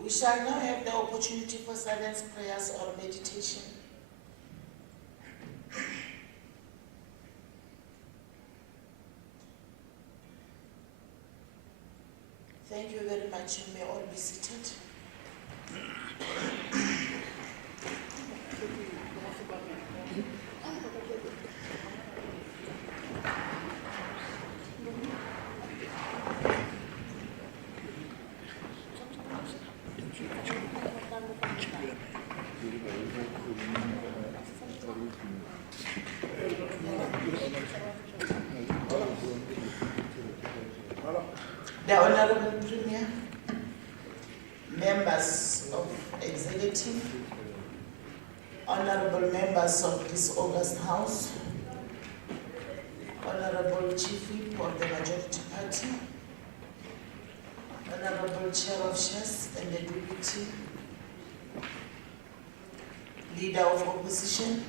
We shall now have the opportunity for silence prayers or meditation. Thank you very much. You may all be seated. The Honorable Premier, members of Executive, Honorable members of this August House, Honorable Chief Whip of the Majority Party, Honorable Chair of Shares and the Deputy Leader of Opposition,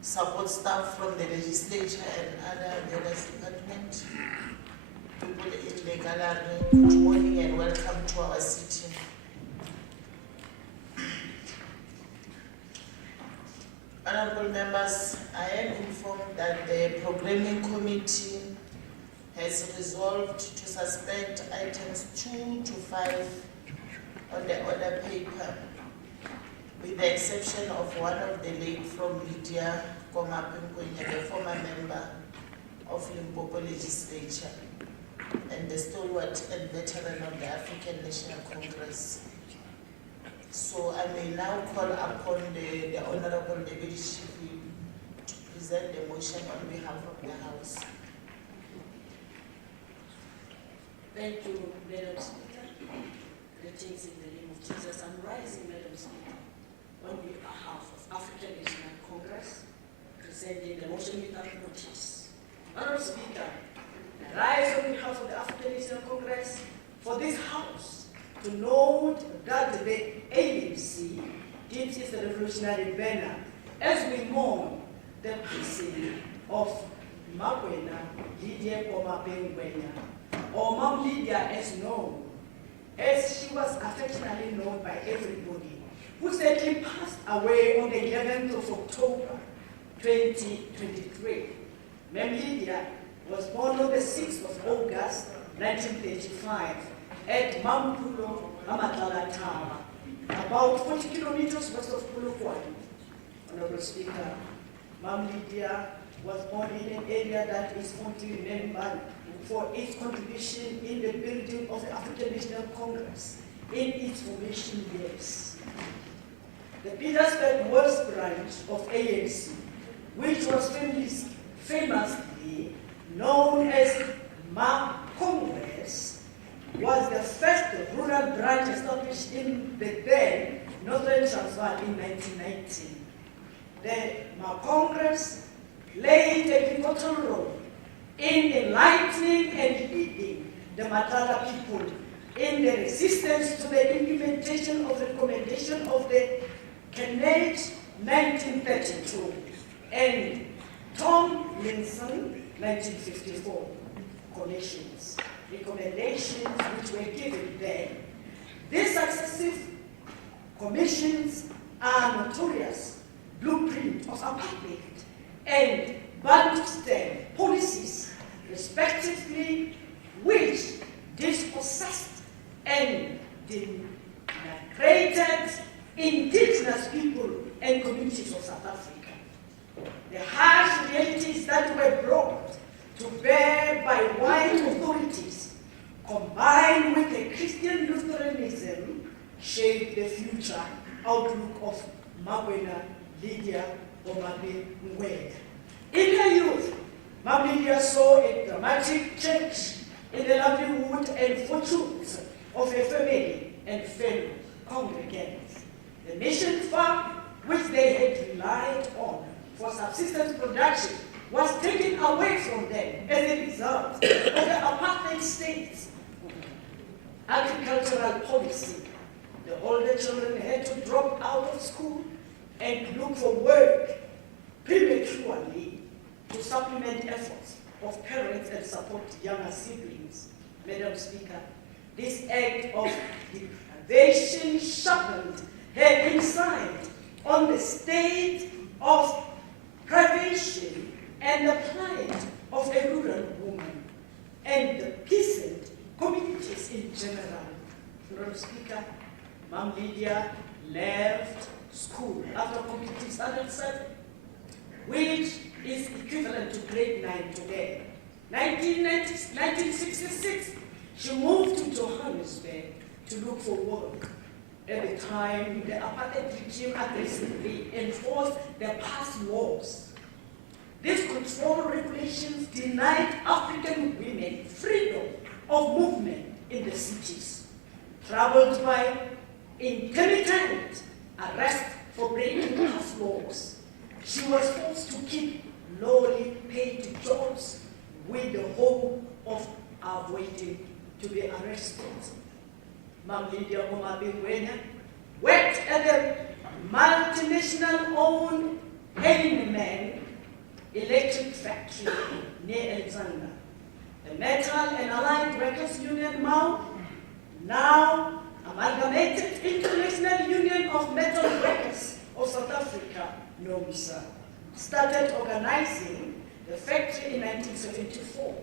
support staff from the legislature and other various departments, people in the gallery, good morning and welcome to our city. Honorable members, I am informed that the programming committee has resolved to suspend items 2 to 5 on the order paper, with the exception of one of the late from Lydia Komapengwenya, the former member of Limpopo Legislature and the stalwart and veteran of the African National Congress. So I may now call upon the Honorable Deputy Chief Whip to present the motion on behalf of the House. Thank you, Madam Speaker. Greetings in the name of Jesus. I'm rising, Madam Speaker, on behalf of African National Congress, presenting the motion without notice. Madam Speaker, I rise on behalf of the African National Congress for this House to note that the ANC gives its revolutionary banner as we mourn the passing of Makwena Lydia Komapengwenya, or Mam Lydia as known, as she was affectionately known by everybody, who sadly passed away on the 11th of October 2023. Mam Lydia was born on the 6th of August 1935 at Mampulo, Amatalatama, about 40 kilometers west of Polokwane. Honorable Speaker, Mam Lydia was born in an area that is fondly remembered for its contribution in the building of the African National Congress in its formation years. The Petersburg West branch of ANC, which was famously known as Ma Congress, was the first rural branch established in the then Northern Transvaal in 1919. The Ma Congress played a pivotal role in enlightening and leading the Matala people in the resistance to the implementation of the recommendation of the Kenneth 1932 and Tom Linson 1954 commissions, recommendations which were given then. These successive commissions are notorious blueprint of apartheid and Bantustan policies, respectively, which dispossessed and denigrated indigenous people and communities of South Africa. The harsh reality shape the future outlook of Mawena Lydia Omabe Ngwenya. In her youth, Mam Lydia saw a dramatic change in the livelihood and fortunes of her family and fellow congregants. The mission farm, which they had relied on for subsistence production, was taken away from them as a result of the apartheid state's agricultural policy. The older children had to drop out of school and look for work prematurely to supplement efforts of parents and support younger siblings. Madam Speaker, this act of deprivation sharpened her insight on the state of privation and the plight of a rural woman and the peasant communities in general. Madam Speaker, Mam Lydia left school after completing standard 7, which is equivalent to grade 9 today. 1966, she moved to Johannesburg to look for work. At the time, the apartheid regime aggressively enforced the past laws. These control regulations denied African women freedom of movement in the cities. Troubled by intermittent arrest for breaking past laws, she was forced to keep lowly paid jobs with the hope of avoiding to be arrested. Mam Lydia Omabe Ngwenya worked at the multinational-owned Heinemann electric factory near Alexandra. The Metal and Allied Workers Union MAU, now amalgamated International Union of Metal Workers of South Africa, NOMSA, started organizing the factory in 1974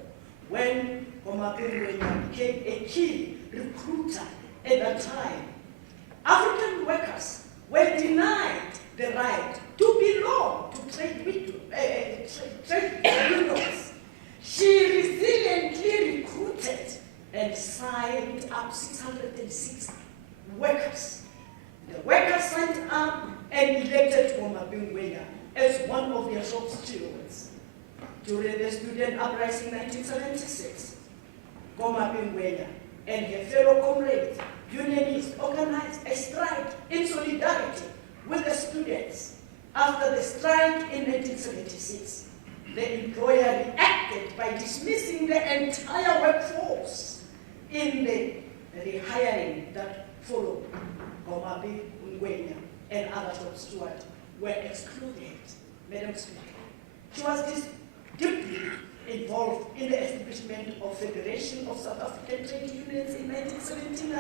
when Omabe Ngwenya became a key recruiter. At that time, African workers were denied the right to belong to trade unions. She resiliently recruited and signed up 606 workers. The workers signed up and elected Omabe Ngwenya as one of their shop stewards. During the student uprising in 1976, Omabe Ngwenya and her fellow comrades, unionists, organized a strike in solidarity with the students. After the strike in 1976, the employer reacted by dismissing the entire workforce. In the rehiring that followed, Omabe Ngwenya and other top stewards were excluded. Madam Speaker, she was deeply involved in the establishment of Federation of South African Trade Unions in 1979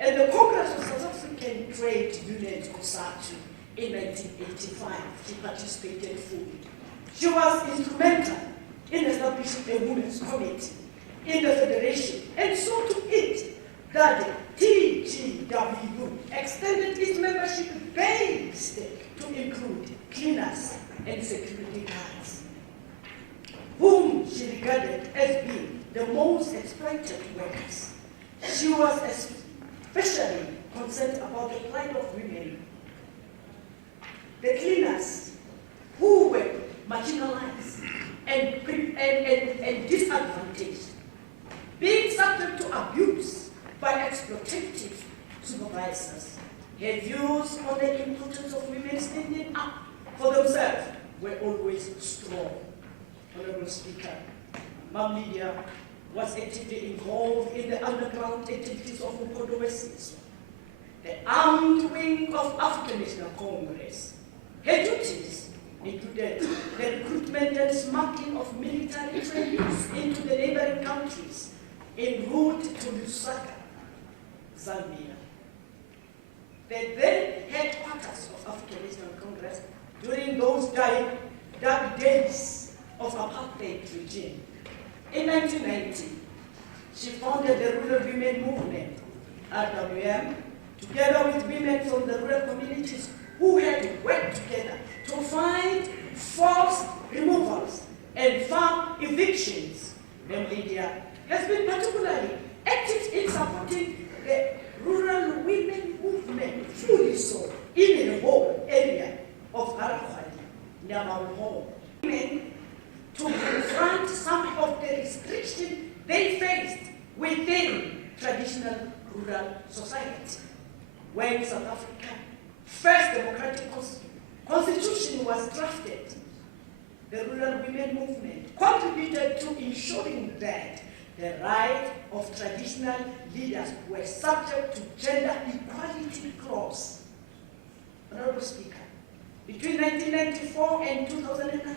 and the Congress of South African Trade Unions, COSATU, in 1985. She participated fully. She was instrumental in establishing a women's committee in the Federation and saw to it that the TGW extended its membership base to include cleaners and security guards, whom she regarded as being the most exploited workers. She was especially concerned about the plight of women, the cleaners who were marginalized and disadvantaged, being subject to abuse by exploitative supervisors. Her views on the importance of women standing up for themselves were always strong. Honorable Speaker, Mam Lydia was actively involved in the underground activities of UnauthorisedExpenditure, the armed wing of African National Congress. Her duties included the recruitment and smuggling of military trainees into the neighboring countries en route to Lusaka, Zambia. The then headquarters of African National Congress during those dark days of apartheid regime. In 1990, she founded the Rural Women Movement, RWM, together with women from the rural communities who had worked together to fight forced removals and farm evictions. Mam Lydia has been particularly active in supporting the rural women and fully so in the whole area of Arakwali, near Mount Hall. Women to confront some of the restrictions they faced within traditional rural society. When South Africa's first democratic constitution was drafted, the rural women movement contributed to ensuring that the rights of traditional leaders were subject to gender equality clause. Honorable Speaker, between 1994 and 2009,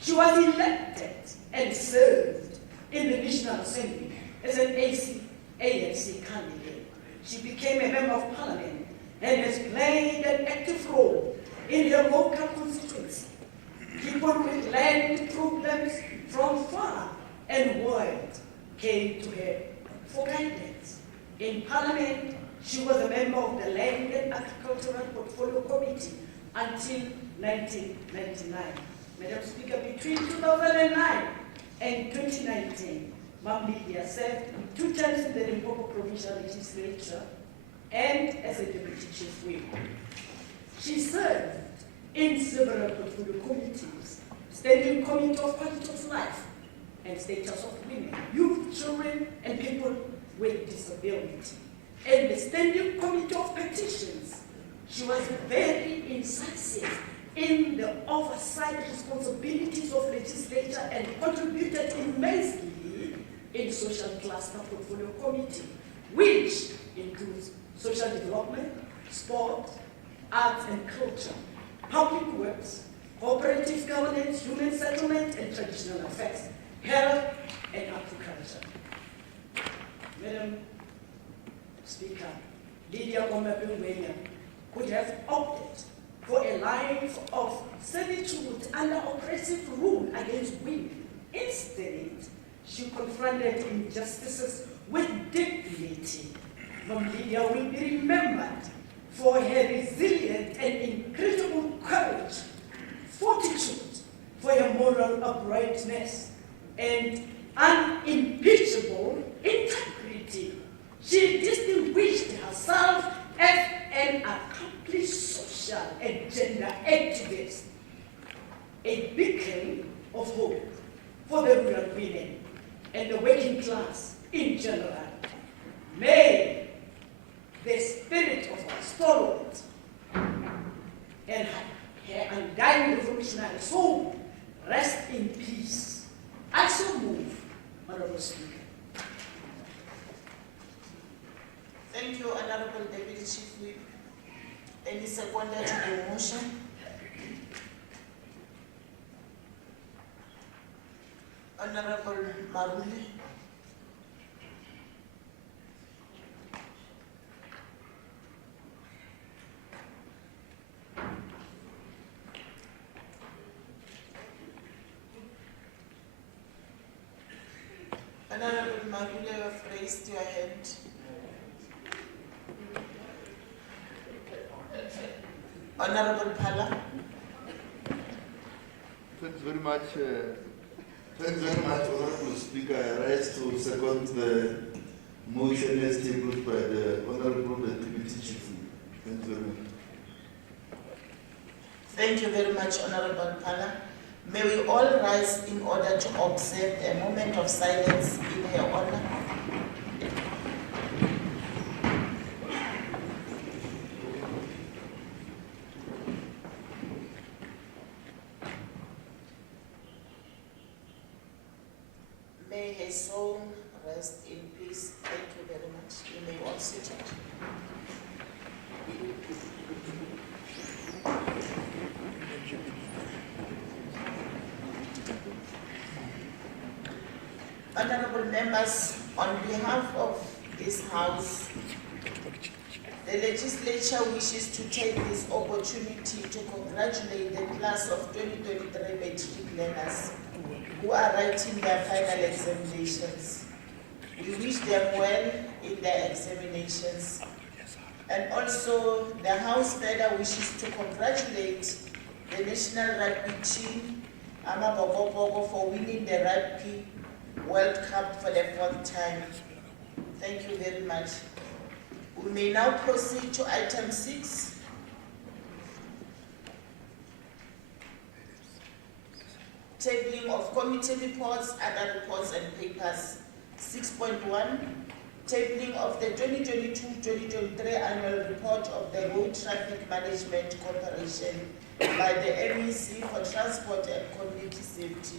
she was elected and served in the National Assembly as an ANC candidate. She became a member of parliament and has played an active role in her local constituency. People with land problems from far and wide came to her for guidance. In parliament, she was a member of the Land and Agricultural Portfolio Committee until 1999. Madam Speaker, between 2009 and 2019, Mam Lydia served 2 terms in the Limpopo Provincial Legislature and as a Deputy Chief Whip. She served in several portfolio committees, Standing Committee of Quality of Life and Status of Women, Youth, Children, and People with Disability, and the Standing Committee of Petitions. She was very incisive in the oversight responsibilities of legislature and contributed immensely in Social Cluster Portfolio Committee, which includes social development, sport, arts and culture, public works, cooperative governance, human settlement and traditional affairs, health and agriculture. Madam Speaker, Lydia William could have opted for a life of servitude under oppressive rule against women. Instead, she confronted injustices with dignity. Mom Lydia will be remembered for her resilient and incredible courage, fortitude, for her moral uprightness, and unimpeachable integrity. She distinguished herself as an accomplished social and gender activist, a beacon of hope for the rural women and the working class in general. May the spirit of our stalwart and her undying revolutionary soul rest in peace. I so move, Honorable Speaker. Thank you, Honorable Deputy Chief Whip. Any seconder to the motion? Honorable Maruli. Honorable Maruli, you have raised your hand. Honorable Phala. Thanks very much. Thanks very much, Honorable Speaker. I rise to second the motion as tabled by the Honorable Deputy Chief. Thanks very much. Thank you very much, Honorable Phala. May we all rise in order to observe a moment of silence in her honor. May her soul rest in peace. Thank you very much. You may all sit down. Honorable members, on behalf of this House, the legislature wishes to take this opportunity to congratulate the class of 2023 matric learners who are writing their final examinations. We wish them well in their examinations. And also, the House further wishes to congratulate the national rugby team, Amabobobogo, for winning the Rugby World Cup for the 4th time. Thank you very much. We may now proceed to item 6. Tabling of committee reports, other reports and papers. 6.1. Tabling of the 2022-2023 annual report of the Road Traffic Management Corporation by the MEC for Transport and Community Safety.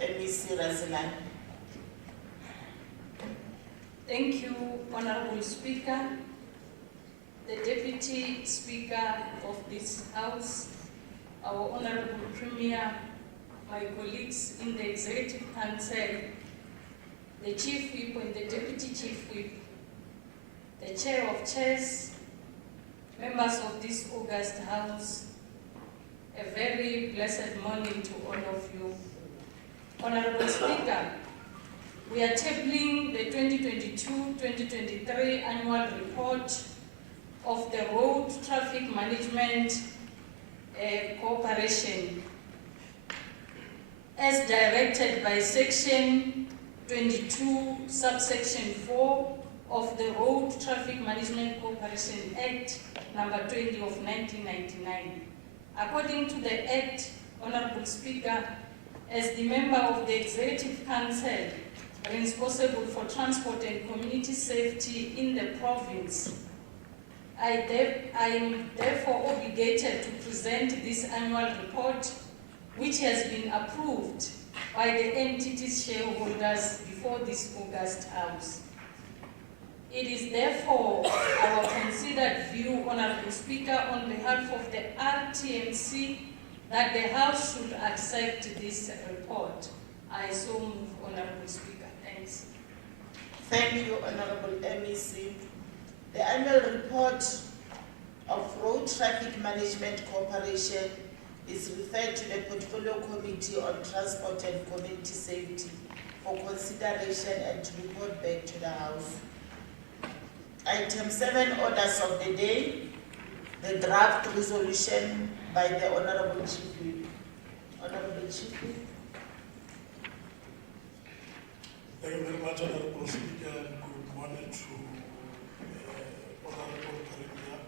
MEC Razilan. Thank you, Honorable Speaker, the Deputy Speaker of this House, our Honorable Premier, my colleagues in the Executive Council, the Chief Whip and the Deputy Chief Whip, the Chair of Chairs, members of this august House, a very blessed morning to all of you. Honorable Speaker, we are tabling the 2022-2023 annual report of the Road Traffic Management Corporation as directed by Section 22, subsection 4 of the Road Traffic Management Corporation Act number 20 of 1999. According to the Act, Honorable Speaker, as the member of the Executive Council responsible for transport and community safety in the province, I am therefore obligated to present this annual report, which has been approved by the entity's shareholders before this august House. It is therefore our considered view, Honorable Speaker, on behalf of the RTMC, that the House should accept this report. I so move, Honorable Speaker. Thanks. Thank you, Honorable MEC. The annual report of Road Traffic Management Corporation is referred to the Portfolio Committee on Transport and Community Safety for consideration and to report back to the House. Item 7, orders of the day. The draft resolution by the Honorable Chief Whip. Honorable Chief Whip. Thank you very much, Honorable Speaker, and good morning to Honorable Premier,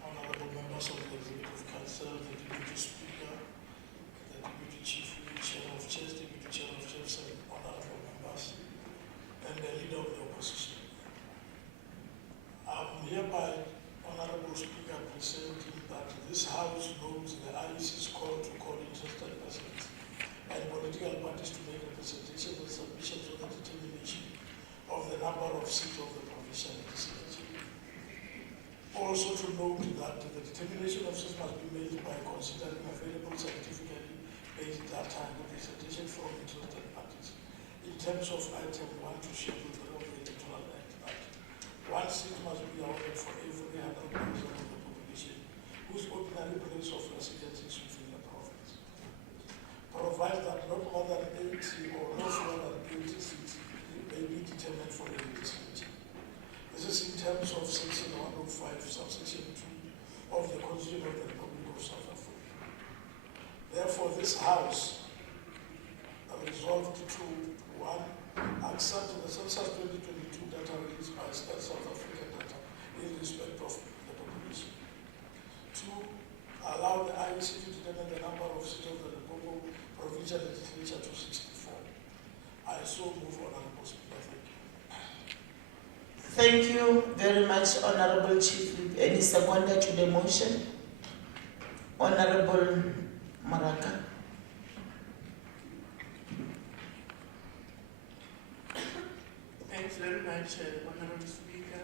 Honorable members of the Executive Council, the Deputy Speaker, the Deputy Chief Whip, Chair of Chairs, Deputy Chair of Chairs, and Honorable members, and the Leader of the Opposition. I'm hereby, Honorable Speaker, presenting that this House knows the IEC's call to call interested persons and political parties to make representations and submissions on the determination of the number of seats of the provincial legislature. Also to note that the determination of seats must be made by considering available scientifically based data and representation from interested parties. In terms of item 1 to schedule the Electoral Act, that one seat must be awarded for every 100,000 of the population whose ordinary place of residence is within the province. Provide that not more than 80 or no fewer than 80 seats may be determined for the legislature. This is in terms of Section 105, subsection 2 of the Constitution of the Republic of South Africa. Therefore, this House resolved to 1. Accept the census 2022 data released by South African data in respect of the population. 2. Allow the IEC to determine the number of seats of the Limpopo Provincial Legislature to 64. I so move, Honorable Speaker. Thank you. Thank you very much, Honorable Chief Whip. Any seconder to the motion? Honorable Maraka. Thanks very much, Honorable Speaker.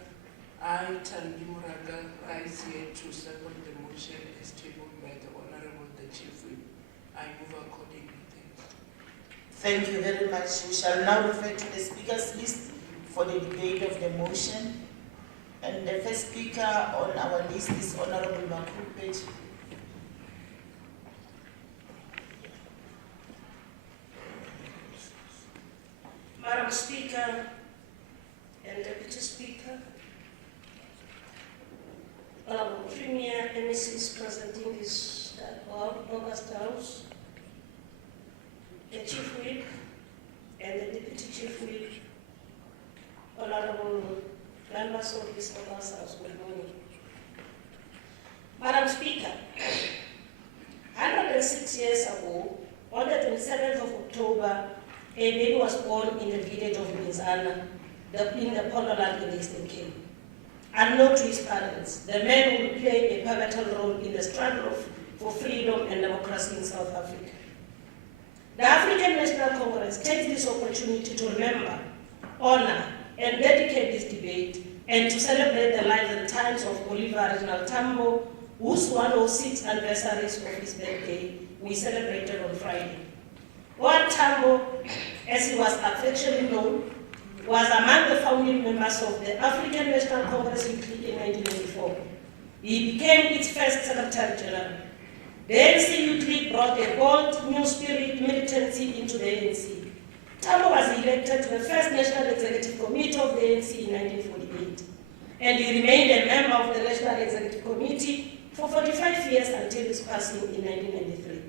I, Tandi Muraga, rise here to second the motion as tabled by the Honorable the Chief Whip. I move accordingly. Thank you very much. We shall now refer to the speakers list for the debate of the motion. And the first speaker on our list is Honorable Makupet. Madam Speaker and Deputy Speaker, Honorable Premier, MECs presenting this August House, the Chief Whip and the Deputy Chief Whip, Honorable members of this House, good morning. Madam Speaker, 106 years ago, on the 27th of October, a baby was born in the village of Mizana, in the Pondoland in the Eastern Cape. Unknown to his parents, the man would play a pivotal role in the struggle for freedom and democracy in South Africa. The African National Congress takes this opportunity to remember, honor, and dedicate this debate and to celebrate the life and times of Oliver Reginald Tambo, whose 106th anniversary of his birthday we celebrated on Friday. Owen Tambo, as he was affectionately known, was among the founding members of the African National Congress in 1984. He became its first Secretary General. The ANC Youth League brought a bold, new spirit, militancy into the ANC. Tambo was elected to the first National Executive Committee of the ANC in 1948, and he remained a member of the National Executive Committee for 45 years until his passing in 1993.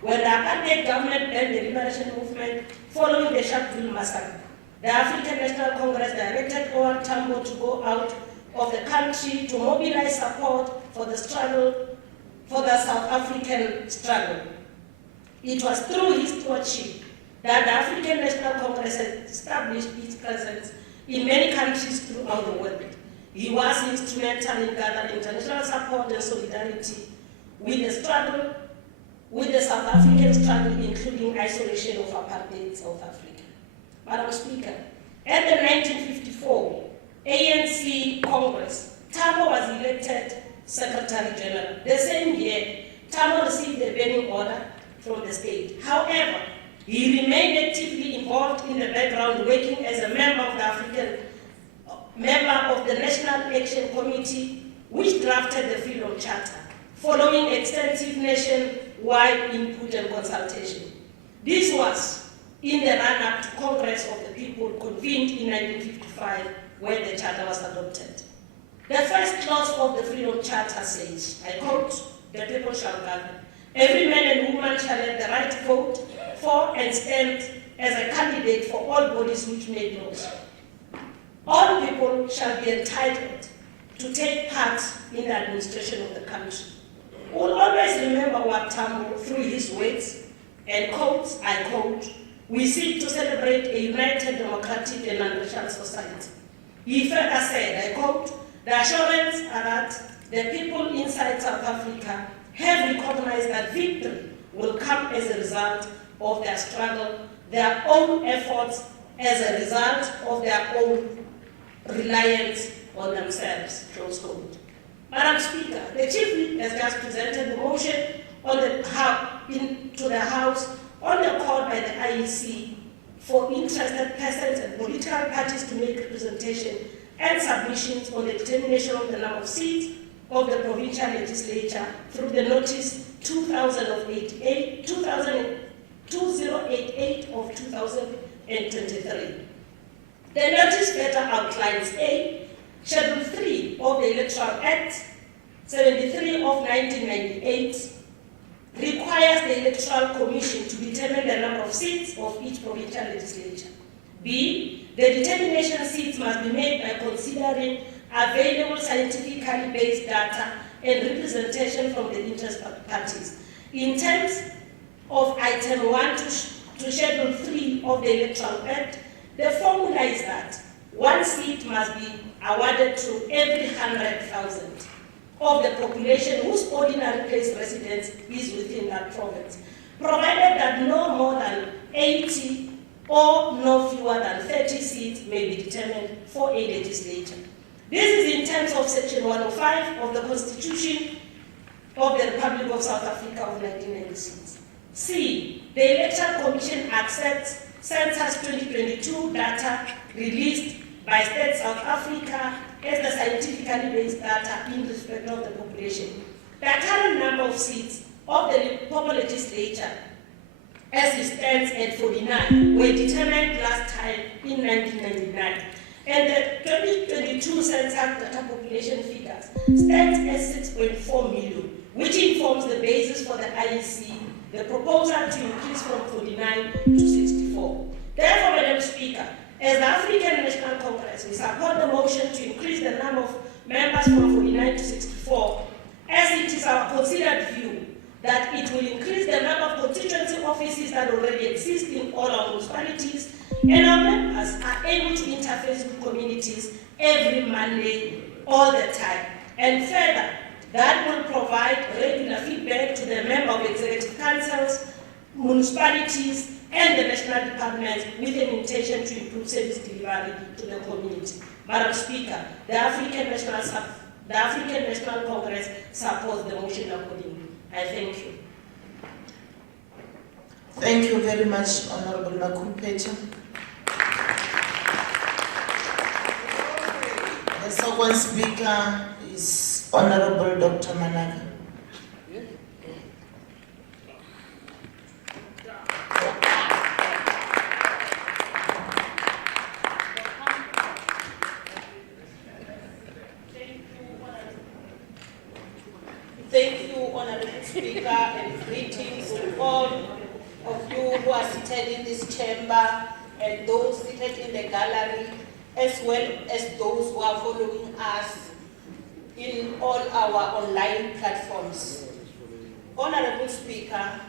When the apartheid government banned the liberation movement following the Sharpeville massacre, the African National Congress directed Owen Tambo to go out of the country to mobilize support for the struggle, for the South African struggle. It was through his stewardship that the African National Congress has established its presence in many countries throughout the world. He was instrumental in gathering international support and solidarity with the struggle, with the South African struggle, including isolation of apartheid South Africa. Madam Speaker, at the 1954 ANC Congress, Tambo was elected Secretary General. The same year, Tambo received a banning order from the state. However, he remained actively involved in the background, working as a member of the National Action Committee, which drafted the Freedom Charter, following extensive nationwide input and consultation. This was in the run-up to Congress of the People convened in 1955, where the Charter was adopted. The first clause of the Freedom Charter says, I quote, "The people shall govern. Every man and woman shall have the right to vote for and stand as a candidate for all bodies which make laws. All people shall be entitled to take part in the administration of the country." We'll always remember what Tambo through his words, and quote, I quote, "We seek to celebrate a united, democratic, and non-racial society." He further said, I quote, "The assurance are that the people inside South Africa have recognized that victory will come as a result of their struggle, their own efforts, as a result of their own reliance on themselves," close quote. Madam Speaker, the Chief Whip has just presented the motion on to the House on the call by the IEC for interested persons and political parties to make representation and submissions on the determination of the number of seats of the provincial legislature through the notice 2088 of 2023. The notice better outlines A, Schedule 3 of the Electoral Act 73 of 1998 requires the Electoral Commission to determine the number of seats of each provincial legislature. B, the determination seats must be made by considering available scientifically based data and representation from the interested parties. In terms of Item 1 to Schedule 3 of the Electoral Act, the formula is that one seat must be awarded to every 100,000 of the population whose ordinary place residence is within that province, provided that no more than 80 or no fewer than 30 seats may be determined for a legislature. This is in terms of Section 105 of the Constitution of the Republic of South Africa of 1996. C, the Electoral Commission accepts Census 2022 data released by State South Africa as the scientifically based data in respect of the population. The current number of seats of the Limpopo Legislature, as it stands at 49, were determined last time in 1999. And the 2022 census data population figures stands at 6.4 million, which informs the basis for the IEC, the proposal to increase from 49 to 64. Therefore, Madam Speaker, as the African National Congress, Congress, we support the motion to increase the number of members from 49 to 64, as it is our considered view that it will increase the number of constituency offices that already exist in all our municipalities, and our members are able to interface with communities every Monday, all the time. And further, that will provide regular feedback to the member of executive councils, municipalities, and the national departments with an intention to improve service delivery to the community. Madam Speaker, the African National Congress supports the motion accordingly. I thank you. Thank you very much, Honorable Makupecha. The second speaker is Honorable Dr. Managa. Thank you, Honorable Speaker, and greetings to all of you who are seated in this chamber and those seated in the gallery, as well as those who are following us in all our online platforms. Honorable Speaker,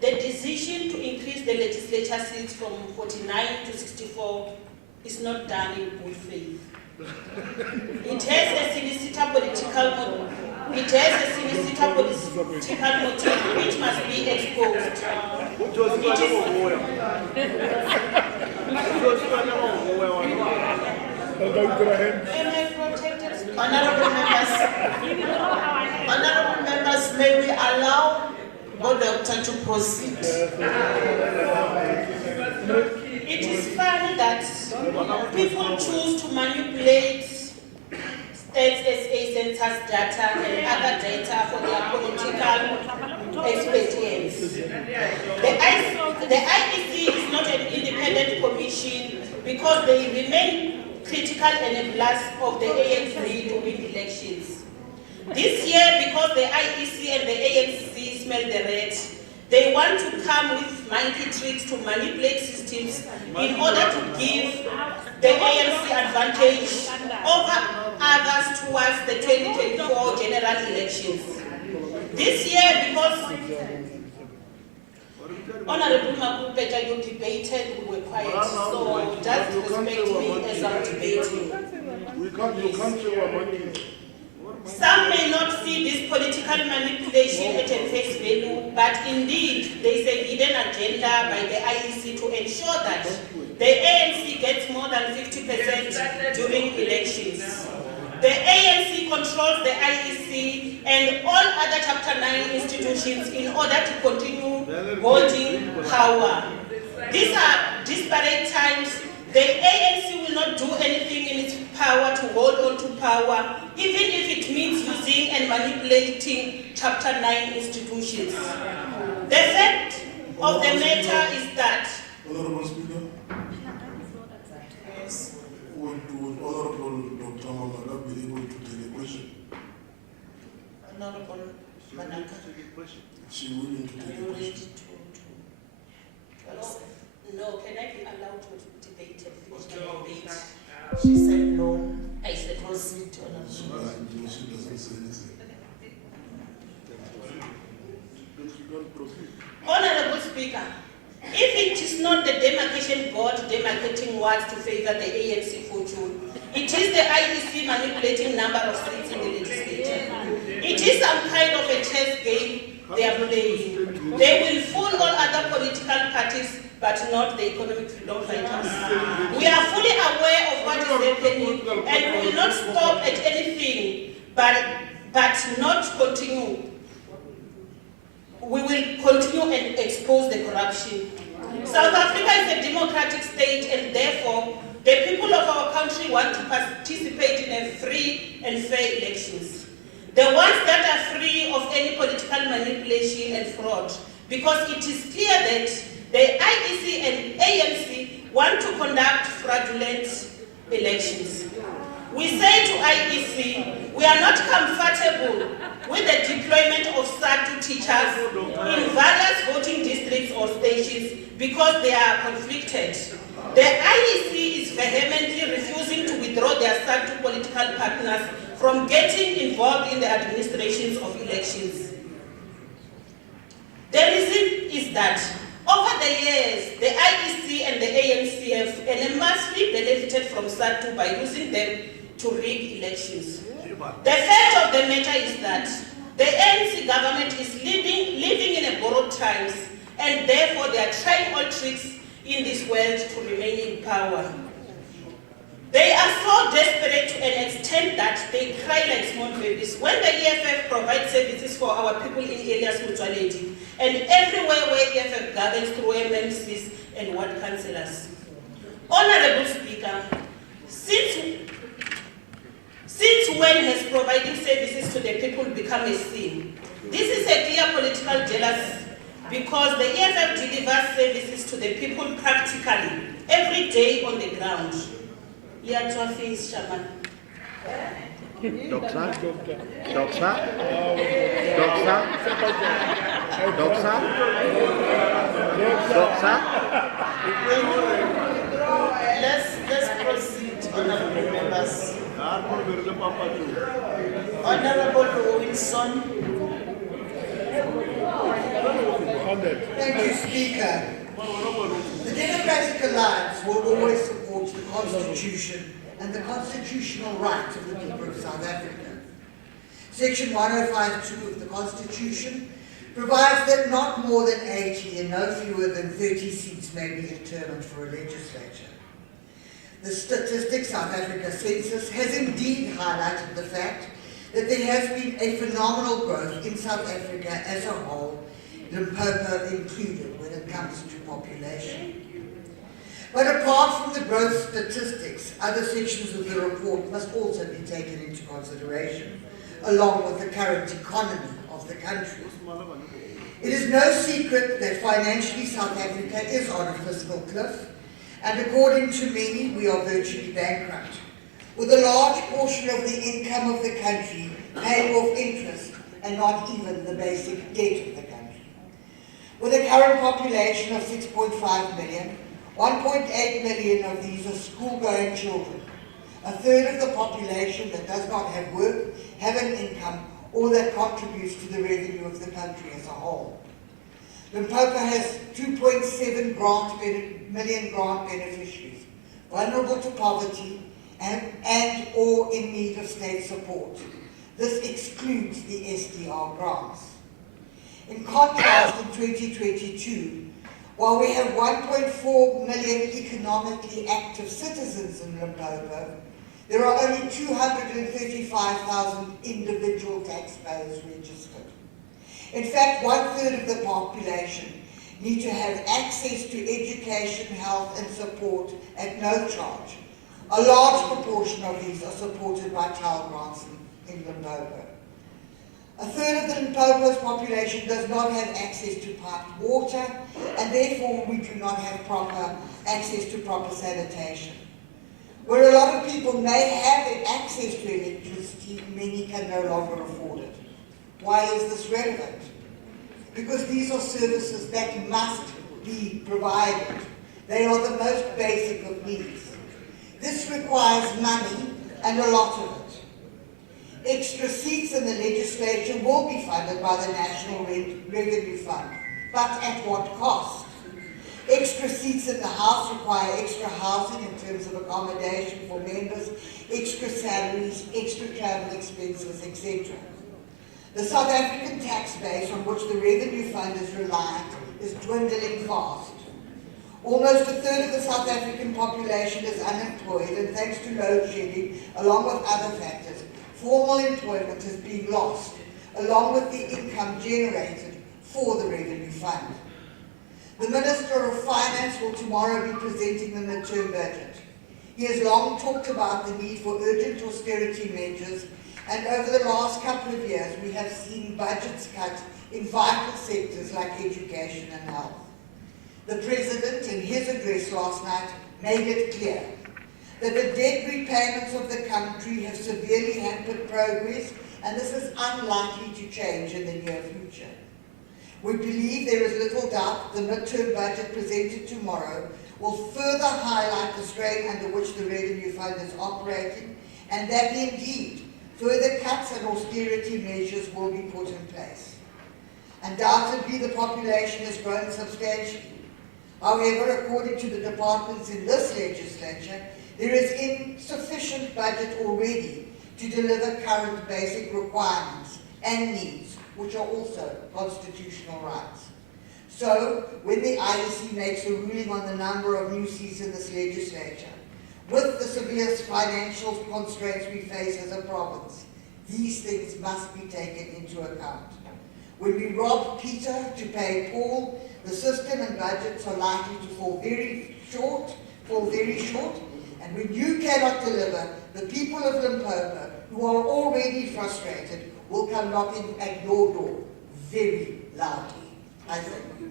the decision to increase the legislature seats from 49 to 64 is not done in good faith. It has a sinister political motive. It has a sinister political motive which must be exposed. Honorable members, may we allow the doctor to proceed? It is funny that people choose to manipulate state SA census data and other data for their political expedience. The IEC is not an independent commission because they remain critical enablers of the ANC to win elections. This year, because the IEC and the ANC smell the red, they want to come with monkey tricks to manipulate systems in order to give the ANC advantage over others towards the 2024 general elections. This year, because Honorable Makupecha, you debated, we were quiet, so just respect me as I'm debating. You can't say what money. Some may not see this political manipulation at face value, but indeed there is a hidden agenda by the IEC to ensure that the ANC gets more than 50% during elections. The ANC controls the IEC and all other Chapter 9 institutions in order to continue holding power. These are disparate times. The ANC will not do anything in its power to hold on to power, even if it means using and manipulating Chapter 9 institutions. The fact of the matter is that... Honorable Speaker? Yes. Would Honorable Dr. Managa be able to take a question? Honorable Managa, She willing to are take you a ready question? to accept? No, can I be allowed to debate and finish my debate? She said no. I said Proceed, Honorable. She doesn't say anything. Honorable Speaker, if it is not the demarcation board demarcating wards to favor the ANC fortune, it is the IEC manipulating number of seats in the legislature. It is some kind of a chess game they are playing. They will fool all other political parties, but not the economic freedom fighters. We are fully aware of what is happening, and we will not stop at anything, but not continue. We will continue and expose the corruption. South Africa is a democratic state, and therefore the people of our country want to participate in a free and fair elections. The ones that are free of any political manipulation and fraud, because it is clear that the IEC and ANC want to conduct fraudulent elections. We say to IEC, we are not comfortable with the deployment of SATU teachers in various voting districts or stations because they are conflicted. The IEC is vehemently refusing partners from getting involved in the administrations of elections. The reason is that over the years, the IEC and the ANC have enormously benefited from SADTU by using them to rig elections. The fact of the matter is that the ANC government is living in a borrowed times, and therefore they are trying all tricks in this world to remain in power. They are so desperate to an extent that they cry like small babies when the EFF provides services for our people in areas mutuality and everywhere where EFF governs through MMCs and ward councillors. Honorable Speaker, since when has providing services to the people become a sin? This is a clear political jealousy because the EFF delivers services to the people practically every day on the ground. Yeah, to face, Shaman. Let's proceed, honorable members. Honorable Wilson. Thank you, Speaker. The Democratic Alliance will always support the Constitution and the constitutional rights of the people of South Africa. Section 105(2) of the Constitution provides that not more than 80 and no fewer than 30 seats may be determined for a legislature. The Statistics South Africa Census has indeed highlighted the fact that there has been a phenomenal growth in South Africa as a whole, Limpopo included, when it comes to population. But apart from the growth statistics, other sections of the report must also be taken into consideration, along with the current economy of the country. It is no secret that financially South Africa is on a fiscal cliff, and according to many, we are virtually bankrupt, with a large portion of the income of the country paying off interest and not even the basic debt of the country. With a current population of 6.5 million, 1.8 million of these are school-going children. A third of the population that does not have work, have an income, or that contributes to the revenue of the country as a whole. Limpopo has 2.7 million grant beneficiaries, vulnerable to poverty and or in need of state support. This excludes the SDR grants. In contrast, in 2022, while we have 1.4 million economically active citizens in Limpopo, there are only 235,000 individual taxpayers registered. In fact, 1/3 of the population need to have access to education, health and support at no charge. A large proportion of these are supported by child grants in Limpopo. 1/3 of the Limpopo's population does not have access to piped water, and therefore we do not have proper access to proper sanitation. Where a lot of people may have access to electricity, many can no longer afford it. Why is this relevant? Because these are services that must be provided. They are the most basic of needs. This requires money, and a lot of it. Extra seats in the legislature will be funded by the National Revenue Fund, but at what cost? Extra seats in the House require extra housing in terms of accommodation for members, extra salaries, extra travel expenses, etc. The South African tax base on which the Revenue Fund is reliant is dwindling fast. Almost 1/3 of the South African population is unemployed, and thanks to load shedding, along with other factors, formal employment is being lost, along with the income generated for the Revenue Fund. The Minister of Finance will tomorrow be presenting the midterm budget. He has long talked about the need for urgent austerity measures, and over the last couple of years we have seen budgets cut in vital sectors like education and health. The President, in his address last night, made it clear that the debt repayments of the country have severely hampered progress, and this is unlikely to change in the near future. We believe there is little doubt the midterm budget presented tomorrow will further highlight the strain under which the Revenue Fund is operating and that indeed further cuts and austerity measures will be put in place. Undoubtedly, the population has grown substantially. However, according to the departments in this legislature, there is insufficient budget already to deliver current basic requirements and needs, which are also constitutional rights. So, when the IEC makes a ruling on the number of new seats in this legislature, with the severe financial constraints we face as a province, these things must be taken into account. When we rob Peter to pay Paul, the system and budgets are likely to fall very short, and when you cannot deliver, the people of Limpopo, who are already frustrated, will come knocking at your door very loudly. I thank you.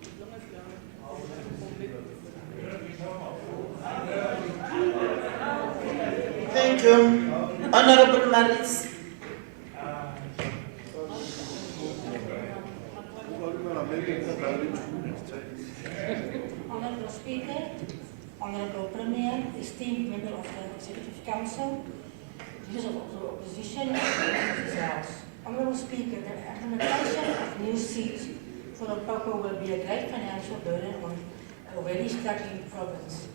Thank you. Honorable Maris. Honorable Speaker, Honorable Premier, esteemed member of the Executive Council, leaders of the opposition, and members of this House. Honorable Speaker, the implementation of new seats for Limpopo will be a great financial burden on a already struggling province.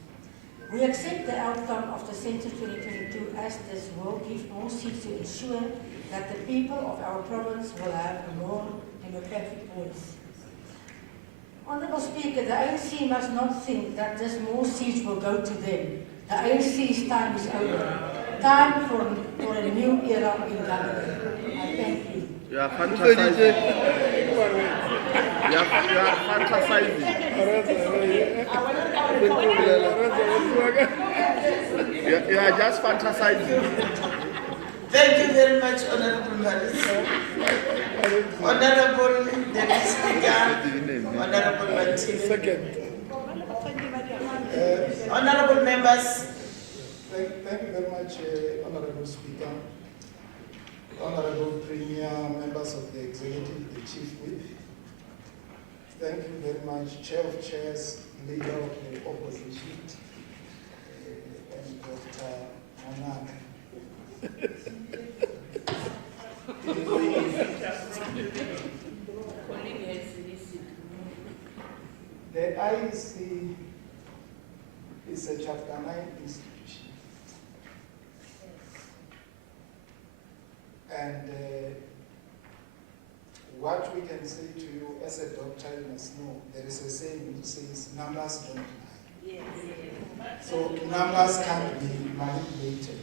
We accept the outcome of the Census 2022 as this will give more seats to ensure that the people of our province will have a more democratic voice. Honourable Speaker, the ANC must not think that just more seats will go to them. The ANC's time is over. Time for a new era in government. I thank you. You are fantasizing. You are fantasizing. You are just fantasizing. Thank you very much, Honorable Maris. Honorable Deputy Speaker, Honorable Martinez. Second. Honorable members. Thank you very much, Honorable Speaker, Honorable Premier, members of the Executive, the Chief Whip. Thank you very much, Chair of Chairs, Leader of the Opposition, and Dr. Manak. The IEC is a Chapter 9 institution. And what we can say to you as a doctor, you must know, there is a saying which says numbers don't lie. Yes. So numbers can't be manipulated.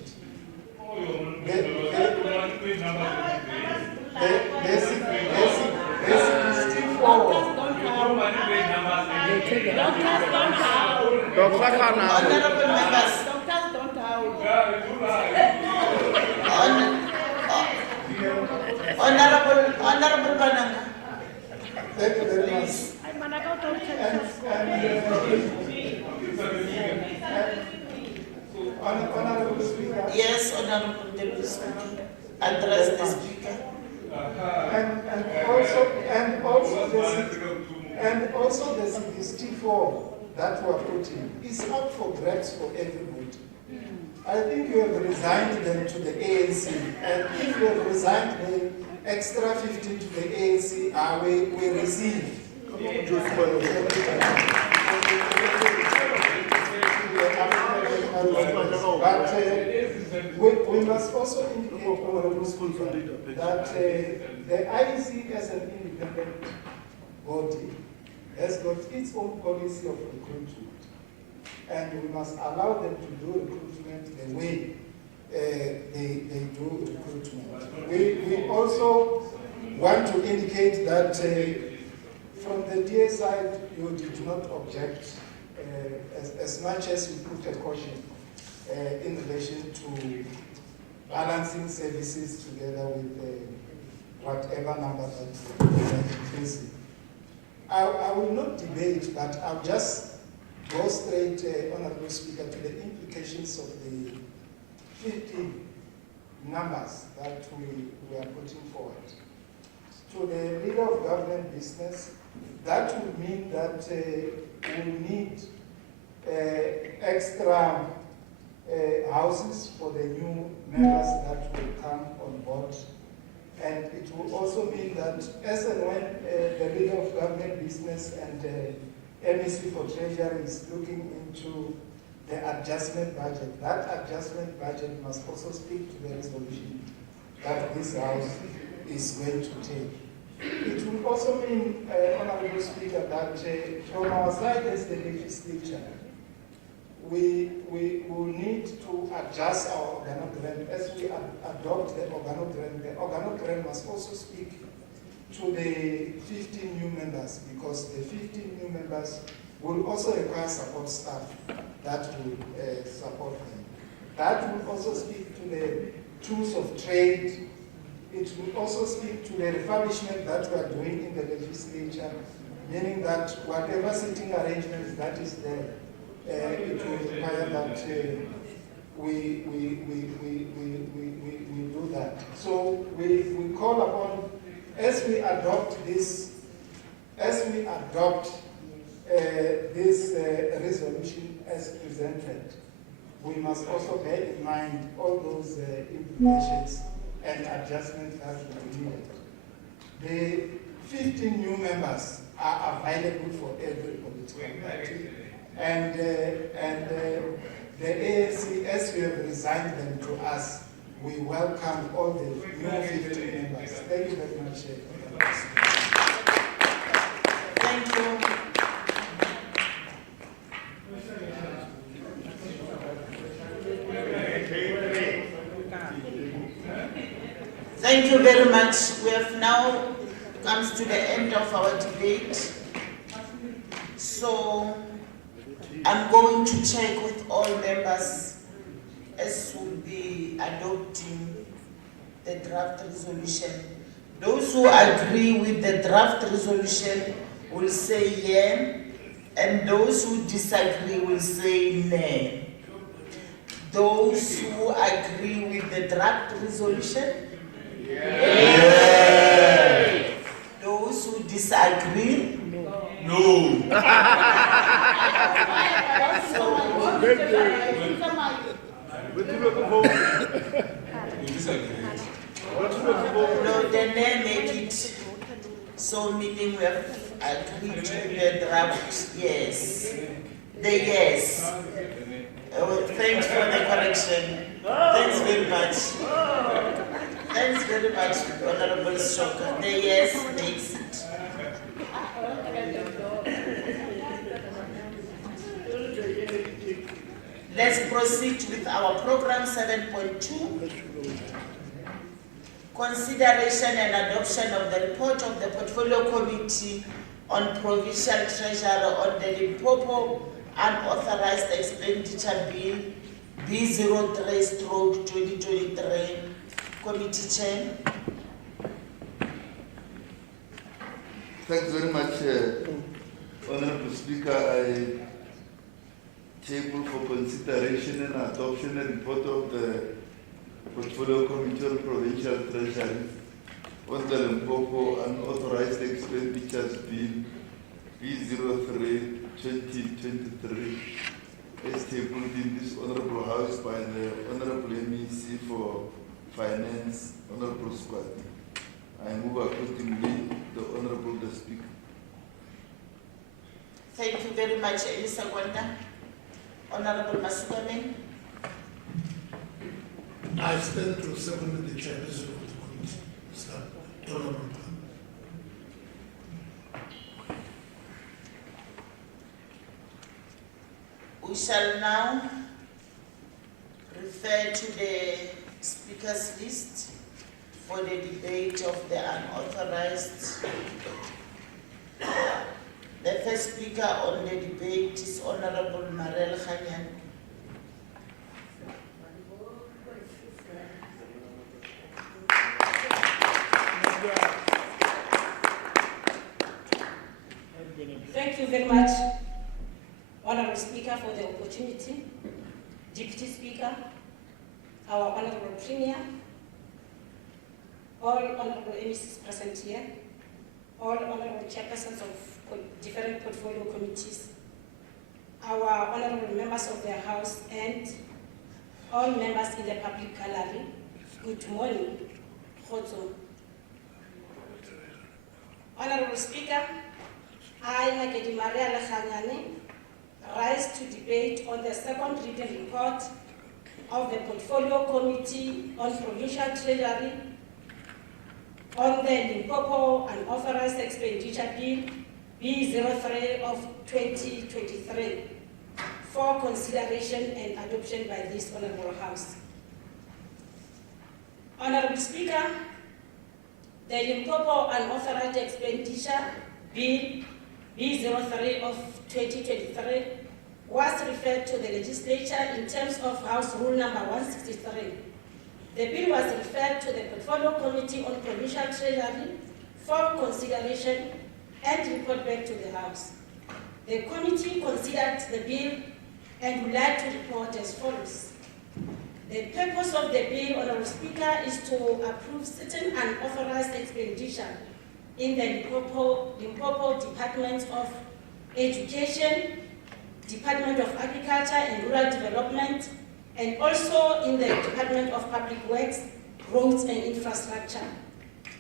Honorable members. Honorable Banana. Thank you very much. Honorable Speaker. Yes, Honorable Deputy Speaker. Address the Speaker. And also the 64 that were put in is up for grabs for everybody. I think you have resigned them to the ANC, and if you have resigned the extra 15 to the ANC, we receive. But we must also indicate, Honorable Speaker, that the IEC as an independent body has got its own policy of recruitment, and we must allow them to do recruitment the way they do recruitment. We also want to indicate that from the DA side, you did not object as much as you put a caution in relation to balancing services together with whatever number that we are facing. I will not debate, but I'll just go straight, Honorable Speaker, to the implications of the 15 numbers that we are putting forward. To the leader of government business, that would mean that we need extra houses for the new members that will come on board. And it will also mean that as and when the leader of government business and MEC for Treasury is looking into the adjustment budget, that adjustment budget must also speak to the resolution that this House is going to take. It will also mean, Honorable Speaker, that from our side as the legislature, we will need to adjust our organogram as we adopt the organogram. The organogram must also speak to the 15 new members, because the 15 new members will also require support staff that will support them. That will also speak to the tools of trade. It will also speak to the refurbishment that we are doing in the legislature, meaning that whatever seating arrangements that is there, it will require that we do that. So we call upon, as we adopt this resolution as presented, we must also bear in mind all those implications and adjustments that will be needed. The 15 new members are available for every political party, and the ANC, as we have resigned them to us, we welcome all the new 15 members. Thank you very much. Thank you. Thank you very much. We have now come to the end of our debate. So I'm going to check with all members as will be adopting the draft resolution. Those who agree with the draft resolution will say yeah, and those who disagree will say nay. Those who agree with the draft resolution, yeah. Those who disagree, no. No, then they make it so, meaning we have agreed to the draft. Yes, the yes. Thanks for the correction. Thanks very much. Thanks very much, Honorable Shoka. The yes makes it. Let's proceed with our program 7.2. Consideration and adoption of the report of the Portfolio Committee on Provincial Treasury on the Limpopo Unauthorized Expenditure Bill B03/2023. Committee Chair. Thanks very much, Honorable Speaker. I table for consideration and adoption a report of the Portfolio Committee on Provincial Treasury on the Limpopo Unauthorized Expenditures Bill B03/2023, as tabled in this Honorable House by the Honorable MEC for Finance, Honorable Squad. I move accordingly, the Honorable the Speaker. Thank you very much, Elisa Gwanda. Honorable Masukamen. I stand to second the chairperson of the committee, Mr. Honorable. We shall now refer to the speakers list for the debate of the unauthorized. The first speaker on the debate is Honorable Marel Khanyan. Thank you very much, Honorable Speaker, for the opportunity. Deputy Speaker, our Honorable Premier, all Honorable MECs present here, all Honorable Chairpersons of different portfolio committees, our Honorable Members of the House, and all members in the public gallery, good morning. Khotso. Honorable Speaker, I, Makedi Maria Lekhanyane, rise to debate on the second reading report of the Portfolio Committee on Provincial Treasury on the Limpopo Unauthorized Expenditure Bill B03 of 2023 for consideration and adoption by this Honorable House. Honorable Speaker, the Limpopo Unauthorized Expenditure Bill B03 of 2023 was referred to the legislature in terms of House Rule number 163. The bill was referred to the Portfolio Committee on Provincial Treasury for consideration and report back to the House. The committee considered the bill and would like to report as follows. The purpose of the bill, Honorable Speaker, is to approve certain unauthorized expenditure in the Limpopo Department of Education, Department of Agriculture and Rural Development, and also in the Department of Public Works, Roads and Infrastructure,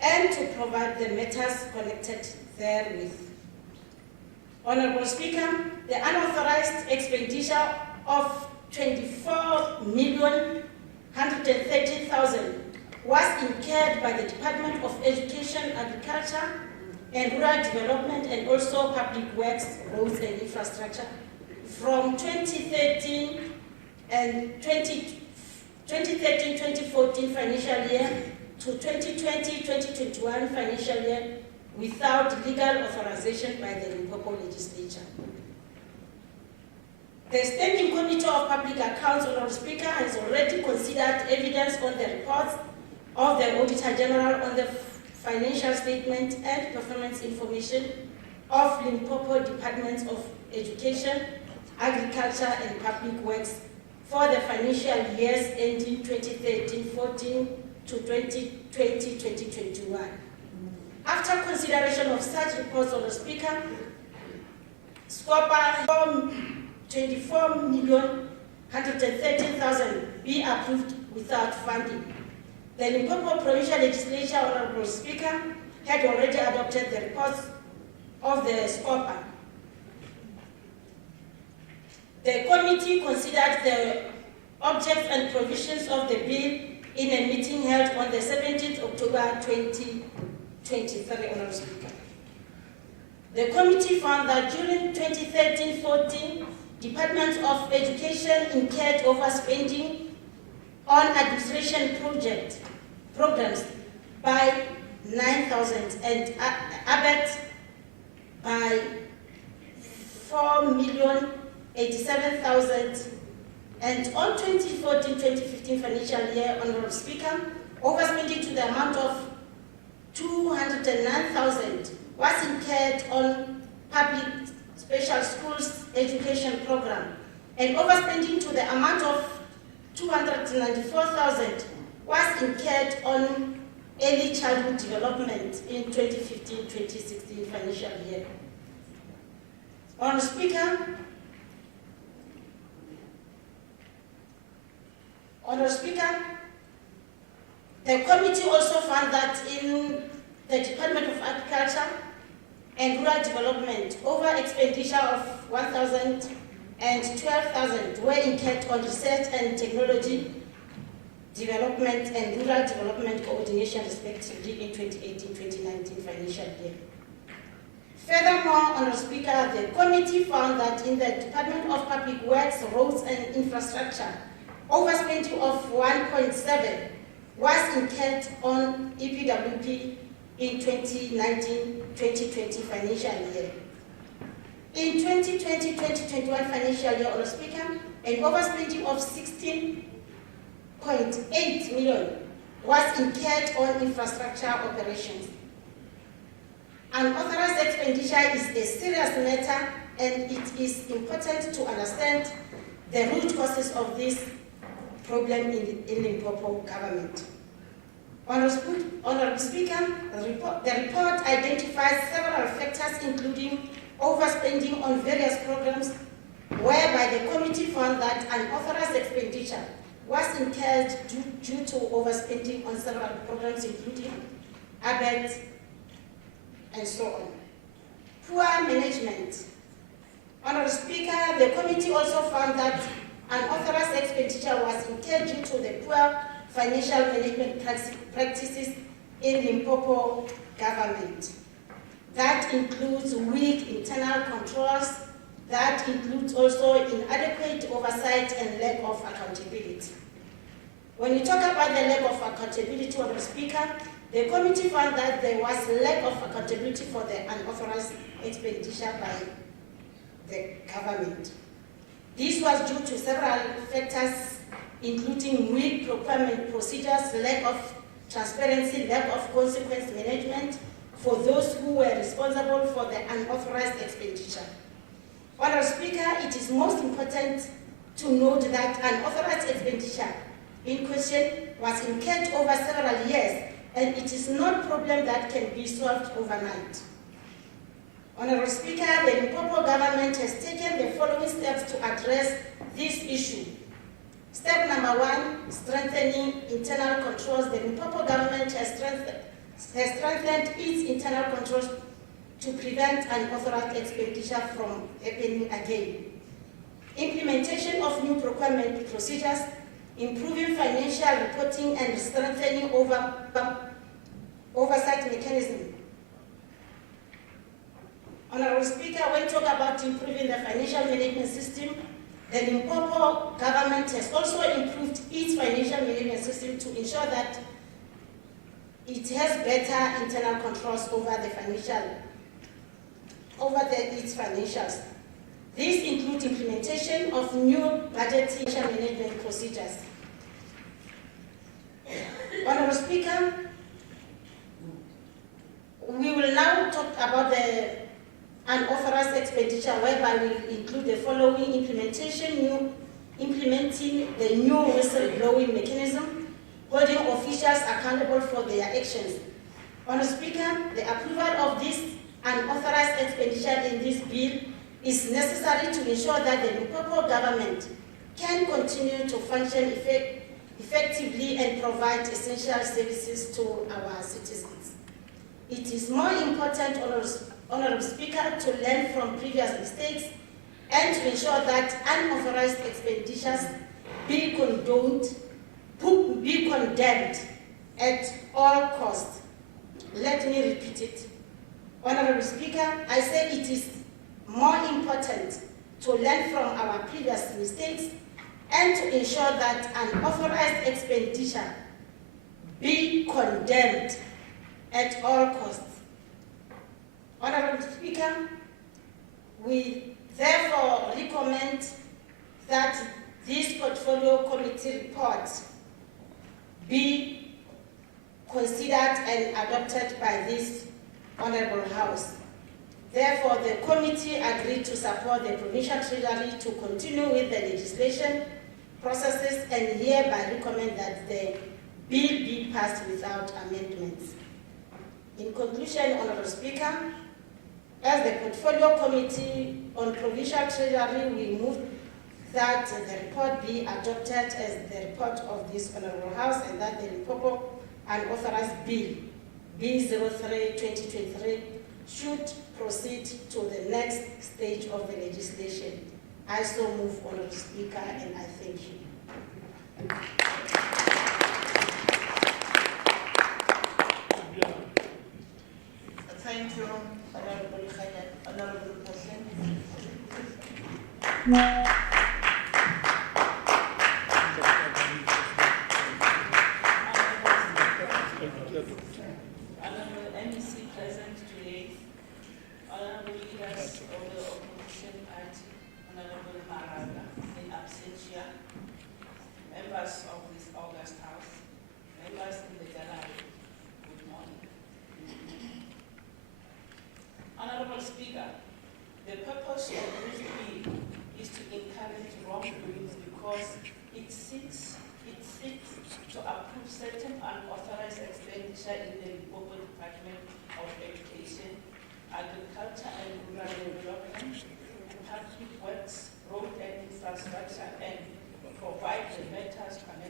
and to provide the matters connected therewith. Honorable Speaker, the unauthorized expenditure of 24,130,000 was incurred by the Department of Education, Agriculture and Rural Development and also Public Works, Roads and Infrastructure from 2013 and 2013-2014 financial year to 2020-2021 financial year without legal authorization by the Limpopo Legislature. The Standing Committee of Public Accounts, Honorable Speaker, has already considered evidence on the reports of the Auditor General on the financial statement and performance information of Limpopo Departments of Education, Agriculture and Public Works for the financial years ending 2013-14 to 2020-2021. After consideration of such reports, Honorable Speaker, SCOPA 24,113,000 be approved without funding. The Limpopo Provincial Legislature, Honorable Speaker, had already adopted the reports of the SCOPA. The committee considered the objects and provisions of the bill in a meeting held on the 17th October 2023, Honorable Speaker. The committee found that during 2013-14, Department of Education incurred overspending on administration programs by 9,000 and ABET by 4,087,000, and on 2014-2015 financial year, Honorable Speaker, overspending to the amount of 209,000 was incurred on public special schools education program, and overspending to the amount of 294,000 was incurred on early childhood development in 2015-2016 financial year. Honorable Speaker, the committee also found that in the Department of Agriculture and Rural Development, over expenditure of 1,000 and 12,000 were incurred on research and technology development and rural development coordination respectively in 2018-2019 financial year. Furthermore, Honorable Speaker, the committee found that in the Department of Public Works, Roads and Infrastructure, overspending of 1.7 was incurred on EPWP in 2019-2020 financial year. In 2020-2021 financial year, Honorable Speaker, an overspending of 16.8 million was incurred on infrastructure operations. Unauthorized expenditure is a serious matter, and it is important to understand the root causes of this problem in Limpopo government. Honorable Speaker, the report identifies several factors including overspending on various programs, whereby the committee found that unauthorized expenditure was incurred due to overspending on several programs, including ABET and so on. Poor management. Honourable Speaker, the committee also found that unauthorized expenditure was incurred due to the poor financial management practices in Limpopo government. That includes weak internal controls, that includes also inadequate oversight and lack of accountability. When you talk about the lack of accountability, Honourable Speaker, the committee found that there was lack of accountability for the unauthorized expenditure by the government. This was due to several factors, including weak procurement procedures, lack of transparency, lack of consequence management for those who were responsible for the unauthorized expenditure. Honourable Speaker, it is most important to note that unauthorized expenditure in question was incurred over several years, and it is not a problem that can be solved overnight. Honourable Speaker, the Limpopo government has taken the following steps to address this issue. Step number 1, strengthening internal controls. The Limpopo government has strengthened its internal controls to prevent unauthorized expenditure from happening again. Implementation of new procurement procedures, improving financial reporting and strengthening oversight mechanism. Honourable Speaker, when talking about improving the financial management system, the Limpopo government has also improved its financial management system to ensure that it has better internal controls over its financials. These include implementation of new budgeting management procedures. Honourable Speaker, we will now talk about the unauthorized expenditure, whereby we include the following: implementing the new whistleblowing mechanism, holding officials accountable for their actions. Honourable Speaker, the approval of this unauthorized expenditure in this bill is necessary to ensure that the Limpopo government can continue to function effectively and provide essential services to our citizens. It is more important, Honourable Speaker, to learn from previous mistakes and to ensure that unauthorized expenditures be condemned at all costs. Let me repeat it. Honourable Speaker, I say it is more important to learn from our previous mistakes and to ensure that unauthorized expenditure be condemned at all costs. Honourable Speaker, we therefore recommend that this Portfolio Committee report be considered and adopted by this Honourable House. Therefore, the committee agreed to support the Provincial Treasury to continue with the legislation processes and hereby recommend that the bill be passed without amendments. In conclusion, Honourable Speaker, as the Portfolio Committee on Provincial Treasury, we move that the report be adopted as the report of this Honourable House and that the Limpopo Unauthorized Bill B03-2023 should proceed to the next stage of the legislation. I so move, Honourable Speaker, and I thank you. Thank you, Honourable Khaya. Honourable Person. Honourable MEC present today, honourable leaders of the opposition party, Honourable Maraga in absentia, members of this August House, members in the gallery, good morning. Honourable Speaker, the purpose of this bill is to encourage wrongdoings because it seeks to approve certain unauthorized expenditure in the Limpopo Department of Education, Agriculture and Rural Development, Public Works, Road and Infrastructure, and provide the matters connected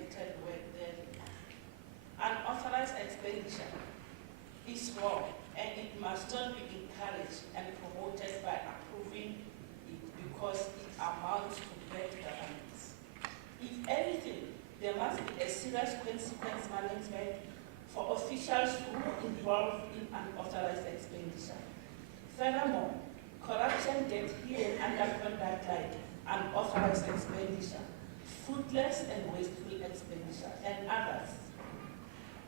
management for officials who are involved in unauthorized expenditure. Furthermore, corruption that hidden under conduct like unauthorized expenditure, fruitless and wasteful expenditure, and others.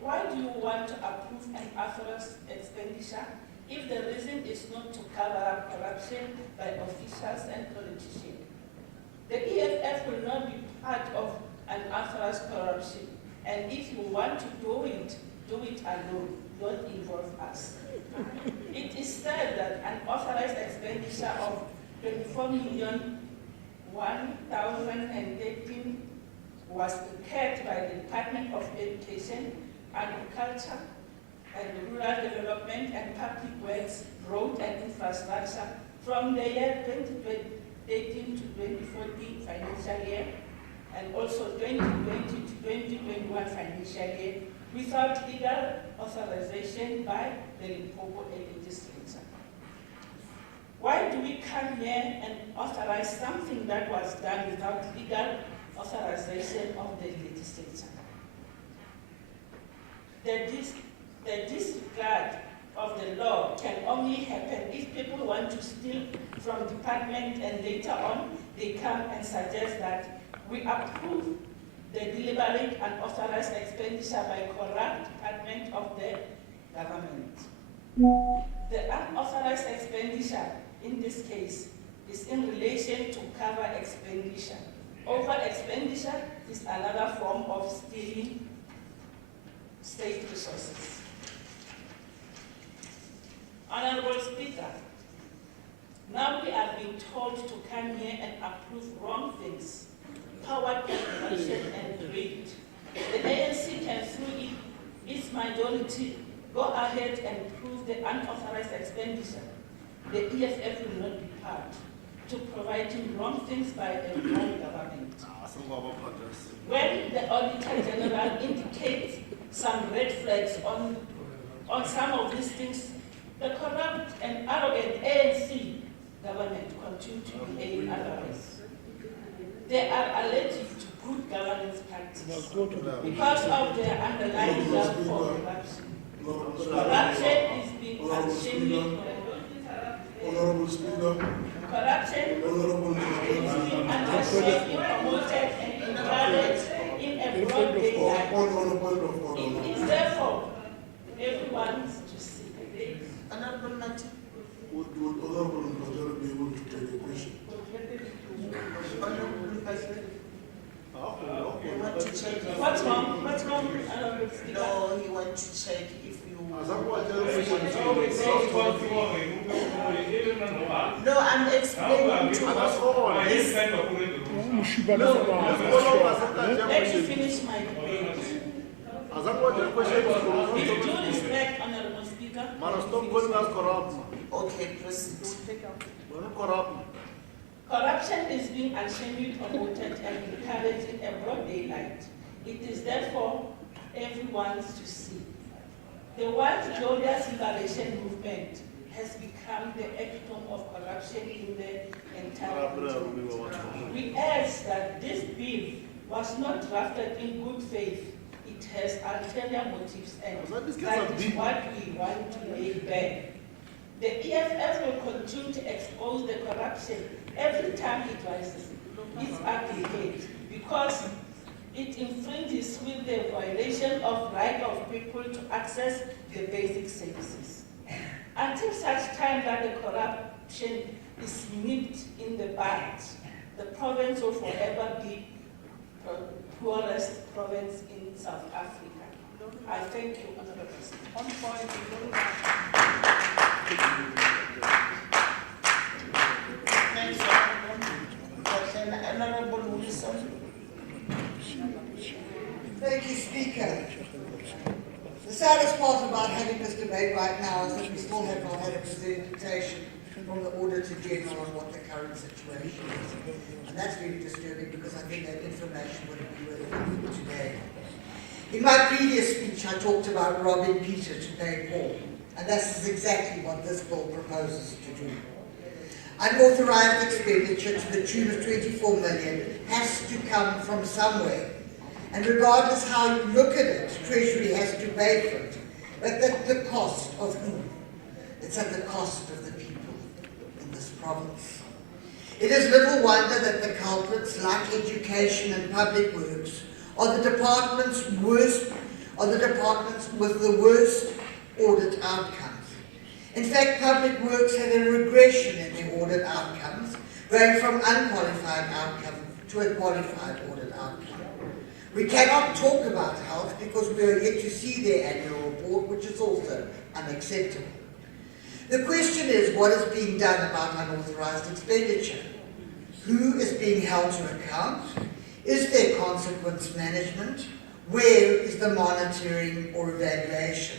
Why do you want to approve an unauthorized expenditure if the reason is not to cover up corruption by officials and politicians? The EFF will not be part of an unauthorized corruption, and if you want to do it alone, don't involve us. It is said that an authorized expenditure of 24,001,013 was incurred by the Department of Education, Agriculture and Rural Development and Public Works, Road and Infrastructure from the year 2013 to 2014 financial year, and also 2020 to 2021 financial year, without legal authorization by the Limpopo Legislature. Why do we come here and authorize something that was done without legal authorization of the legislature? The disregard of the law can only happen if people want to steal from department and later on they come and suggest that we approve the deliberate and authorized expenditure by corrupt department of the government. The unauthorized expenditure in this case is in relation to cover expenditure. Over expenditure is another form of stealing state resources. Honorable Speaker, now we are being told to come here and approve wrong things, power corruption and greed. The ANC can, through its majority, go ahead and prove the unauthorized expenditure. The EFF will not be part to providing wrong things by a wrong government. When the Auditor General indicates some red flags on some of these things, the corrupt and arrogant ANC government continue to behave otherwise. They are allergic to good governance practice because of their underlying love for corruption. Corruption is being unashamedly promoted and encouraged in a broad daylight. It is therefore everyone's to see. Honorable Mati. Would Honorable Major be able to take a question? Honorable Mati. You want to check? What's wrong? What's wrong? No, you want to check if you. No, I'm explaining to us. Let me finish my debate. With due respect, Honorable Speaker. Okay, proceed. Corruption is being unashamedly promoted and encouraged in a broad daylight. It is therefore everyone's to see. The world's glorious liberation movement has become the epitome of corruption in the entire continent. We urge that this bill was not drafted in good faith. It has ulterior motives, and that is what we want to lay bare. The EFF will continue to expose the corruption every time it rises its ugly head, because it infringes with the violation of right of people to access the basic services. Until such time that the corruption is nipped in the bud, the province will forever be the poorest province in South Africa. I thank you, Honorable President. On point, Thanks, Honorable Wilson. Thank you, Speaker. The saddest part about having this debate right now is that we still have not had a presentation from the Auditor General on what the current situation is. And that's really disturbing, because I think that information would be relevant today. In my previous speech, I talked about robbing Peter to pay Paul. And this is exactly what this bill proposes to do. Unauthorized expenditure to the tune of 24 million has to come from somewhere. and regardless how you look at it, Treasury has to pay for it. But at the cost of whom? It's at the cost of the people in this province. It is little wonder that the culprits, like education and public works, are the departments with the worst audit outcomes. In fact, public works had a regression in their audit outcomes, going from unqualified outcome to a qualified audit outcome. We cannot talk about health because we are yet to see their annual report, which is also unacceptable. The question is, what is being done about unauthorised expenditure? Who is being held to account? Is there consequence management? Where is the monitoring or evaluation?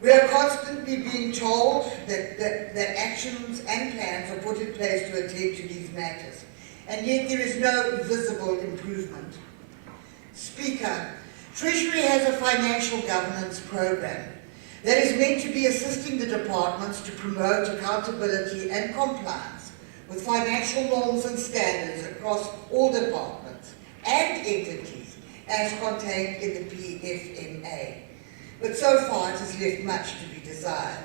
We are constantly being told that actions and plans are put in place to attend to these matters, and yet there is no visible improvement. Speaker, Treasury has a financial governance program that is meant to be assisting the departments to promote accountability and compliance with financial norms and standards across all departments and entities as contained in the PFMA. But so far it has left much to be desired.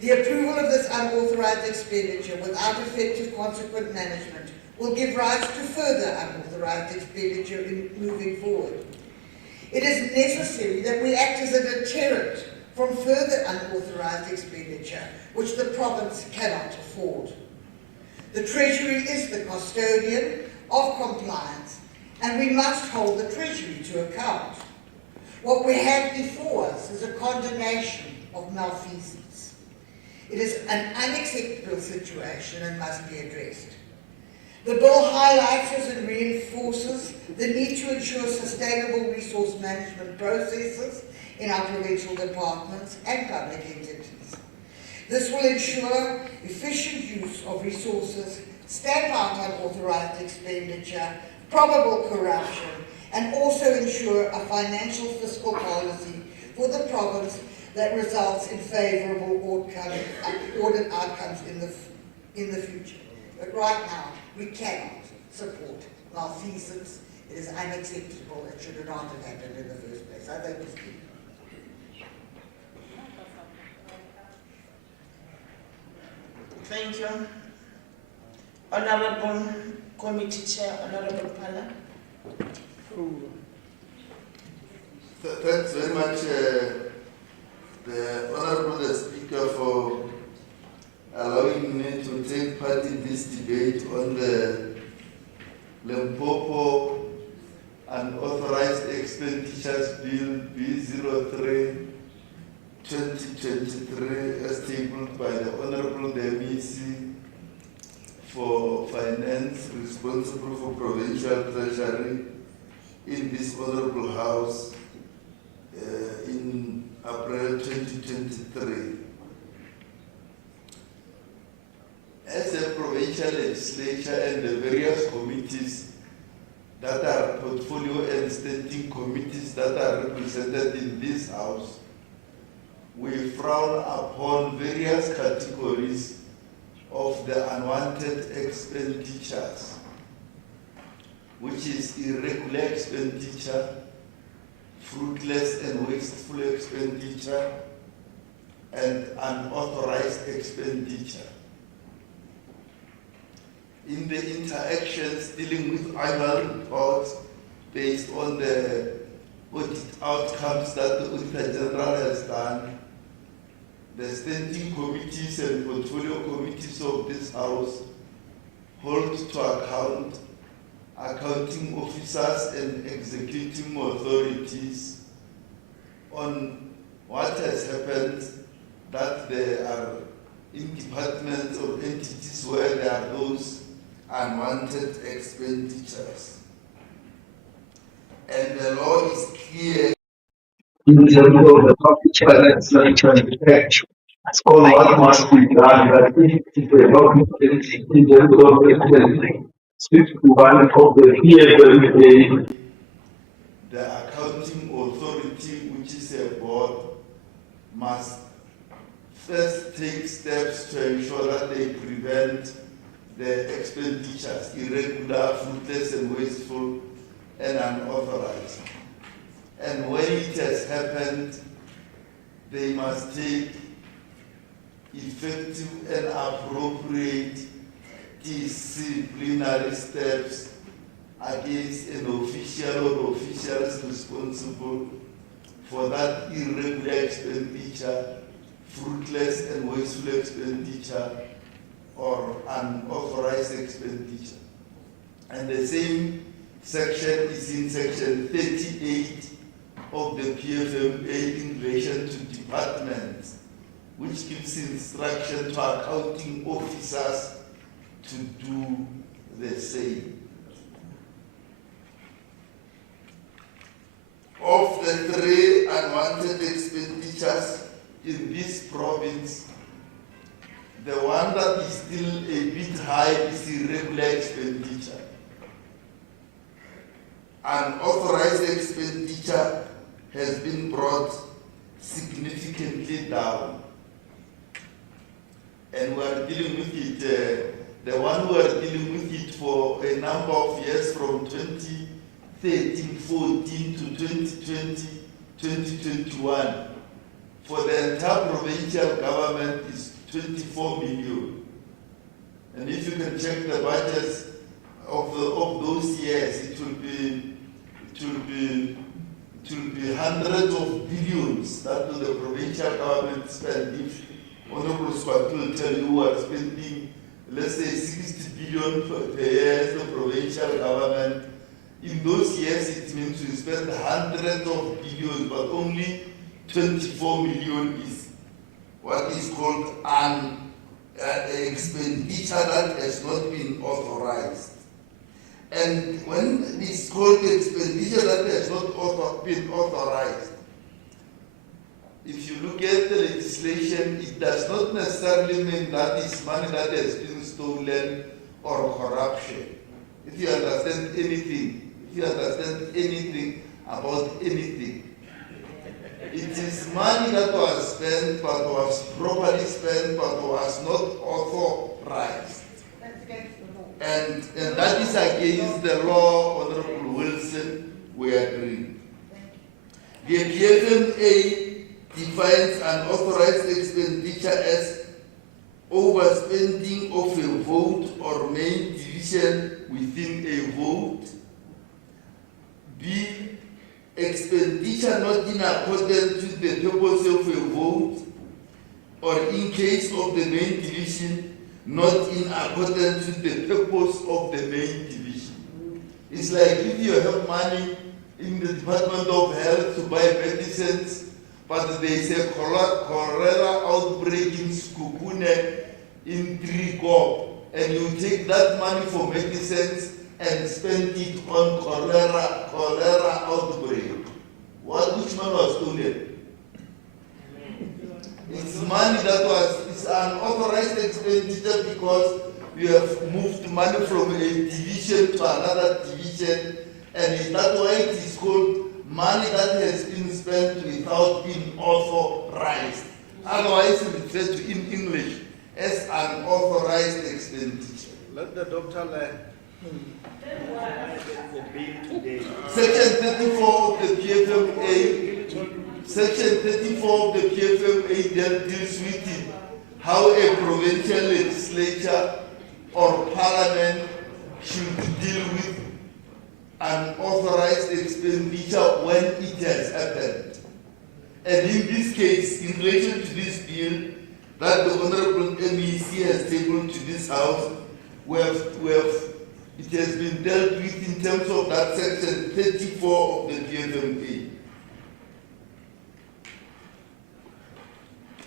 The approval of this unauthorised expenditure without effective consequent management will give rise to further unauthorised expenditure in moving forward. It is necessary that we act as a deterrent from further unauthorised expenditure, which the province cannot afford. The Treasury is the custodian of compliance, and we must hold the Treasury to account. What we have before us is a condemnation of malfeasance. It is an unacceptable situation and must be addressed. The bill highlights and reinforces the need to ensure sustainable resource management processes in our provincial departments and public entities. This will ensure efficient use of resources, stamp out unauthorised expenditure, probable corruption, and also ensure a financial fiscal policy for the province that results in favourable audit outcomes in the future. But right now, we cannot support malfeasance. It is unacceptable. It should not have happened in the first place. I thank you, Speaker. Thank you. Honourable Committee Chair, Honourable Pala. Thanks very much, the Honourable Speaker, for allowing me to take part in this debate on the Limpopo Unauthorised Expenditures Bill B03 2023 as tabled by the Honourable MEC for Finance, responsible for Provincial Treasury in this Honourable House in April 2023. As a provincial legislature and the various committees that are portfolio and standing committees that are represented in this House, we frown upon various categories of the unwanted expenditures, which is irregular expenditure, fruitless and wasteful expenditure, and unauthorized expenditure. In the interactions dealing with annual reports based on the audit outcomes that the Auditor General has done, the standing committees and portfolio committees of this House hold to account accounting officers and executing authorities on what has happened, that there are in departments or entities where there are those unwanted expenditures. And the law is clear in terms of the public legislature. So what must be done that if the document in the document speaks to one of the here the accounting authority, which is a board, must first take steps to ensure that they prevent the expenditures, irregular, fruitless and wasteful, and unauthorized. And when it has happened, they must take effective and appropriate disciplinary steps against an official or officials responsible for that irregular expenditure, fruitless and wasteful expenditure, or unauthorized expenditure. And the same section is in section 38 of the PFMA in relation to departments, which gives instruction to accounting officers to do the same. Of the 3 unwanted expenditures in this province, the one that is still a bit high is irregular expenditure. Unauthorized expenditure has been brought significantly down. And we are dealing with it, the one we are dealing with it for a number of years from 2013-14 to 2020-2021. For the entire provincial government is 24 million. And if you can check the budgets of those years, it will be hundreds of billions that the provincial government spend. If Honorable Scott will tell you we are spending, let's say, 60 billion per year as the provincial government. In those years, it means we spend hundreds of billions, but only 24 million is what is called an expenditure that has not been authorized. And when it's called expenditure that has not been authorized, if you look at the legislation, it does not necessarily mean that it's money that has been stolen or corruption. If you understand anything about anything, it is money that was spent, but was properly spent, but was not authorized. And that is against the law, Honorable Wilson, we agree. The PFMA defines unauthorized expenditure as overspending of a vote or main division within a vote. B, expenditure not in accordance with the purpose of a vote, or in case of the main division, not in accordance with the purpose of the main division. It's like if you have money in the Department of Health to buy medicines, but there is a cholera outbreak in Skukune in Trikop, and you take that money for medicines and spend it on cholera outbreak. Which money was stolen? It's money that it's unauthorized expenditure because we have moved money from a division to another division, and that's why it is called money that has been spent without being authorized. Otherwise, referred to in English as unauthorized expenditure. Let the doctor learn. Section 34 of the PFMA. Section 34 of the PFMA deals with it, how a provincial legislature or parliament should deal with unauthorized expenditure when it has happened. And in this case, in relation to this bill that the Honorable MEC has tabled to this House, it has been dealt with in terms of that section 34 of the PFMA.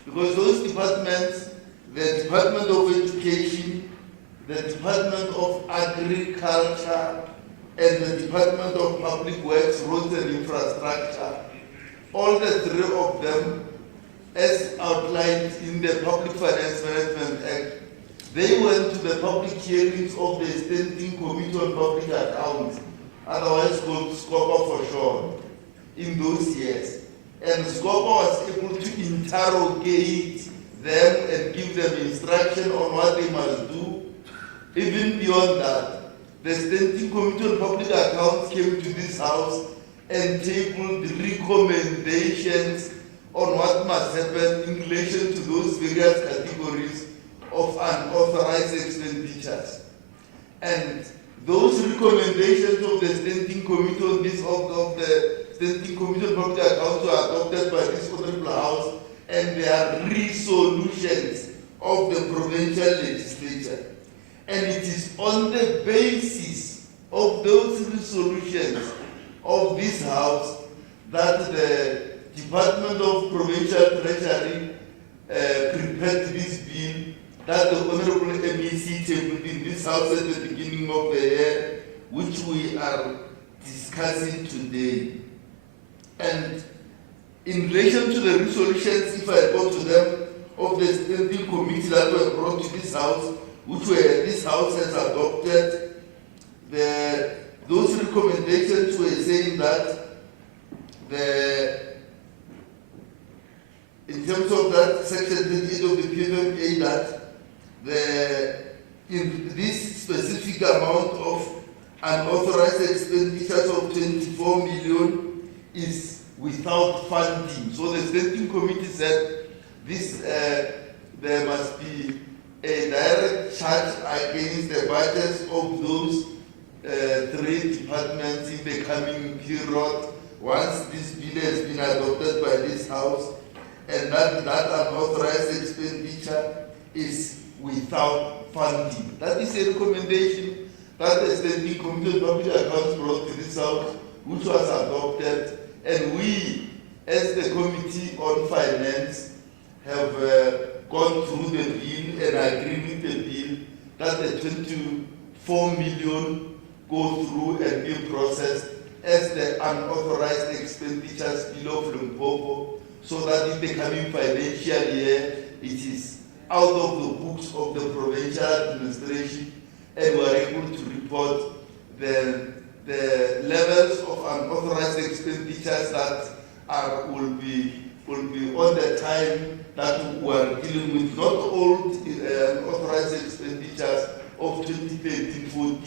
Because those departments, the Department of Education, the Department of Agriculture, and the Department of Public Works, Roads and Infrastructure, all the 3 of them, as outlined in the Public Finance Management Act, they went to the public hearings of the Standing Committee on Public Accounts, otherwise called SCOPA for short, in those years. And SCOPA was able to interrogate them and give them instruction on what they must do. Even beyond that, the Standing Committee on Public Accounts came to this house and tabled recommendations on what must happen in relation to those various categories of unauthorized expenditures. And those recommendations of the Standing Committee on this of the Standing Committee on Public Accounts were adopted by this honorable house, and they are resolutions of the provincial legislature. And it is on the basis of those resolutions of this house that the Department of Provincial Treasury prepared this bill that the Honorable MEC tabled in this house at the beginning of the year, which we are discussing today. And in relation to the resolutions, if I go to them, of the Standing Committee that were brought to this house, which this house has adopted, those recommendations were saying that in terms of that section 38 of the PFMA, that in this specific amount of unauthorized expenditures of 24 million is without funding. So the Standing Committee said this there must be a direct charge against the budgets of those three departments in the coming period once this bill has been adopted by this house, and that unauthorized expenditure is without funding. That is a recommendation that the Standing Committee on Public Accounts brought to this house, which was adopted, and we, as the Committee on Finance, have gone through the bill and agreed with the bill that the 24 million go through and be processed as the unauthorized expenditures bill of Limpopo, so that in the coming financial year it is out of the books of the provincial administration, and we are able to report the levels of unauthorized expenditures that will be on the time that we are dealing with, not all unauthorized expenditures of 2013-14,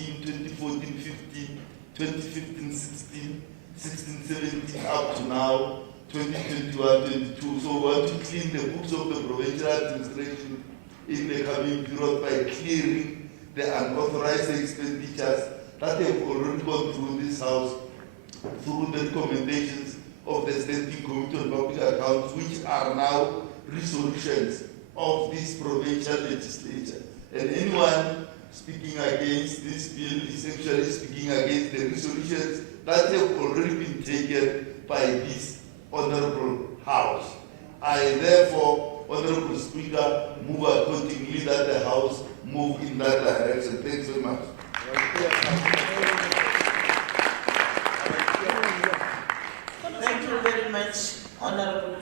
2014-15, 2015-16, 16-17 up to now, 2021-22. So we want to clean the books of the provincial administration in the coming period by clearing the unauthorized expenditures that have already gone through this house through the recommendations of the Standing Committee on Public Accounts, which are now resolutions of this provincial legislature. And anyone speaking against this bill is actually speaking against the resolutions that have already been taken by this honorable house. I therefore, Honorable Speaker, move accordingly that the house move in that direction. Thanks very much. Thank you very much, Honorable.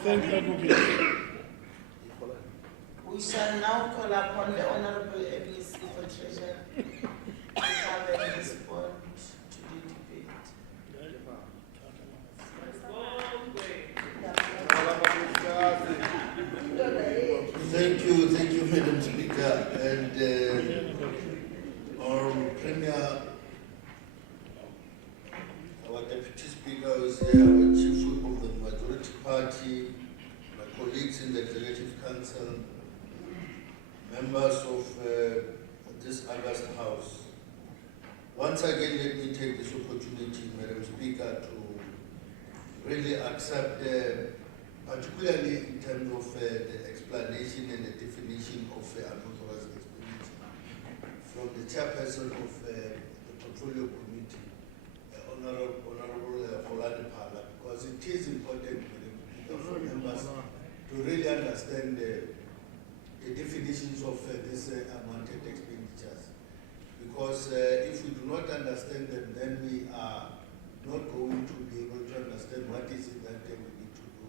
We shall now call upon the Honorable MEC for Treasury to come and respond to the debate. Thank you, Madam Speaker, and our Premier, our Deputy Speaker is here, our Chief Whip of the Majority Party, my colleagues in the Executive Council, members of this August House. Once again, let me take this opportunity, Madam Speaker, to really accept, particularly in terms of the explanation and the definition of unauthorized expenditure from the chairperson of the Portfolio Committee, Honorable Holani Pala, because it is important for members to really understand the definitions of these amounted expenditures. Because if we do not understand them, then we are not going to be able to understand what is it that we need to do,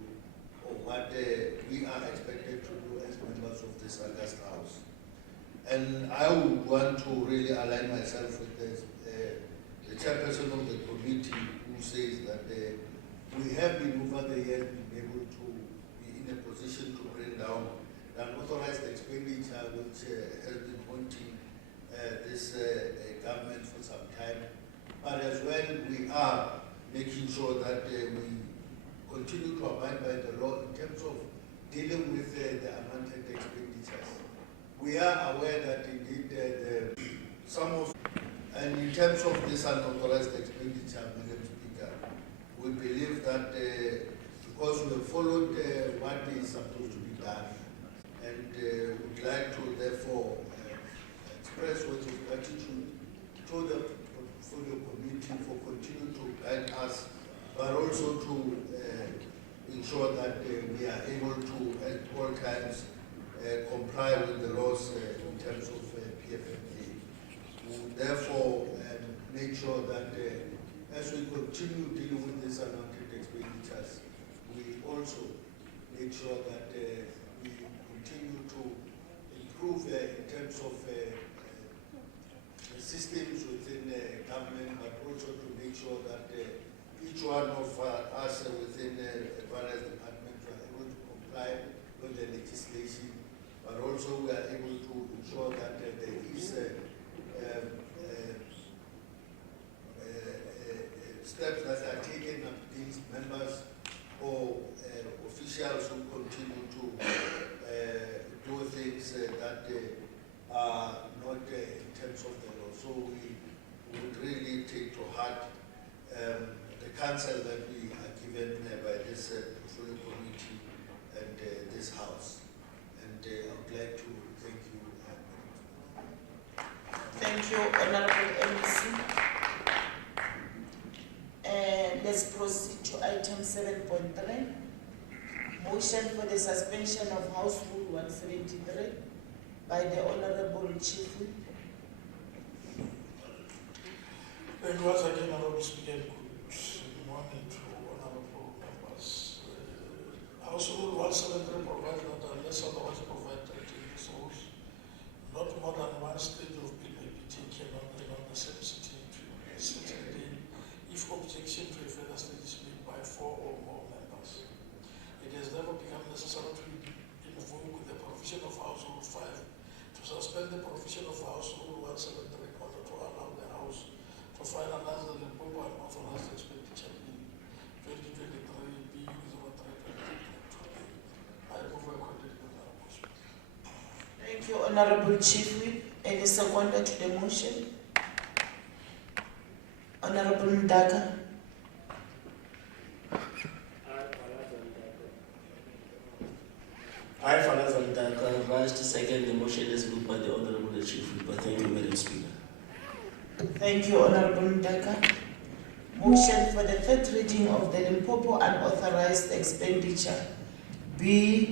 or what we are expected to do as members of this August House. And I would want to really align myself with the chairperson of the committee, who says that we have been over the years been able to be in a position to bring down the unauthorized expenditure, which has been haunting this government for some time. But as well, we are making sure that we continue to abide by the law in terms of dealing with the unwanted expenditures. We are aware that indeed and in terms of this unauthorized expenditure, Madam Speaker, we believe that because we have followed what is supposed to be done, and would like to therefore express words of gratitude to the Portfolio Committee for continuing to guide us, but also to ensure that we are able to at all times comply with the laws in terms of PFMA. We will therefore make sure that as we continue dealing with these unwanted expenditures, we also make sure that we continue to improve in terms of the systems within government, but also to make sure that each one of us within various departments are able to comply with the legislation, but also we are able to ensure that there is steps that are taken against members or officials who continue to do things that are not in terms of the law. So we would really take to heart the counsel that we are given by this Portfolio Committee and this House. And I would like to thank you. Thank you, Honorable MC. Let's proceed to item 7.3. Motion for the suspension of House Rule 173 by the Honorable Chief Whip. Thank you once again, Honorable Speaker. Good morning to honorable members. House Rule 173 provides that unless otherwise provided in this rules, not more than one stage of bill may be taken on the same sitting day if objection to a further stage is made by 4 or more members. It has therefore become necessary to invoke the provision of House Rule 5 to suspend the provision of House Rule 173 in order to allow the House to finalize the Limpopo Unauthorised Expenditure Bill 2023 B03. I move accordingly, Honorable Speaker. Thank you, Honorable Chief Whip. Any seconder to the motion? Honorable Ndaka. I, Falaza Ndaka, rise to second the motion as moved by the Honorable Chief Whip. Thank you, Madam Speaker. Thank you, Honorable Ndaka. Motion for the third reading of the Limpopo Unauthorized Expenditure Bill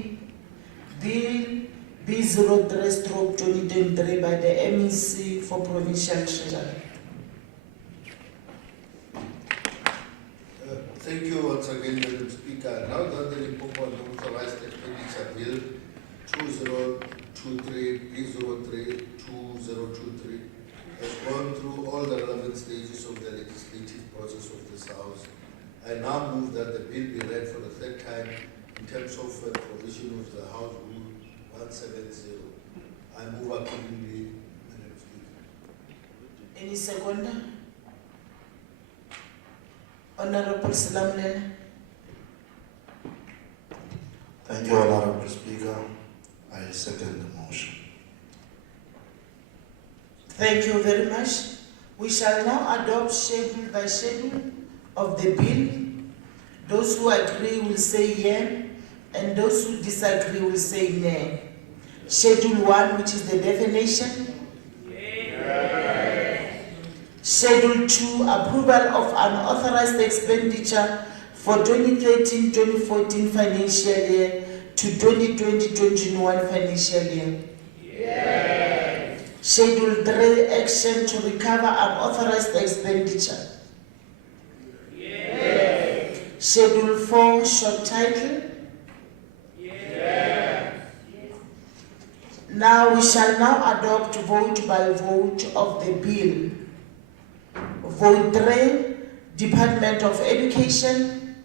B03/2023 by the MEC for Provincial Treasury. Thank you once again, Madam Speaker. Now that the Limpopo Unauthorized Expenditure Bill 2023 B03/2023 has gone through all the relevant stages of the legislative process of this House, I now move that the bill be read for the third time in terms of provision of the House Rule 170. I move accordingly, Madam Speaker. Any seconder? Honorable Salamulele. Thank you, Honorable Speaker. I second the motion. Thank you very much. We shall now adopt schedule by schedule of the bill. Those who agree will say yea, and those who disagree will say nay. Schedule 1, which is the definition. Schedule 2, approval of unauthorized expenditure for 2013-2014 financial year to 2020-21 financial year. Yes. Schedule 3, action to recover unauthorized expenditure. Yes. Schedule 4, short title. Yes. Now we shall now adopt vote by vote of the bill. Vote 3, Department of Education.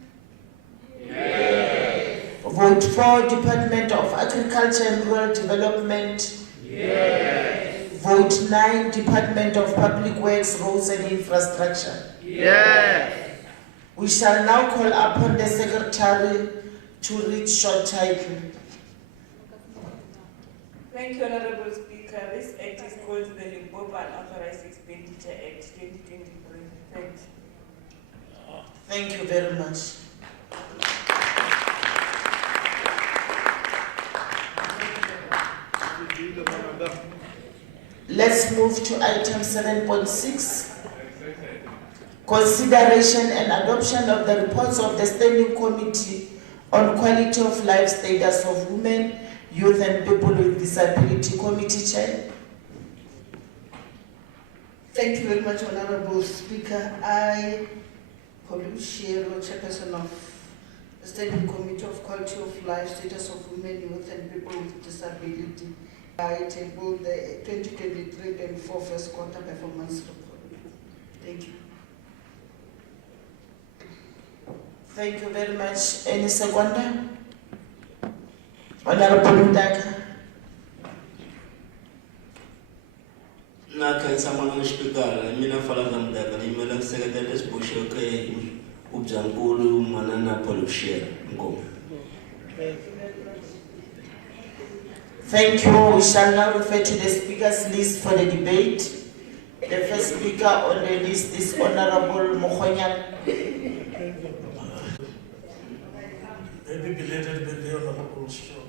Yes. Vote 4, Department of Agriculture and Rural Development. Yes. Vote 9, Department of Public Works, Roads and Infrastructure. Yes. We shall now call upon the Secretary to read short title. Thank you, Honorable Speaker. This act is called the Limpopo Unauthorized Expenditure Act 2023. Thanks. Thank you very much. Let's move to item 7.6. Consideration and adoption of the reports of the Standing Committee on Quality of Life Status of Women, Youth and People with Disability. Committee Chair. Thank you very much, Honorable Speaker. I, Pauline Shero, Chairperson of the Standing Committee of Quality of Life, Status of Women, Youth and People with Disability, I table the 2023-24 first quarter performance report. Thank you. Thank you very much. Any seconder? Honorable Ndaka. Na khensa manana xipikara mina falaka mudaka ni yimela ku seketela leswi boxeke ubyankulu manana Paulushera Ngoma. Thank you. We shall now refer to the speakers list for the debate. The first speaker on the list is Honorable Mokhonyan. Maybe belated birthday, Honorable Shero.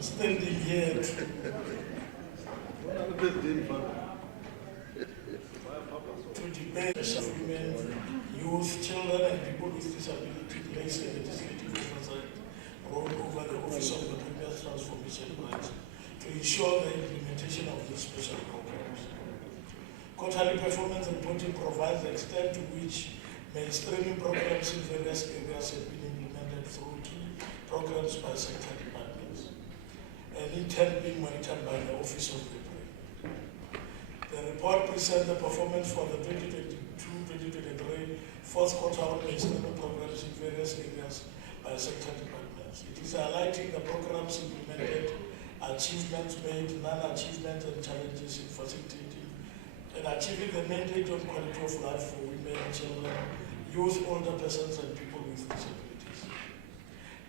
Standing here to debate women, youth, children, and people with disability place a legislative oversight role over the Office of the Premier Transformation Branch to ensure the implementation of these special programs. Quarterly performance reporting provides the extent to which mainstreaming programs in various areas have been implemented through key programs by sector departments, and in turn being monitored by the Office of the Premier. The report presents the performance for the 2022-2023 fourth quarter on mainstreaming programs in various areas by sector departments. It is highlighting the programs implemented, achievements made, non-achievements and challenges in facilitating and achieving the mandate on quality of life for women, children, youth, older persons and people with disabilities.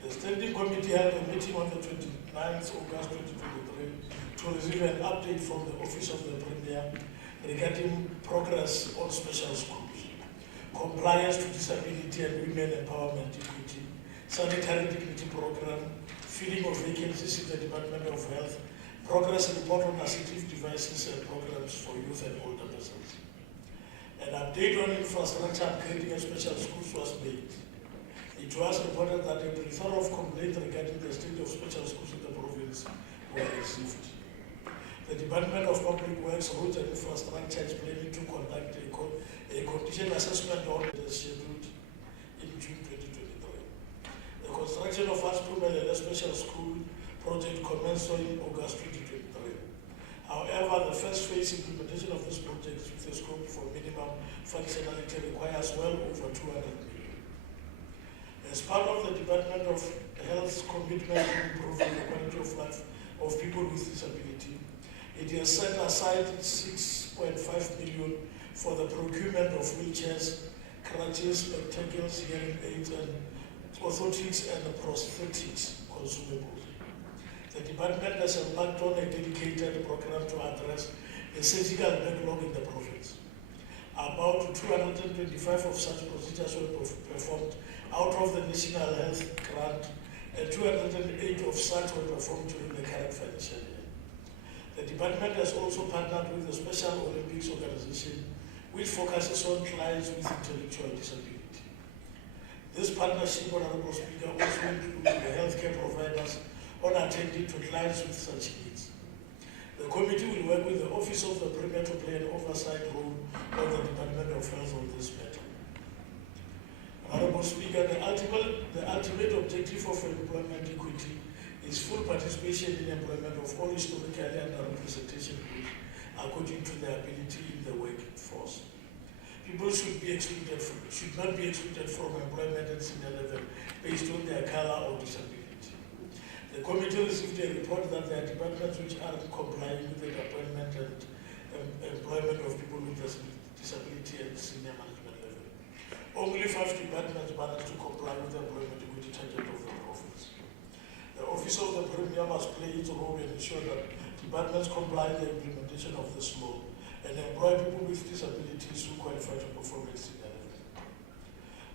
The Standing Committee held a meeting on the 29th August 2023 to receive an update from the Office of the Premier regarding progress on special schools, compliance to disability and women empowerment equity, sanitary dignity program, filling of vacancies in the Department of Health, progress report on assistive devices and programs for youth and older persons. An update on infrastructure upgrading and special schools was made. It was reported that a plethora of complaints regarding the state of special schools in the province were received. The Department of Public Works, Roads and Infrastructure is planning to conduct a condition assessment on the scheduled in June 2023. The construction of Aspumele Special School project commenced in August 2023. However, the first phase implementation of this project with a scope for minimum functionality requires well over 200 million. As part of the Department of Health's commitment to improving the quality of life of people with disability, it has set aside 6.5 million for the procurement of wheelchairs, crutches, spectacles, hearing aids, and orthotics and prosthetics consumables. The department has embarked on a dedicated program to address the surgical backlog in the province. About 225 of such procedures were performed out of the National Health Grant, and 208 of such were performed during the current financial year. The department has also partnered with the Special Olympics Organization, which focuses on clients with intellectual disability. This partnership, Honorable Speaker, also includes the healthcare providers on attending to clients with such needs. The committee will work with the Office of the Premier to play an oversight role on the Department of Health on this matter. Honorable Speaker, the ultimate objective of employment equity is full participation in employment of all historically underrepresented groups according to their ability in the workforce. People should not be excluded from employment at senior level based on their color or disability. The committee received a report that there are departments which are complying with the appointment and employment of people with disability at senior management level. Only 5 departments managed to comply with the employment equity target of the office. The Office of the Premier must play its role and ensure that departments comply with the implementation of this law and employ people with disabilities who qualify to perform at senior level.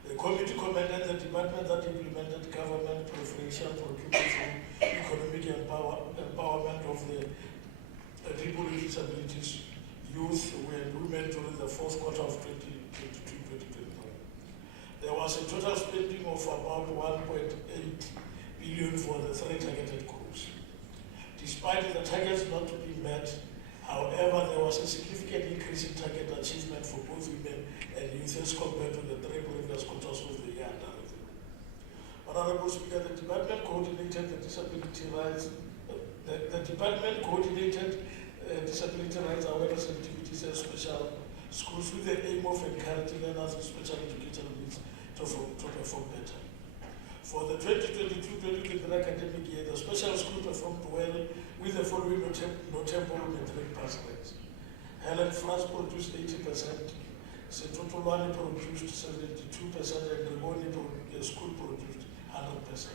The committee commended the department that implemented government preferential procurement through economic empowerment of the people with disabilities, youth, and women during the fourth quarter of 2022-2023. There was a total spending of about 1.8 billion for the 3 targeted groups. Despite the targets not to be met, however, there was a significant increase in target achievement for both women and youth as compared to the 3 previous quarters of the year under review. Honorable Speaker, the department coordinated the disability rights. The department coordinated disability rights awareness activities at special schools with the aim of encouraging learners with special educational needs to perform better. For the 2022-2023 academic year, the special school performed well with the following notable metric pass rates. Helen France produced 80%, Setotolwane produced 72%, and Reboni school produced 100%.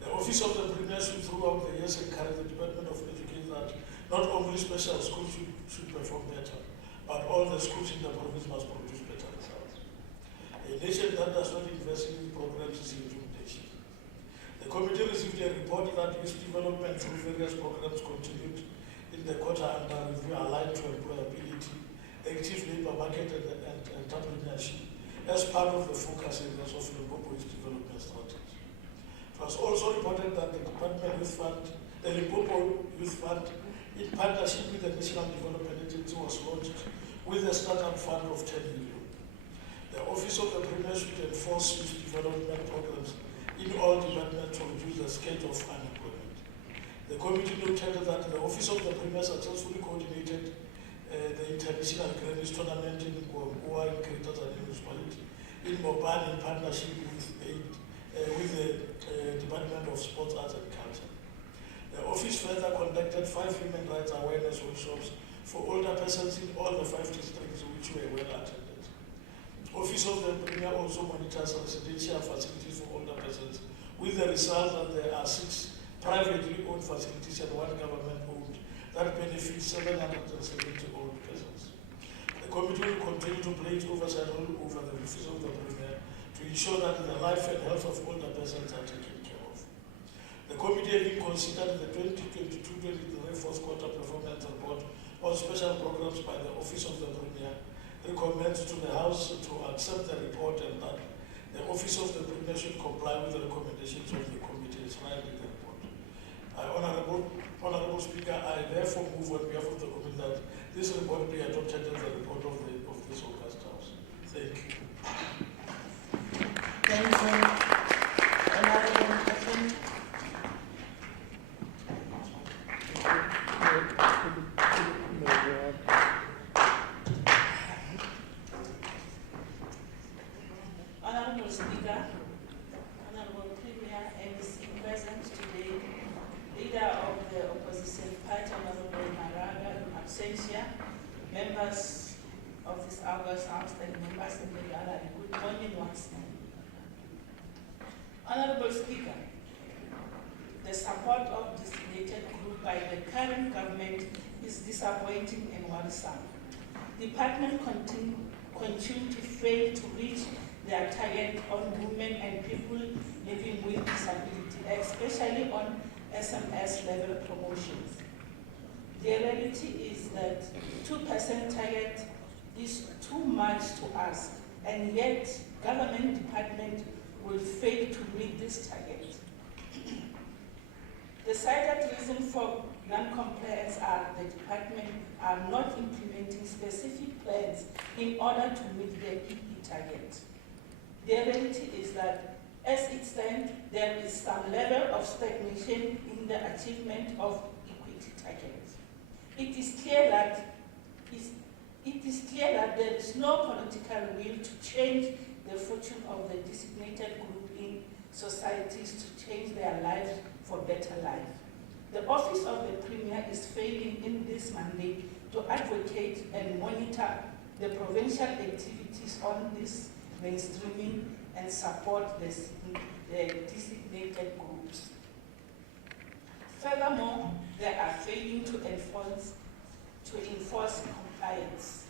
The Office of the Premier should throughout the years encourage the Department of Education that not only special schools should perform better, but all the schools in the province must produce better results. A nation that does not invest in programs is a doomed nation. The committee received a report that youth development through various programs continued in the quarter under review aligned to employability, active labor market and entrepreneurship as part of the focus areas of Limpopo Youth Development Strategy. It was also reported that the Limpopo Youth Fund, in partnership with the National Development Agency, was launched with a startup fund of 10 million. The Office of the Premier should enforce youth development programs in all departments to reduce the scale of unemployment. The committee noted that the Office of the Premier successfully coordinated the International Grannies Tournament in Goa in Greater Zanzibar Municipality in Moban in partnership with the Department of Sports, Arts and Culture. The office further conducted 5 human rights awareness workshops for older persons in all the 5 districts which were well attended. Office of the Premier also monitors residential facilities for older persons with the result that there are 6 privately owned facilities and 1 government owned that benefit 770 old persons. The committee will continue to play its oversight all over the Office of the Premier to ensure that the life and health of older persons are taken care of. The committee having considered the 2022-2023 fourth quarter performance report on special programs by the Office of the Premier, recommends to the House to accept the report and that the Office of the Premier should comply with the recommendations of the committee as filed in the report. Honorable Speaker, I therefore move on behalf of the committee that this report be adopted as the report of this August House. Thank you. Thank you. Honorable Captain. Honorable Speaker, Honorable Premier, MC present today, Leader of the Opposition Party, Honorable Maraga, in absentia, members of this August House and members in the gallery, good morning once more. Honorable Speaker, the support of designated group by the current government is disappointing and worrisome. Department continue to fail to reach their target on women and people living with disability, especially on SMS level promotions. The reality is that 2% target is too much to ask, and yet government department will fail to meet this target. The cited reason for non-compliance are the department are not implementing specific plans in order to meet the EP target. The reality is that as it stands, there is some level of stagnation in the achievement of equity targets. It is clear that there is no political will to change the fortune of the designated group in societies to change their lives for better life. The Office of the Premier is failing in this mandate to advocate and monitor the provincial activities on this mainstreaming and support the designated groups. Furthermore, they are failing to enforce compliance.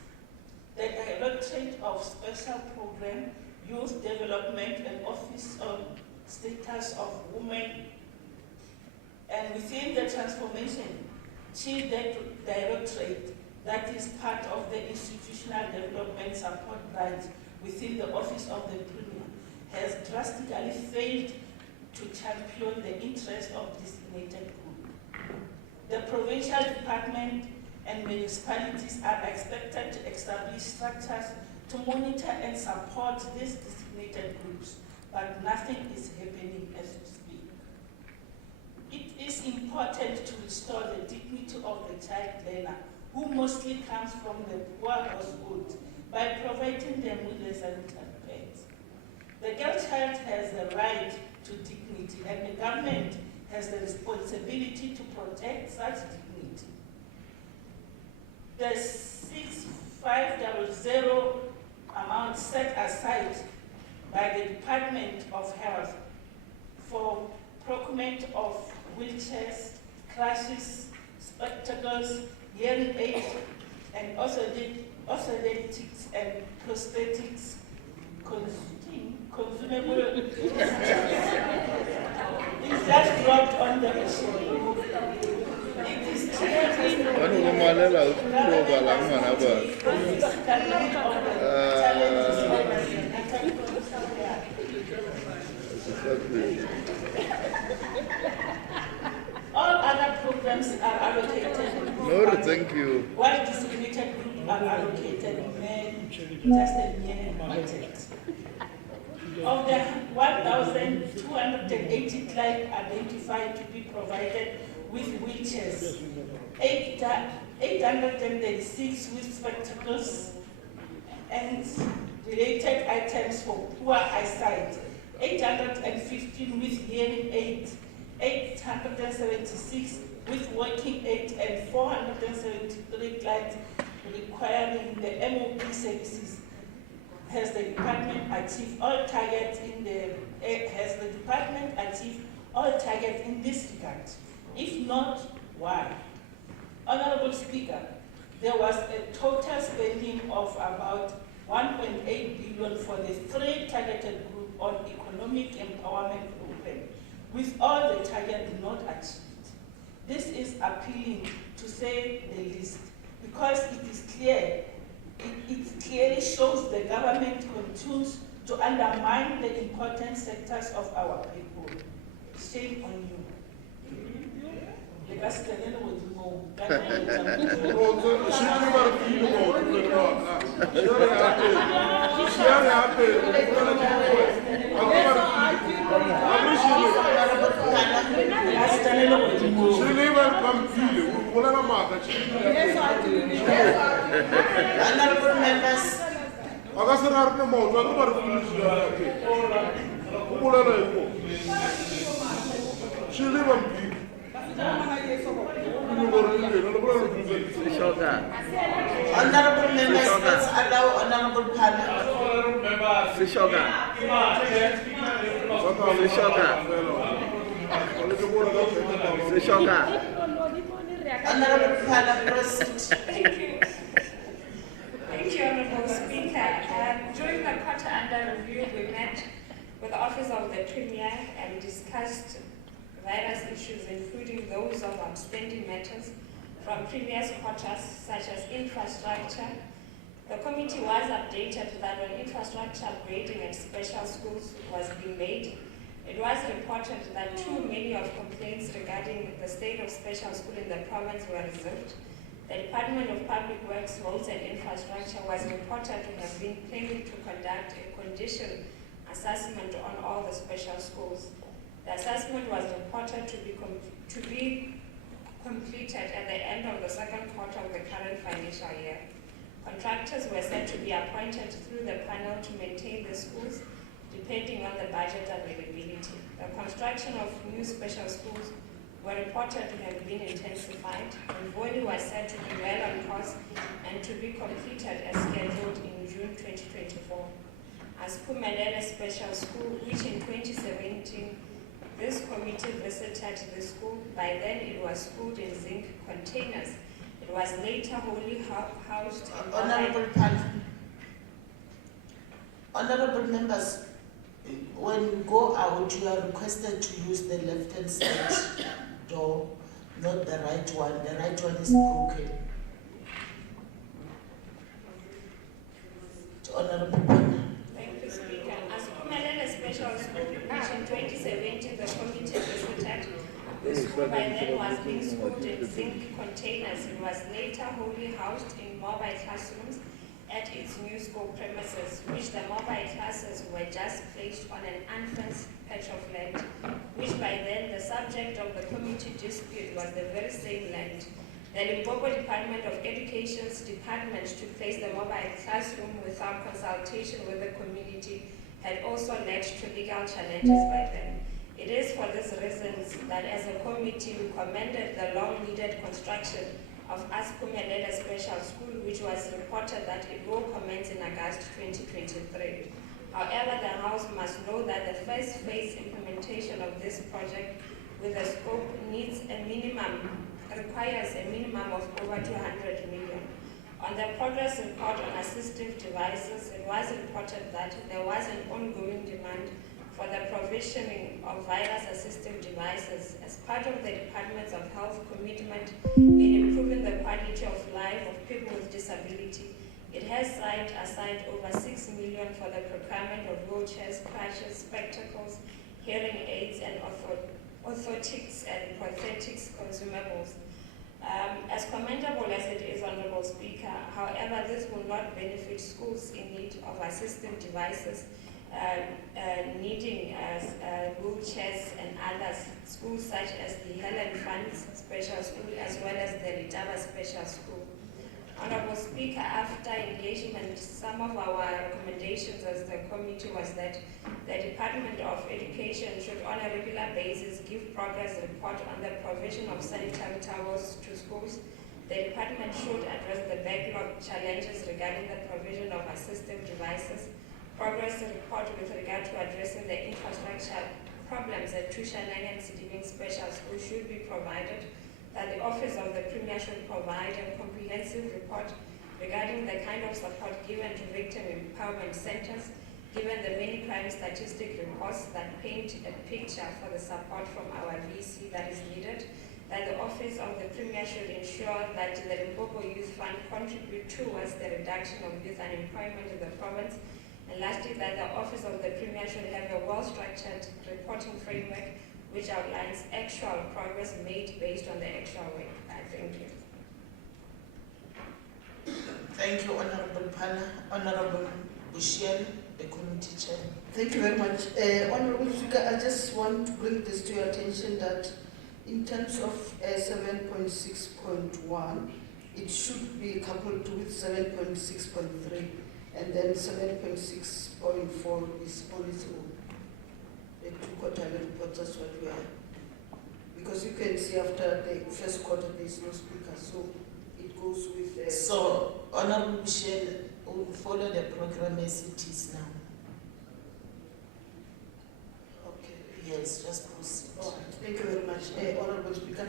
The Directorate of Special Program, Youth Development and Office on Status of Women, and within the Transformation Chief Directorate, that is part of the Institutional Development Support Branch within the Office of the Premier, has drastically failed to champion the interest of designated group. The provincial department and municipalities are expected to establish structures to monitor and support these designated groups, but nothing is happening as we speak. It is important to restore the dignity of the child learner, who mostly comes from the poor household, by providing them with a sanitary pads. The girl child has the right to dignity, and the government has the responsibility to protect such dignity. The 6500 amount set aside by the Department of Health for procurement of wheelchairs, crutches, spectacles, hearing aids, and orthodontics and prosthetics consumable is just dropped on the machine. It is all other programs are allocated. No, thank you. While designated groups are allocated just a mere budget. Of the 1,280 clients identified to be provided with wheelchairs, 836 with spectacles and related items for poor eyesight, 815 with hearing aids, 876 with working aids, and 473 clients requiring the MOP services. Has the department achieved all targets in this regard? If not, why? Honorable Speaker, there was a total spending of about 1.8 billion for the 3 targeted group on economic empowerment program, with all the targets not achieved. This is appealing, to say the least, because it is clear. It clearly shows the government continues to undermine the important sectors of our people. Shame on you. Honorable members, honorable members, let's allow honorable panel. Honorable panel, proceed. Thank you, Honorable Speaker. During the quarter under review, we met with the Office of the Premier and discussed various issues, including those of outstanding matters from previous quarters, such as infrastructure. The committee was updated that when infrastructure upgrading at special schools was being made, it was reported that too many of complaints regarding the state of special school in the province were resolved. The Department of Public Works, Roads and Infrastructure was reported to have been planning to conduct a condition assessment on all the special schools. The assessment was reported to be completed at the end of the second quarter of the current financial year. Contractors were said to be appointed through the panel to maintain the schools. depending on the budget availability. The construction of new special schools were reported to have been intensified, and Voli was said to be well on course and to be completed as scheduled in June 2024. As Pumelele Special School, which in 2017 this committee visited the school, by then it was schooled in zinc containers. It was later wholly housed in Honorable members, when you go out, you are requested to use the left-hand side door, not the right one. The right one is broken. Honorable Panna. Thank you, Speaker. As Pumelele Special School, which in 2017 the committee visited, the school by then was being schooled in zinc containers. It was later wholly housed in mobile classrooms at its new school premises, which the mobile classes were just placed on an unfenced patch of land, which by then the subject of the committee dispute was the very same land. The Limpopo Department of Education's department to place the mobile classroom without consultation with the community had also led to legal challenges by then. It is for these reasons that as a committee we commended the long-needed construction of Pumelele Special School, which was reported that it will commence in August 2023. However, the House must know that the first phase implementation of this project with the scope requires a minimum of over 200 million. On the progress report on assistive devices, it was reported that there was an ongoing demand for the provisioning of virus assistive devices as part of the Department of Health commitment in improving the quality of life of people with disability. It has set aside over 6 million for the procurement of wheelchairs, crutches, spectacles, hearing aids, and orthotics and prosthetics consumables. As commendable as it is, Honourable Speaker, however, this will not benefit schools in need of assistive devices, needing wheelchairs and others, schools such as the Helen Funds Special School as well as the Litaba Special School. Honourable Speaker, after engagement, some of our recommendations as the committee was that the Department of Education should on a regular basis give progress report on the provision of sanitary towels to schools. The department should address the backlog challenges regarding the provision of assistive devices. Progress report with regard to addressing the infrastructure problems at Tushanang and Sidibing Special School should be provided. That the Office of the Premier should provide a comprehensive report regarding the kind of support given to victim empowerment centers, given the many crime statistic reports that paint a picture for the support from our VC that is needed. That the Office of the Premier should ensure that the Limpopo Youth Fund contribute towards the reduction of youth unemployment in the province. And lastly, that the Office of the Premier should have a well-structured reporting framework which outlines actual progress made based on the actual work. Thank you. Thank you, Honourable Panna. Honourable Bushian, the committee chair. Thank you very much. Honourable Speaker, I just want to bring this to your attention that in terms of 7.6.1, it should be coupled with 7.6.3, and then 7.6.4 is on its own. The 2 quarterly reports, that's what we are. Because you can see after the first quarter there is no speaker, so it goes with. So, Honourable Michelle will follow the program as it is now. Okay. Yes, just proceed. All right. Thank you very much, Honourable Speaker.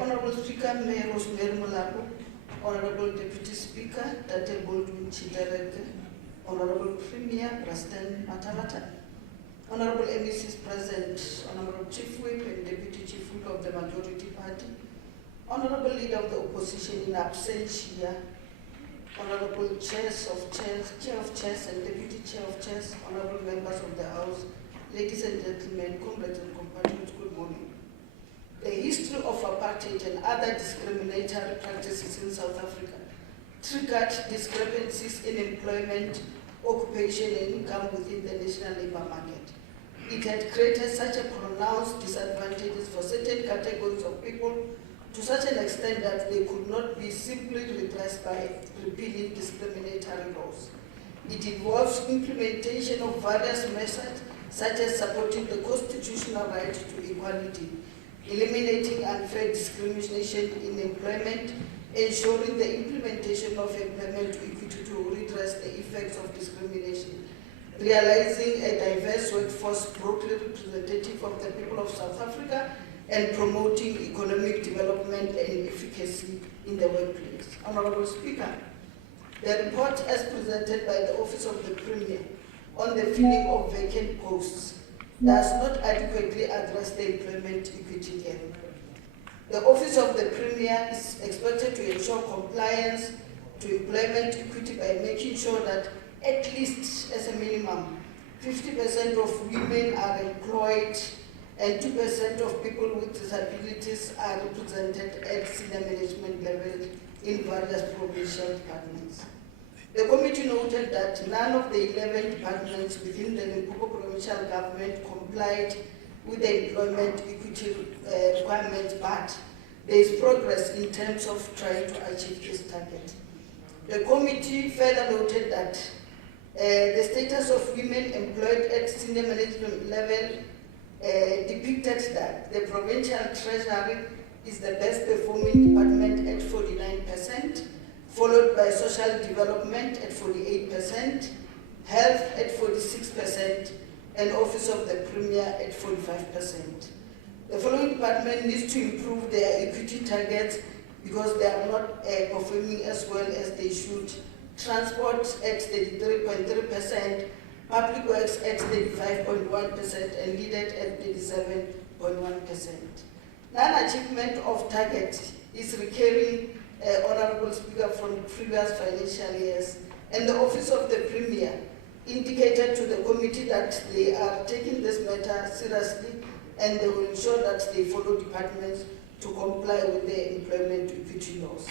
Honourable Speaker, Mayor Rosemary Molapo, Honourable Deputy Speaker, Tate Baldwin Chidareke, Honourable Premier, Preston Matalata, Honourable MECs present, Honourable Chief Whip and Deputy Chief Whip of the Majority Party, Honourable Leader of the Opposition in absentia, Honourable Chairs of Chairs, Chair of Chairs and Deputy Chair of Chairs, Honourable Members of the House, ladies and gentlemen, comrades and compatriots, good morning. The history of apartheid and other discriminatory practices in South Africa triggered discrepancies in employment, occupation and income within the national labour market. It had created such a pronounced disadvantages for certain categories of people to such an extent that they could not be simply redressed by repealing discriminatory laws. It involves implementation of various measures such as supporting the constitutional right to equality, eliminating unfair discrimination in employment, ensuring the implementation of employment equity to redress the effects of discrimination, realizing a diverse workforce broadly representative of the people of South Africa, and promoting economic development and efficacy in the workplace. Honorable Speaker, the report as presented by the Office of the Premier on the filling of vacant posts does not adequately address the employment equity gap. The Office of the Premier is expected to ensure compliance to employment equity by making sure that at least as a minimum, 50% of women are employed and 2% of people with disabilities are represented at senior management level in various provincial departments. The committee noted that none of the 11 departments within the Limpopo provincial government complied with the employment equity requirements, but there is progress in terms of trying to achieve this target. The committee further noted that the status of women employed at senior management level depicted that the provincial treasury is the best performing department at 49%, followed by social development at 48%, health at 46%, and office of the premier at 45%. The following department needs to improve their equity targets because they are not performing as well as they should. Transport at 33.3%, public works at 35.1%, and leaded at 37.1%. Non-achievement of target is recurring, Honorable Speaker, from previous financial years, and the Office of the Premier indicated to the committee that they are taking this matter seriously and they will ensure that they follow departments to comply with the employment equity laws.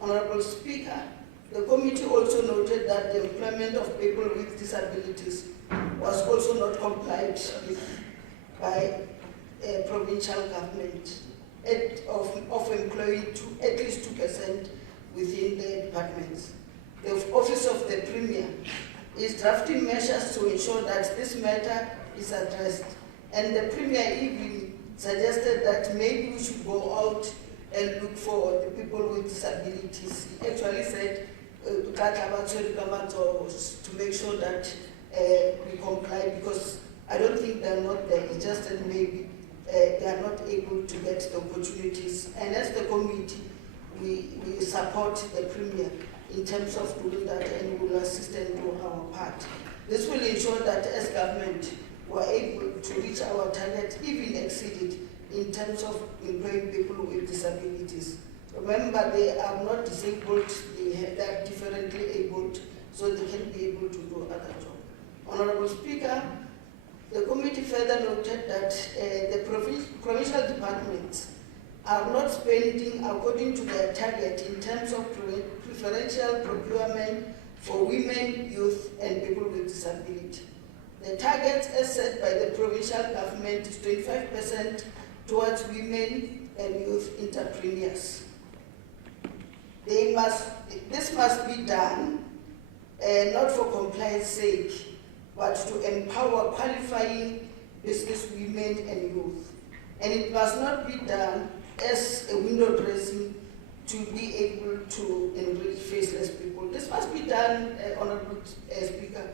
Honorable Speaker, the committee also noted that the employment of people with disabilities was also not complied with by provincial government of employing at least 2% within the departments. The Office of the Premier is drafting measures to ensure that this matter is addressed. And the Premier even suggested that maybe we should go out and look for the people with disabilities. He actually said to make sure that we comply, because I don't think they're not there. It's just that maybe they are not able to get the opportunities. And as the committee, we support the Premier in terms of doing that, and we will assist and do our part. This will ensure that as government, we are able to reach our target, even exceed it, in terms of employing people with disabilities. Remember, they are not disabled, they are differently abled, so they can be able to do other jobs. Honorable Speaker, the committee further noted that the provincial departments are not spending according to their target in terms of preferential procurement for women, youth, and people with disability. The target as set by the provincial government is 25% towards women and youth entrepreneurs. This must be done not for compliance sake, but to empower qualifying business women and youth. And it must not be done as a window dressing to be able to enrich faceless people. This must be done, Honorable Speaker,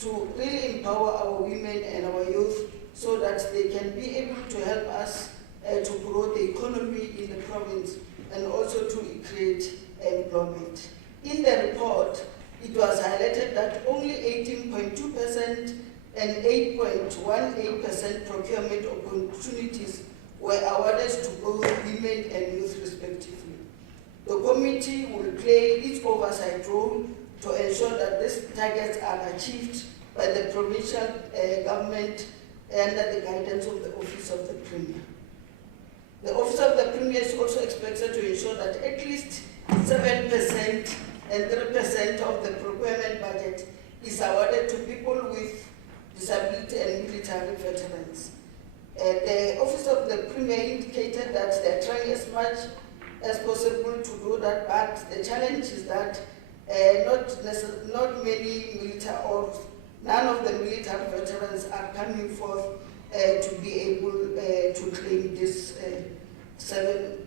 to really empower our women and our youth so that they can be able to help us to grow the economy in the province and also to create employment. In the report, it was highlighted that only 18.2% and 8.18% procurement opportunities were awarded to both women and youth respectively. The committee will play its oversight role to ensure that these targets are achieved by the provincial government under the guidance of the Office of the Premier. The Office of the Premier is also expected to ensure that at least 7% and 3% of the procurement budget is awarded to people with disability and military veterans. The Office of the Premier indicated that they're trying as much as possible to do that, but the challenge is that not many military or none of the military veterans are coming forth to be able to claim this 7%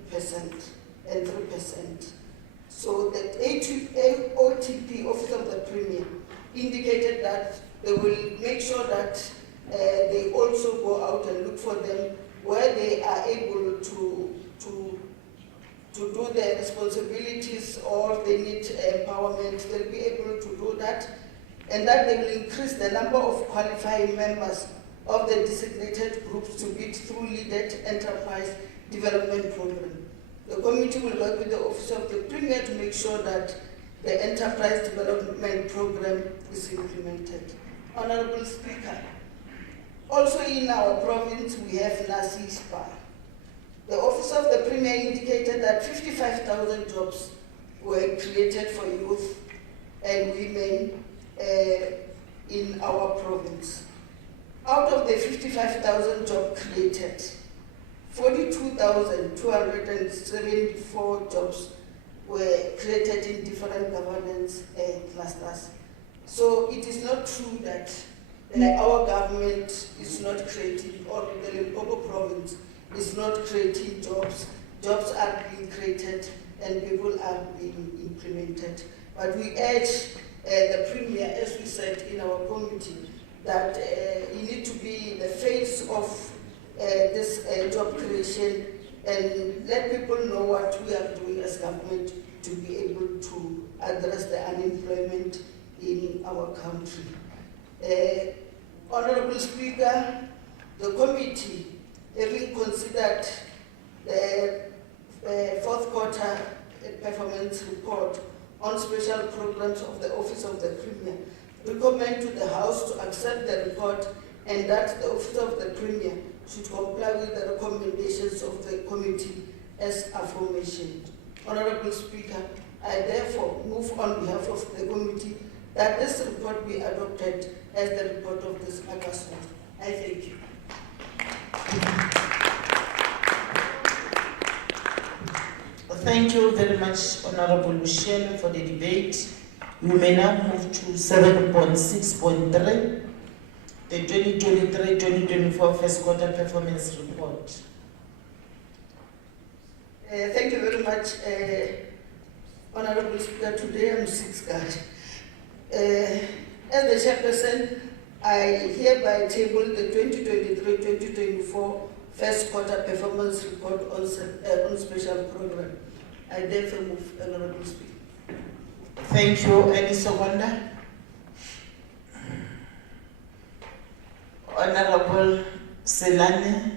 and 3%. So the OTP, Office of the Premier, indicated that they will make sure that they also go out and look for them where they are able to do their responsibilities or they need empowerment, they'll be able to do that, and that they will increase the number of qualifying members of the designated groups to bid through leaded enterprise development program. The committee will work with the Office of the Premier to make sure that the enterprise development program is implemented. Honorable Speaker, also in our province we have NASISPA. The Office of the Premier indicated that 55,000 jobs were created for youth and women in our province. Out of the 55,000 jobs created, 42,274 jobs were created in different governance clusters. So it is not true that our government is not creating, or the Limpopo province is not creating jobs. Jobs are being created and people are being implemented. But we urge the Premier, as we said in our committee, that he needs to be the face of this job creation and let people know what we are doing as government to be able to address the unemployment in our country. Honorable Speaker, the committee, having considered the fourth quarter performance report on special programs of the Office of the Premier, recommend to the House to accept the report and that the Office of the Premier should comply with the recommendations of the committee as aforementioned. Honorable Speaker, I therefore move on behalf of the committee that this report be adopted as the report of this August. I thank you. Thank you very much, Honorable Michelle, for the debate. We may now move to 7.6.3, the 2023-2024 first quarter performance report. Thank you very much, Honorable Speaker. Today I'm sixth guard. As the chairperson, I hereby table the 2023-2024 first quarter performance report on special program. I therefore move, Honorable Speaker. Thank you. Any seconder? Honorable Selane.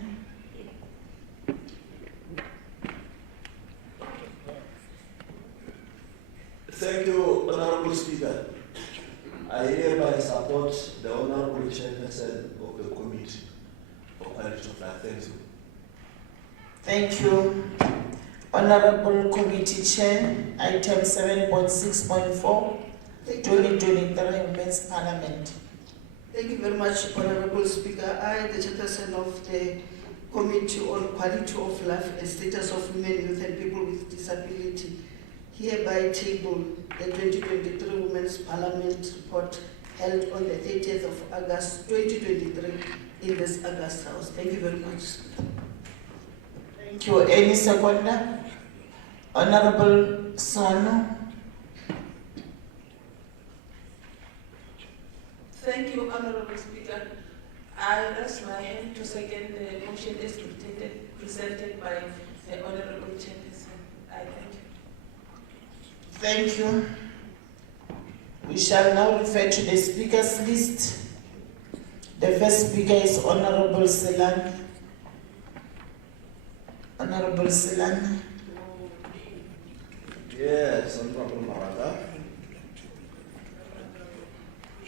Thank you, Honorable Speaker. I hereby support the Honorable Chairperson of the Committee for Quality of Life. Thank you. Thank you. Honorable Committee Chair, item 7.6.4, 2023 Women's Parliament. Thank you very much, Honorable Speaker. I, the chairperson of the Committee on Quality of Life and Status of Women, Youth and People with Disability, hereby table the 2023 Women's Parliament report held on the 30th of August 2023 in this August House. Thank you very much. Thank you. Any seconder? Honorable Sono. Thank you, Honorable Speaker. I raise my hand to second the motion as presented by the Honorable Chairperson. I thank you. Thank you. We shall now refer to the speakers list. The first speaker is Honorable Selane. Honorable Selane. Yes, Honorable Marada.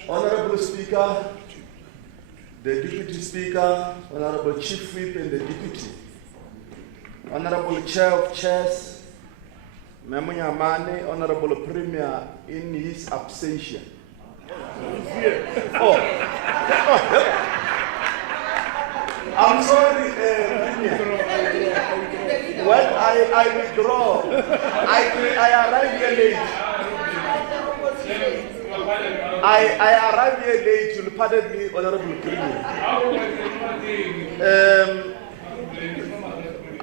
Honorable Speaker, the Deputy Speaker, Honorable Chief Whip and the Deputy, Honorable Chair of Chairs, Memunyamane, Honorable Premier in his absentia. Oh. I'm sorry, Premier. Well, I withdraw. I arrived here late. I arrived here late. You'll pardon me, Honorable Premier.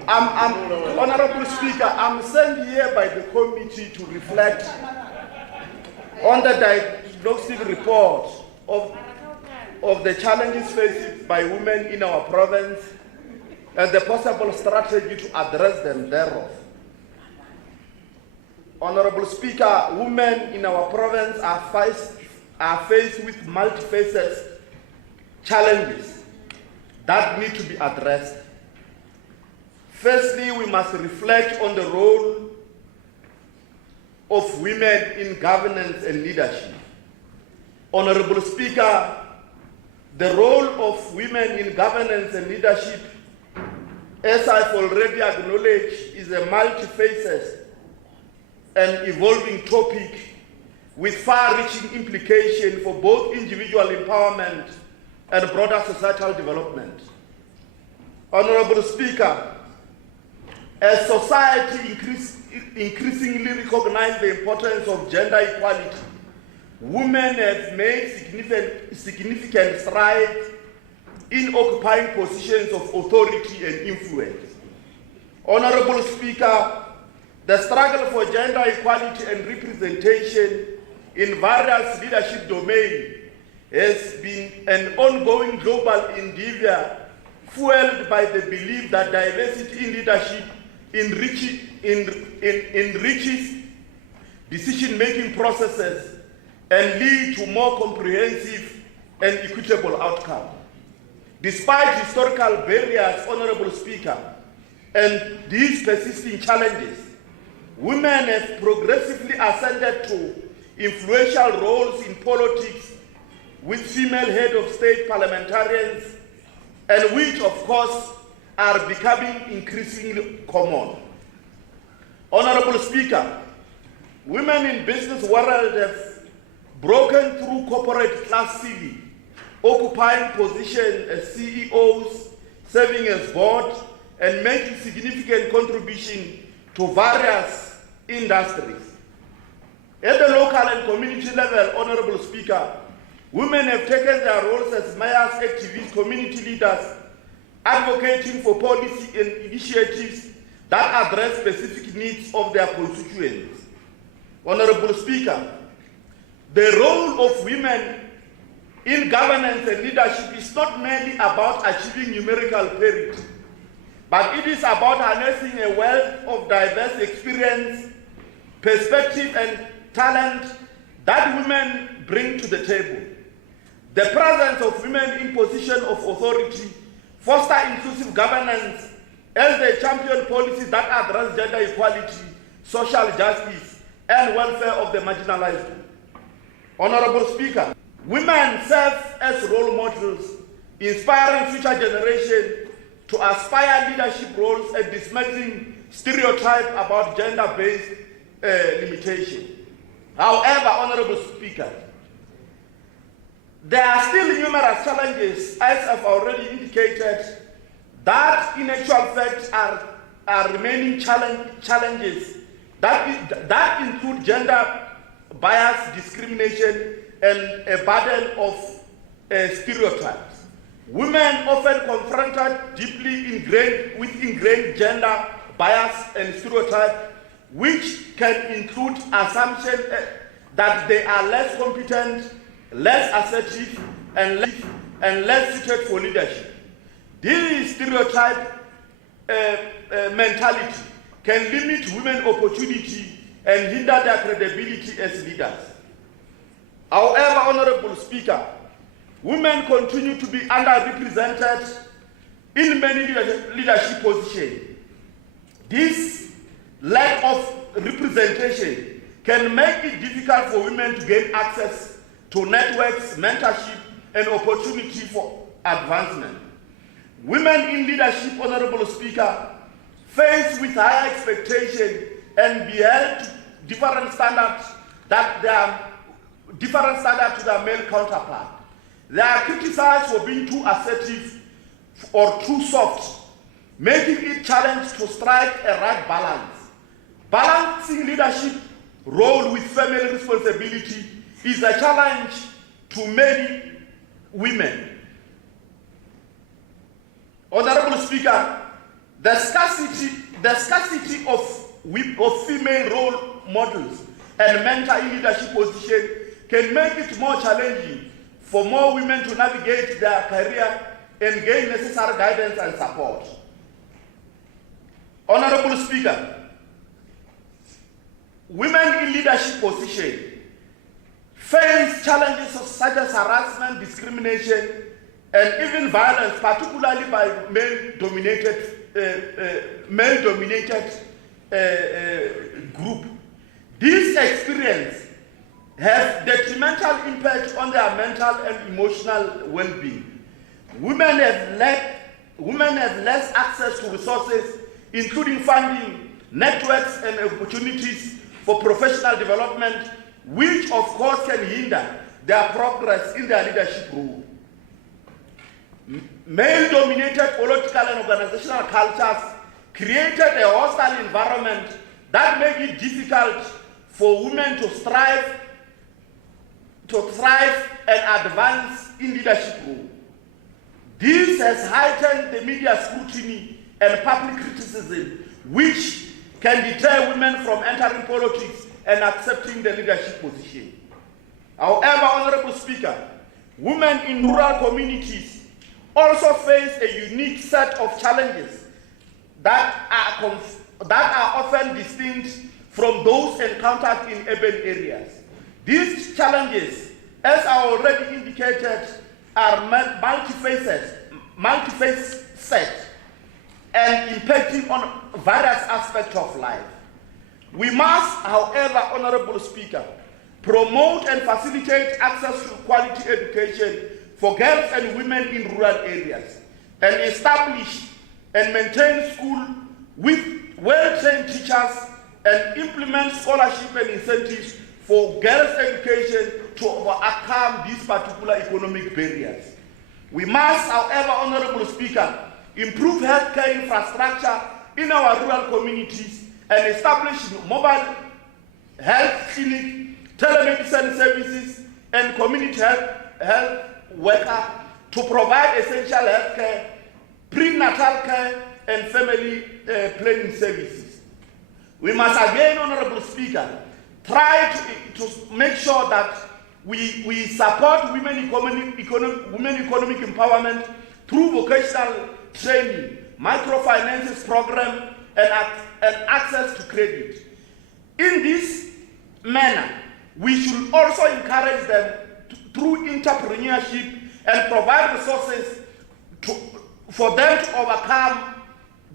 Honorable Speaker, I'm sent here by the committee to reflect on the diagnostic report of the challenges faced by women in our province and the possible strategy to address them thereof. Honorable Speaker, women in our province are faced with multifaceted challenges that need to be addressed. Firstly, we must reflect on the role of women in governance and leadership. Honorable Speaker, the role of women in governance and leadership, as I've already acknowledged, is a multifaceted and evolving topic with far-reaching implications for both individual empowerment and broader societal development. Honorable Speaker, as society increasingly recognizes the importance of gender equality, women have made significant strides in occupying positions of authority and influence. Honorable Speaker, the struggle for gender equality and representation in various leadership domains has been an ongoing global endeavor fueled by the belief that diversity in leadership enriches decision-making processes and lead to more comprehensive and equitable outcomes. Despite historical barriers, Honorable Speaker, and these persisting challenges, women have progressively ascended to influential roles in politics, with female head of state parliamentarians, and which, of course, are becoming increasingly common. Honorable Speaker, women in business world have broken through corporate class ceiling, occupying positions as CEOs, serving as board, and making significant contribution to various industries. At the local and community level, Honorable Speaker, women have taken their roles as mayors, activists, community leaders, advocating for policy and initiatives that address specific needs of their constituents. Honorable Speaker, the role of women in governance and leadership is not merely about achieving numerical parity, but it is about harnessing a wealth of diverse experience, perspective, and talent that women bring to the table. The presence of women in position of authority foster inclusive governance as they champion policies that address gender equality, social justice, and welfare of the marginalized. Honorable Speaker, women serve as role models, inspiring future generations to aspire leadership roles and dismantling stereotypes about gender-based limitation. However, Honorable Speaker, there are still numerous challenges, as I've already indicated, that in actual fact are remaining challenges that include gender bias, discrimination, and a burden of stereotypes. Women often confronted deeply ingrained gender bias and stereotype, which can include assumption that they are less competent, less assertive, and less suited for leadership. This stereotype mentality can limit women's opportunity and hinder their credibility as leaders. However, Honorable Speaker, women continue to be underrepresented in many leadership positions. This lack of representation can make it difficult for women to gain access to networks, mentorship, and opportunity for advancement. Women in leadership, Honorable Speaker, faced with higher expectations and be held to different standards to their male counterpart. They are criticized for being too assertive or too soft, making it challenging to strike a right balance. Balancing leadership role with family responsibility is a challenge to many women. Honorable Speaker, the scarcity of female role models and mentor in leadership position can make it more challenging for more women to navigate their career and gain necessary guidance and support. Honorable Speaker, women in leadership position face challenges such as harassment, discrimination, and even violence, particularly by male-dominated group. These experiences have detrimental impact on their mental and emotional well-being. Women have less access to resources, including funding, networks, and opportunities for professional development, which of course can hinder their progress in their leadership role. Male-dominated political and organizational cultures created a hostile environment that make it difficult for women to thrive and advance in leadership role. This has heightened the media scrutiny and public criticism, which can deter women from entering politics and accepting the leadership position. However, Honorable Speaker, women in rural communities also face a unique set of challenges that are often distinct from those encountered in urban areas. These challenges, as I already indicated, are multifaceted and impacting on various aspects of life. We must, however, Honorable Speaker, promote and facilitate access to quality education for girls and women in rural areas, and establish and maintain schools with well-trained teachers, and implement scholarship and incentives for girls' education to overcome these particular economic barriers. We must, however, Honorable Speaker, improve healthcare infrastructure in our rural communities and establish mobile health clinic, telemedicine services, and community health worker to provide essential health care, prenatal care, and family planning services. We must again, Honorable Speaker, try to make sure that we support women economic empowerment through vocational training, microfinances program, and access to credit. In this manner, we should also encourage them through entrepreneurship and provide resources for them to overcome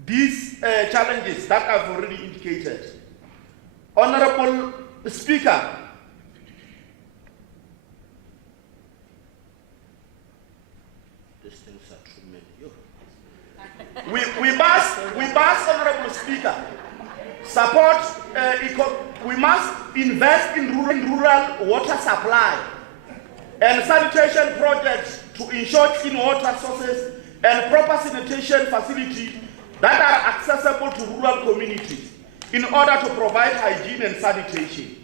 these challenges that I've already indicated. Honorable Speaker, these things are too many. We must, Honorable Speaker, support, we must invest in rural water supply and sanitation projects to ensure clean water sources and proper sanitation facilities that are accessible to rural communities in order to provide hygiene and sanitation.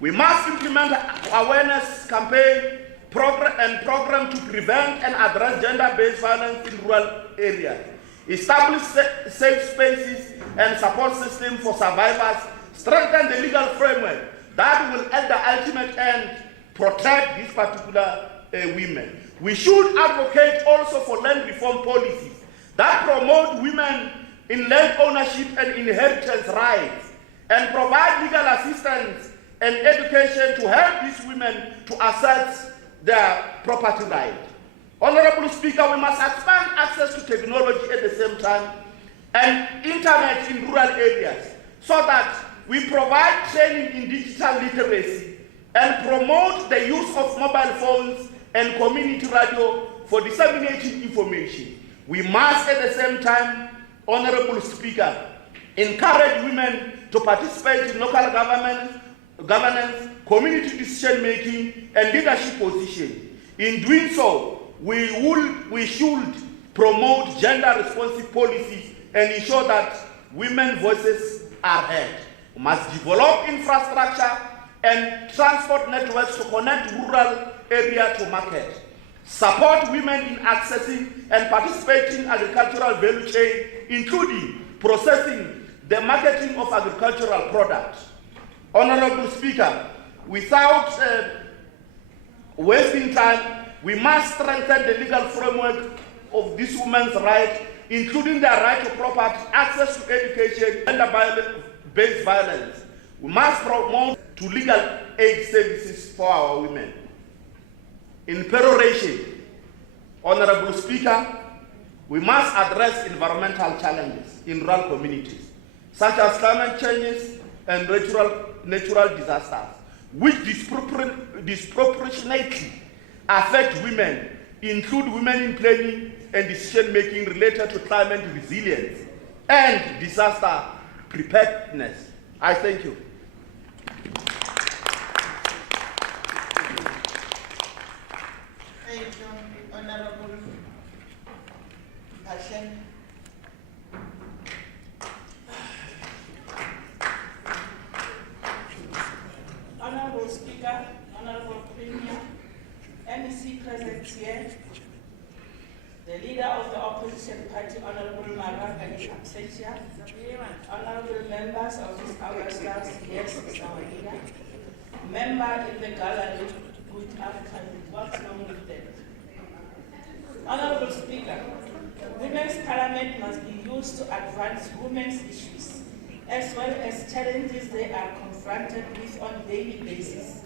We must implement awareness campaign program to prevent and address gender-based violence in rural areas. Establish safe spaces and support systems for survivors. Strengthen the legal framework that will, at the ultimate end, protect these particular women. We should advocate also for land reform policies that promote women in land ownership and inheritance rights, and provide legal assistance and education to help these women to assert their property right. Honorable Speaker, we must expand access to technology at the same time and internet in rural areas so that we provide training in digital literacy and promote the use of mobile phones and community radio for disseminating information. We must at the same time, Honorable Speaker, encourage women to participate in local governance, community decision-making, and leadership positions. In doing so, we should promote gender-responsive policies and ensure that women's voices are heard. We must develop infrastructure and transport networks to connect rural area to market. Support women in accessing and participating in agricultural value chain, including processing the marketing of agricultural products. Honorable Speaker, without wasting time, we must strengthen the legal framework of this women's rights, including their right to property, access to education, gender-based violence. We must promote to legal aid services for our women. In peroration, Honorable Speaker, we must address environmental challenges in rural communities, such as climate changes and natural disasters, which disproportionately affect women, include women in planning and decision-making related to climate resilience and disaster preparedness. I thank you. Thank you, Honorable Pashen. Honorable Speaker, Honorable Premier, MEC present here, the leader of the opposition party, Honorable Maraga in absentia, honorable members of this August yes, is our leader, member in the gallery, good afternoon, what's wrong with them? Honorable Speaker, Women's Parliament must be used to advance women's issues, as well as challenges they are confronted with on a daily basis,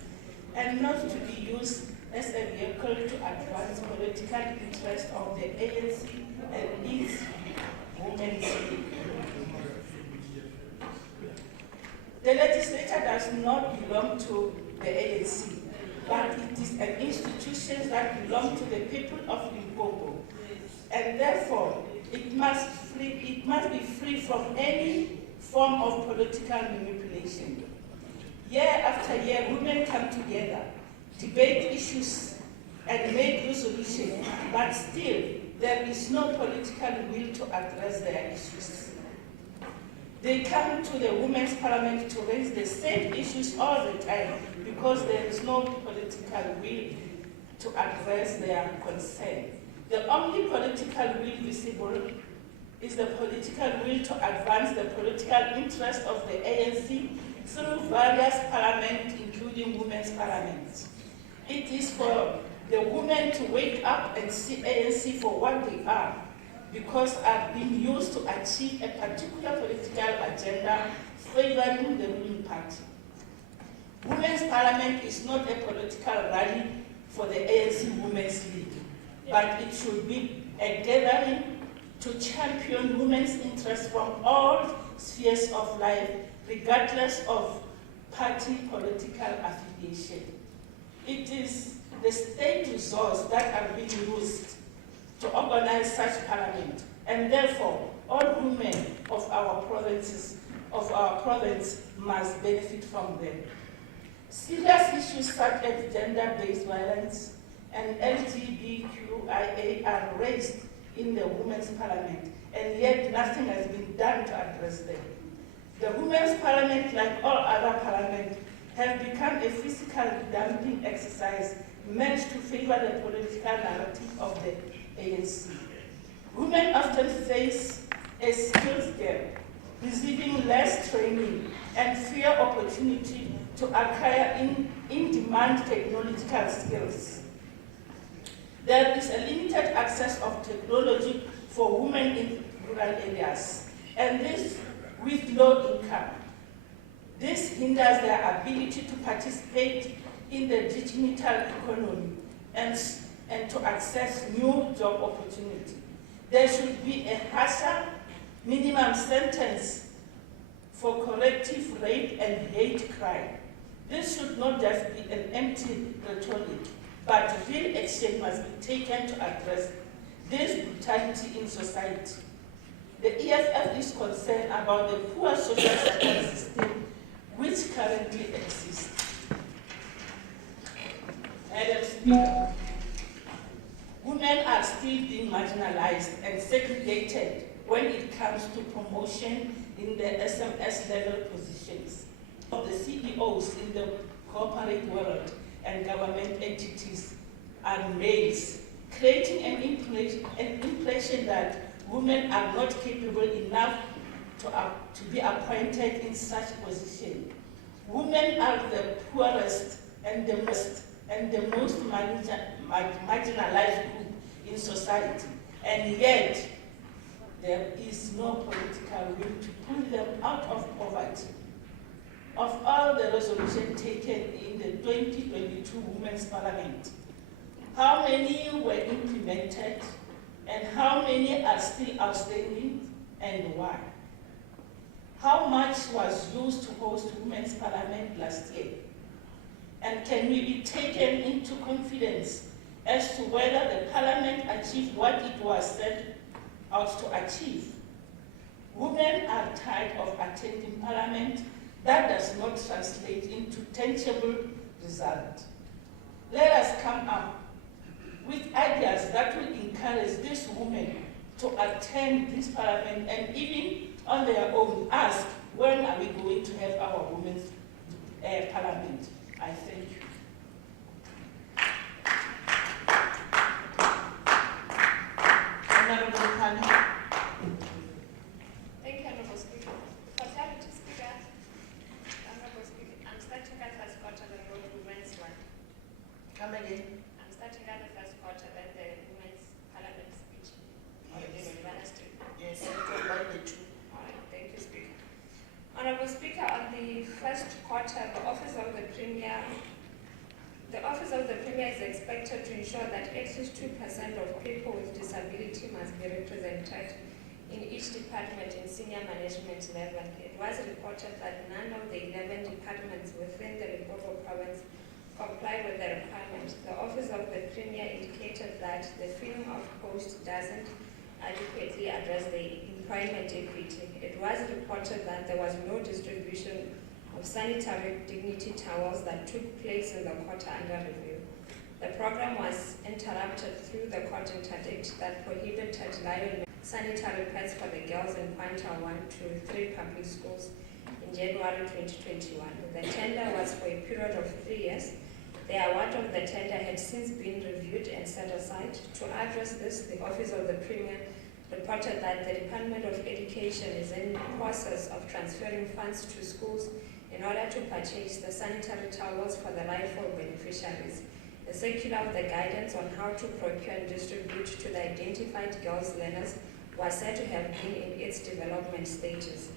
and not to be used as a vehicle to advance political interests of the ANC and its women's league. The legislature does not belong to the ANC, but it is an institution that belongs to the people of Limpopo, and therefore it must be free from any form of political manipulation. Year after year, women come together, debate issues, and make resolutions, but still there is no political will to address their issues. They come to the Women's Parliament to raise the same issues all the time because there is no political will to address their concern. The only political will visible is the political will to advance the political interest of the ANC through various parliaments, including women's parliaments. It is for the women to wake up and see ANC for what they are, because are being used to achieve a particular political agenda favoring the ruling party. Women's Parliament is not a political rally for the ANC Women's League, but it should be a gathering to champion women's interests from all spheres of life, regardless of party political affiliation. It is the state resource that are being used to organize such parliament, and therefore all women of our province must benefit from them. Serious issues such as gender-based violence and LGBTQIA are raised in the Women's Parliament, and yet nothing has been done to address them. The Women's Parliament, like all other parliaments, have become a physical dumping exercise meant to favor the political narrative of the ANC. Women often face a skills gap, receiving less training and fewer opportunity to acquire in-demand technological skills. There is a limited access of technology for women in rural areas, and this with low income. This hinders their ability to participate in the digital economy and to access new job opportunities. There should be a harsher minimum sentence for corrective rape and hate crime. This should not just be an empty rhetoric, but real action must be taken to address this brutality in society. The EFF is concerned about the poor social support system which currently exists. Madam Speaker, women are still being marginalized and segregated when it comes to promotion in the SMS level positions of the CEOs in the corporate world and government entities are males, creating an impression that women are not capable enough to be appointed in such position. Women are the poorest and the most marginalized group in society, and yet there is no political will to pull them out of poverty. Of all the resolutions taken in the 2022 Women's Parliament, how many were implemented and how many are still outstanding and why? How much was used to host Women's Parliament last year? And can we be taken into confidence as to whether the Parliament achieved what it was set out to achieve? Women are tired of attending Parliament that does not translate into tangible results. Let us come up with ideas that will encourage these women to attend this Parliament and even on their own ask, when are we going to have our Women's Parliament? I thank you. Honorable Khan. Thank you, Honorable Speaker. Fatality Speaker. Honorable Speaker, I'm starting at first quarter the road women's one. Come again. I'm starting at the first quarter then the Women's Parliament speech. Yes, I combine the two. Alright, thank you, Speaker. Honorable Speaker, on the first quarter, the Office of the Premier is expected to ensure that at least 2% of people with disability must be represented in each department in senior management level. It was reported that none of the 11 departments within the Limpopo province comply with the requirement. The Office of the Premier indicated that the filling of posts doesn't adequately address the employment equity. It was reported that there was no distribution of sanitary dignity towels that took place in the quarter under review. The program was interrupted through the court interdict that prohibited lion sanitary pads for the girls in Quanta 1 to 3 public schools in January 2021. The tender was for a period of 3 years. The award of the tender had since been reviewed and set aside. To address this, the Office of the Premier reported that the Department of Education is in the process of transferring funds to schools in order to purchase the sanitary towels for the rightful beneficiaries. The circular of the guidance on how to procure and distribute to the identified girls learners was said to have been in its development stages.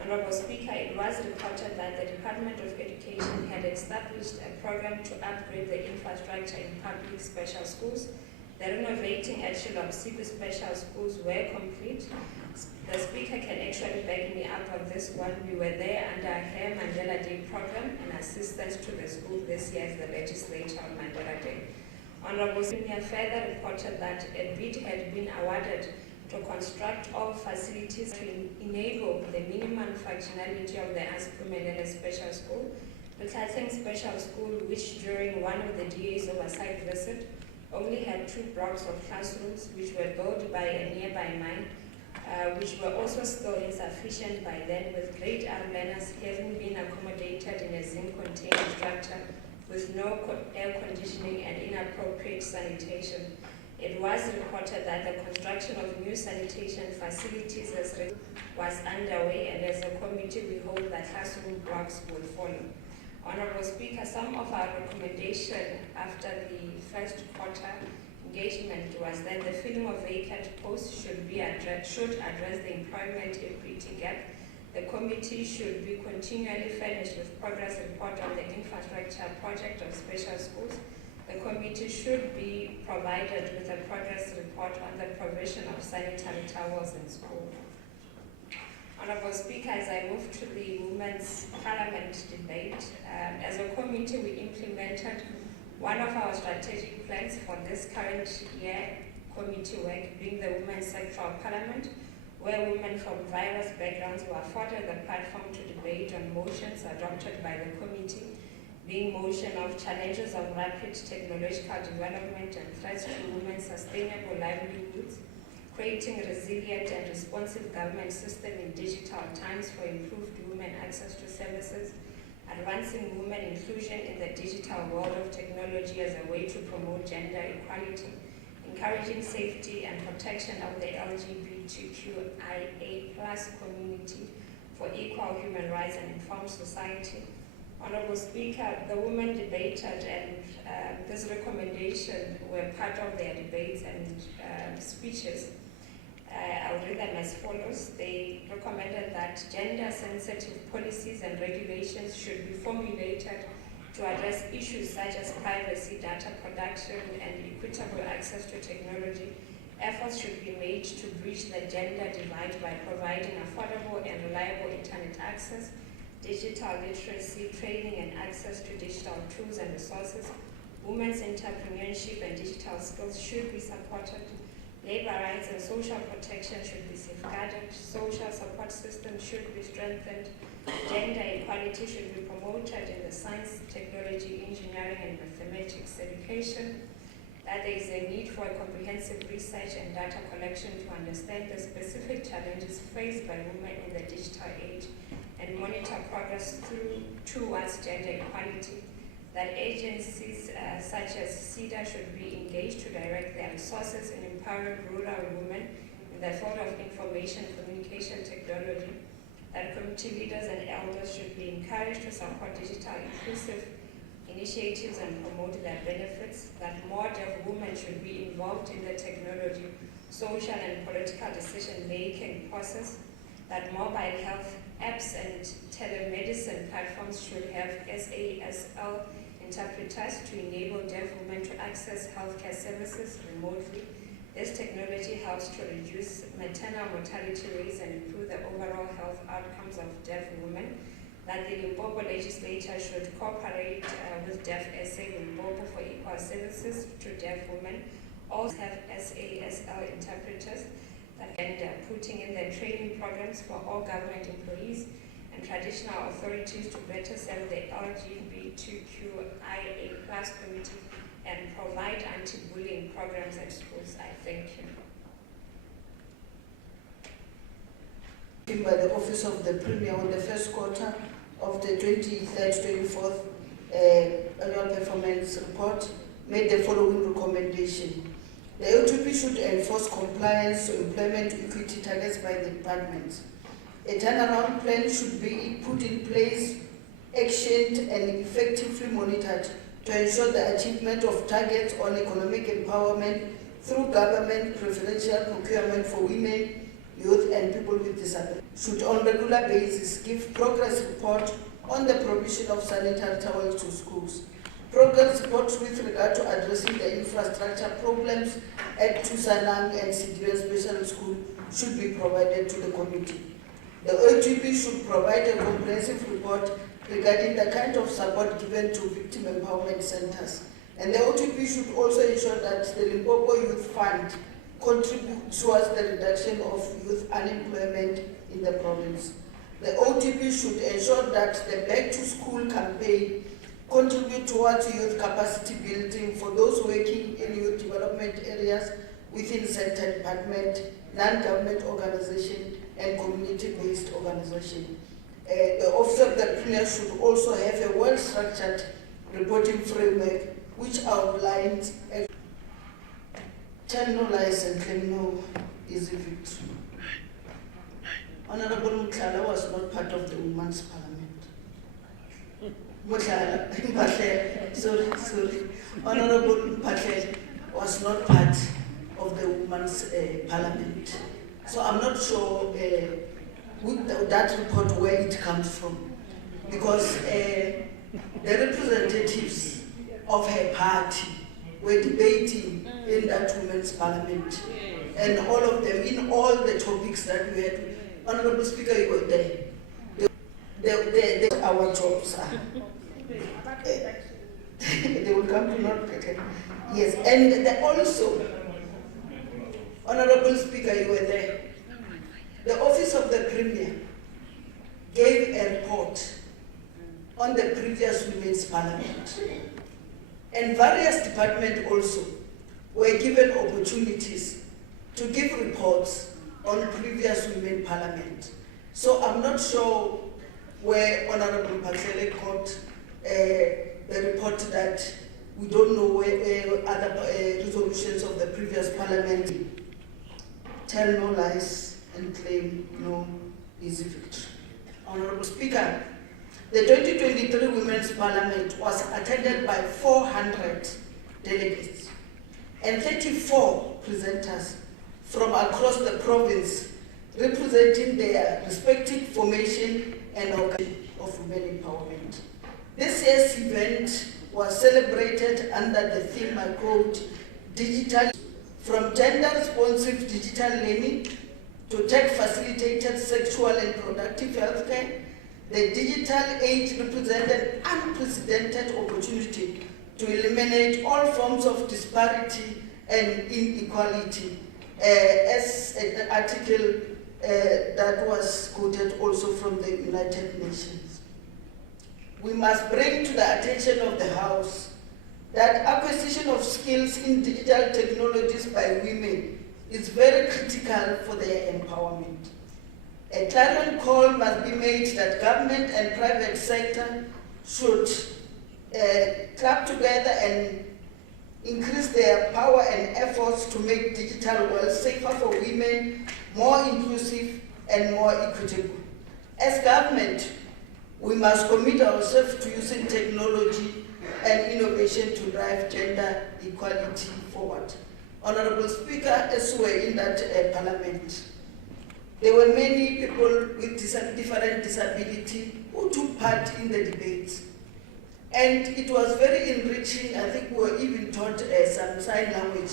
Honorable Speaker, it was reported that the Department of Education had established a program to upgrade the infrastructure in public special schools. The renovating at Shilomsiku special schools were complete. The Speaker can actually back me up on this one. We were there under her Mandela Day program and assistance to the school this year as the legislature on Mandela Day. Honorable Speaker further reported that a bid had been awarded to construct all facilities to enable the minimum functionality of the Aspumelele Special School. The Tlatleng Special School, which during one of the DA's oversight visit only had 2 blocks of classrooms which were built by a nearby mine, which were also still insufficient by then, with grade R learners having been accommodated in a zinc-contained structure with no air conditioning and inappropriate sanitation. It was reported that the construction of new sanitation facilities was underway, and as a committee we hope that classroom blocks will follow. Honorable Speaker, some of our recommendation after the first quarter engagement was that the filling of vacant posts should address the employment equity gap. The committee should be continually furnished with progress report on the infrastructure project of special schools. The committee should be provided with a progress report on the provision of sanitary towels in school. Honorable Speaker, as I move to the Women's Parliament debate, as a committee we implemented one of our strategic plans for this current year committee work, being the Women's Sectoral Parliament, where women from various backgrounds were afforded the platform to debate on motions adopted by the committee, being motion of challenges of rapid technological development and threats to women's sustainable livelihoods, creating a resilient and responsive government system in digital times for improved women access to services, advancing women inclusion in the digital world of technology as a way to promote gender equality, encouraging safety and protection of the LGBTQIA+ community for equal human rights and informed society. Honorable Speaker, the women debated and this recommendation were part of their debates and speeches. I'll read them as follows. They recommended that gender-sensitive policies and regulations should be formulated to address issues such as privacy, data production, and equitable access to technology. Efforts should be made to bridge the gender divide by providing affordable and reliable internet access, digital literacy, training and access to digital tools and resources. Women's entrepreneurship and digital skills should be supported. Labor rights and social protection should be safeguarded. Social support systems should be strengthened. Gender equality should be promoted in the science, technology, engineering, and mathematics education. That there is a need for a comprehensive research and data collection to understand the specific challenges faced by women in the digital age and monitor progress towards gender equality. That agencies such as CEDA should be engaged to direct their resources in empowering rural women in the field of information communication technology. That community leaders and elders should be encouraged to support digital inclusive initiatives and promote their benefits. That more deaf women should be involved in the technology, social and political decision-making process. That mobile health apps and telemedicine platforms should have SASL interpreters to enable deaf women to access healthcare services remotely. This technology helps to reduce maternal mortality rates and improve the overall health outcomes of deaf women. That the Limpopo legislature should cooperate with Deaf SA Limpopo for equal services to deaf women. Also have SASL interpreters. And putting in the training programs for all government employees and traditional authorities to better serve the LGBTQIA+ community and provide anti-bullying programs at schools. I thank you. By the Office of the Premier on the first quarter of the 23rd-24th annual performance report made the following recommendation. The OTP should enforce compliance to implement equity targets by the department. A turnaround plan should be put in place, actioned and effectively monitored to ensure the achievement of targets on economic empowerment through government preferential procurement for women, youth and people with disabilities. Should on regular basis give progress report on the provision of sanitary towels to schools. Progress reports with regard to addressing the infrastructure problems at Tusanang and Sidibeng Special School should be provided to the committee. The OTP should provide a comprehensive report regarding the kind of support given to victim empowerment centers. And the OTP should also ensure that the Limpopo Youth Fund contributes towards the reduction of youth unemployment in the province. The OTP should ensure that the Back to School campaign contribute towards youth capacity building for those working in youth development areas within sector department, non-government organization, and community-based organization. The Office of the Premier should also have a well-structured reporting framework which outlines a tell no lies and claim no easy victory. Honorable Muthala was not part of the Women's Parliament. Sorry. Honorable Mphahle was not part of the Women's Parliament. So I'm not sure that report where it comes from. Because the representatives of her party were debating in that Women's Parliament. And all of them, in all the topics that we had, Honorable Speaker, you were there. Our jobs are. They will come to North Carolina. Yes, and also, Honorable Speaker, you were there. The Office of the Premier gave a report on the previous Women's Parliament. And various departments also were given opportunities to give reports on previous Women's Parliament. So I'm not sure where Honorable Patsele got the report that we don't know where other resolutions of the previous parliament tell no lies and claim no easy victory. Honorable Speaker, the 2023 Women's Parliament was attended by 400 delegates and 34 presenters from across the province representing their respective formation and organization of women empowerment. This year's event was celebrated under the theme, I quote, digital, from gender-responsive digital learning to tech-facilitated sexual and productive healthcare. The digital age represented an unprecedented opportunity to eliminate all forms of disparity and inequality, as an article that was quoted also from the United Nations. We must bring to the attention of the House that acquisition of skills in digital technologies by women is very critical for their empowerment. A clarion call must be made that government and private sector should club together and increase their power and efforts to make digital world safer for women, more inclusive and more equitable. As government, we must commit ourselves to using technology and innovation to drive gender equality forward. Honorable Speaker, as we were in that parliament, there were many people with different disability who took part in the debates. And it was very enriching. I think we were even taught some sign language.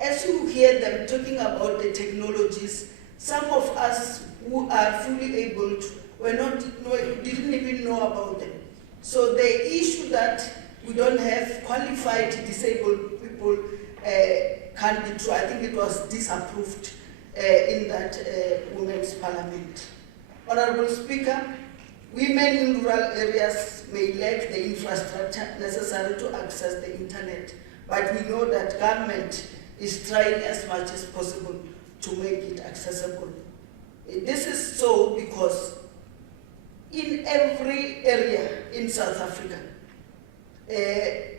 As you hear them talking about the technologies, some of us who are fully able to didn't even know about them. So the issue that we don't have qualified disabled people can be true. I think it was disapproved in that Women's Parliament. Honorable Speaker, women in rural areas may lack the infrastructure necessary to access the internet, but we know that government is trying as much as possible to make it accessible. This is so because in every area in South Africa,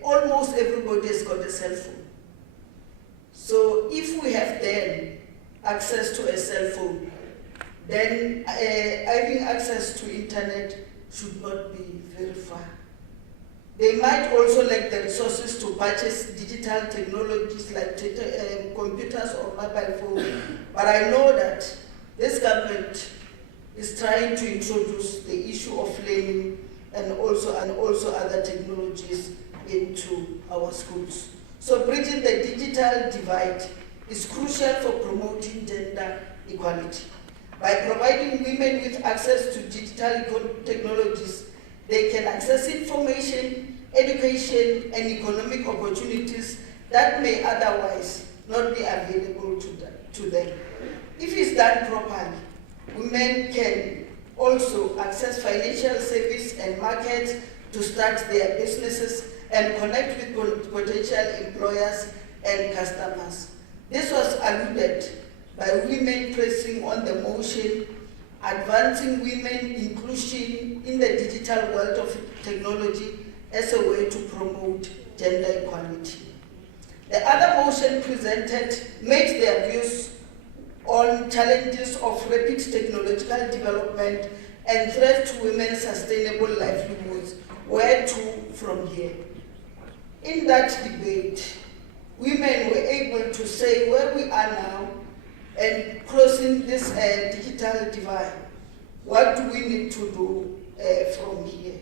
almost everybody has got a cell phone. So if we have then access to a cell phone, then having access to internet should not be very far. They might also lack the resources to purchase digital technologies like computers or mobile phones, but I know that this government is trying to introduce the issue of learning and also other technologies into our schools. So bridging the digital divide is crucial for promoting gender equality. By providing women with access to digital technologies, they can access information, education, and economic opportunities that may otherwise not be available to them. If it's done properly, women can also access financial service and markets to start their businesses and connect with potential employers and customers. This was alluded by women pressing on the motion, advancing women inclusion in the digital world of technology as a way to promote gender equality. The other motion presented made their views on challenges of rapid technological development and threats to women's sustainable livelihoods. Where to from here? In that debate, women were able to say where we are now and crossing this digital divide. What do we need to do from here?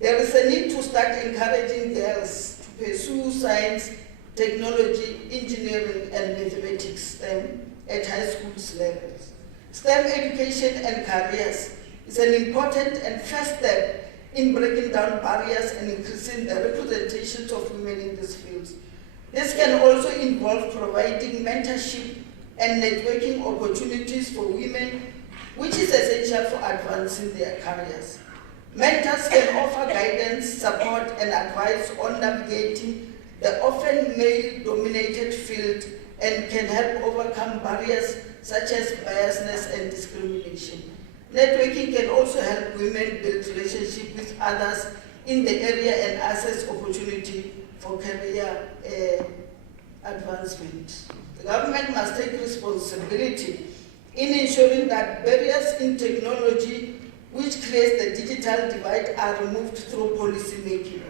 There is a need to start encouraging girls to pursue science, technology, engineering, and mathematics STEM at high school levels. STEM education and careers is an important and first step in breaking down barriers and increasing the representations of women in these fields. This can also involve providing mentorship and networking opportunities for women, which is essential for advancing their careers. Mentors can offer guidance, support, and advice on navigating the often male-dominated field and can help overcome barriers such as biasness and discrimination. Networking can also help women build relationships with others in the area and access opportunity for career advancement. The government must take responsibility in ensuring that barriers in technology which creates the digital divide are removed through policy making.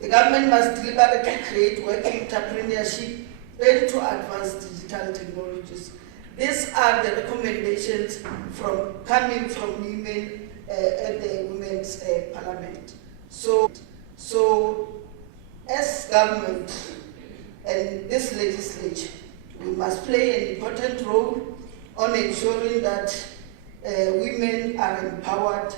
The government must deliberately create working entrepreneurship ready to advance digital technologies. These are the recommendations coming from women at the Women's Parliament. So as government and this legislature, we must play an important role on ensuring that women are empowered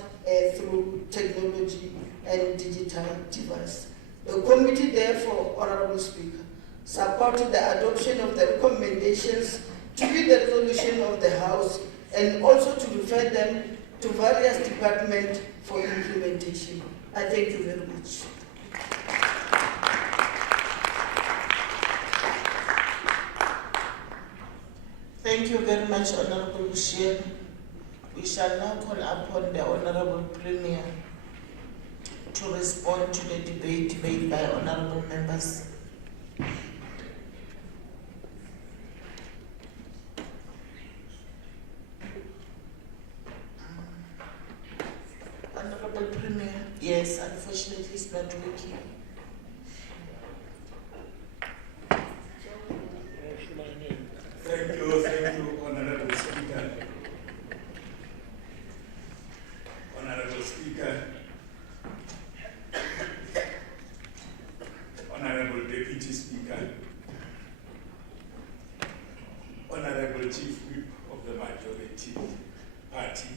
through technology and digital devices. The committee, therefore, Honorable Speaker, supported the adoption of the recommendations to be the resolution of the House and also to refer them to various departments for implementation. I thank you very much. Thank you very much, Honorable Bushian. We shall now call upon the Honorable Premier to respond to the debate made by honorable members. Honorable Premier, yes, unfortunately it's not working. Thank you, Honorable Speaker. Honorable Speaker, Honorable Deputy Speaker, Honorable Chief Whip of the Majority Party,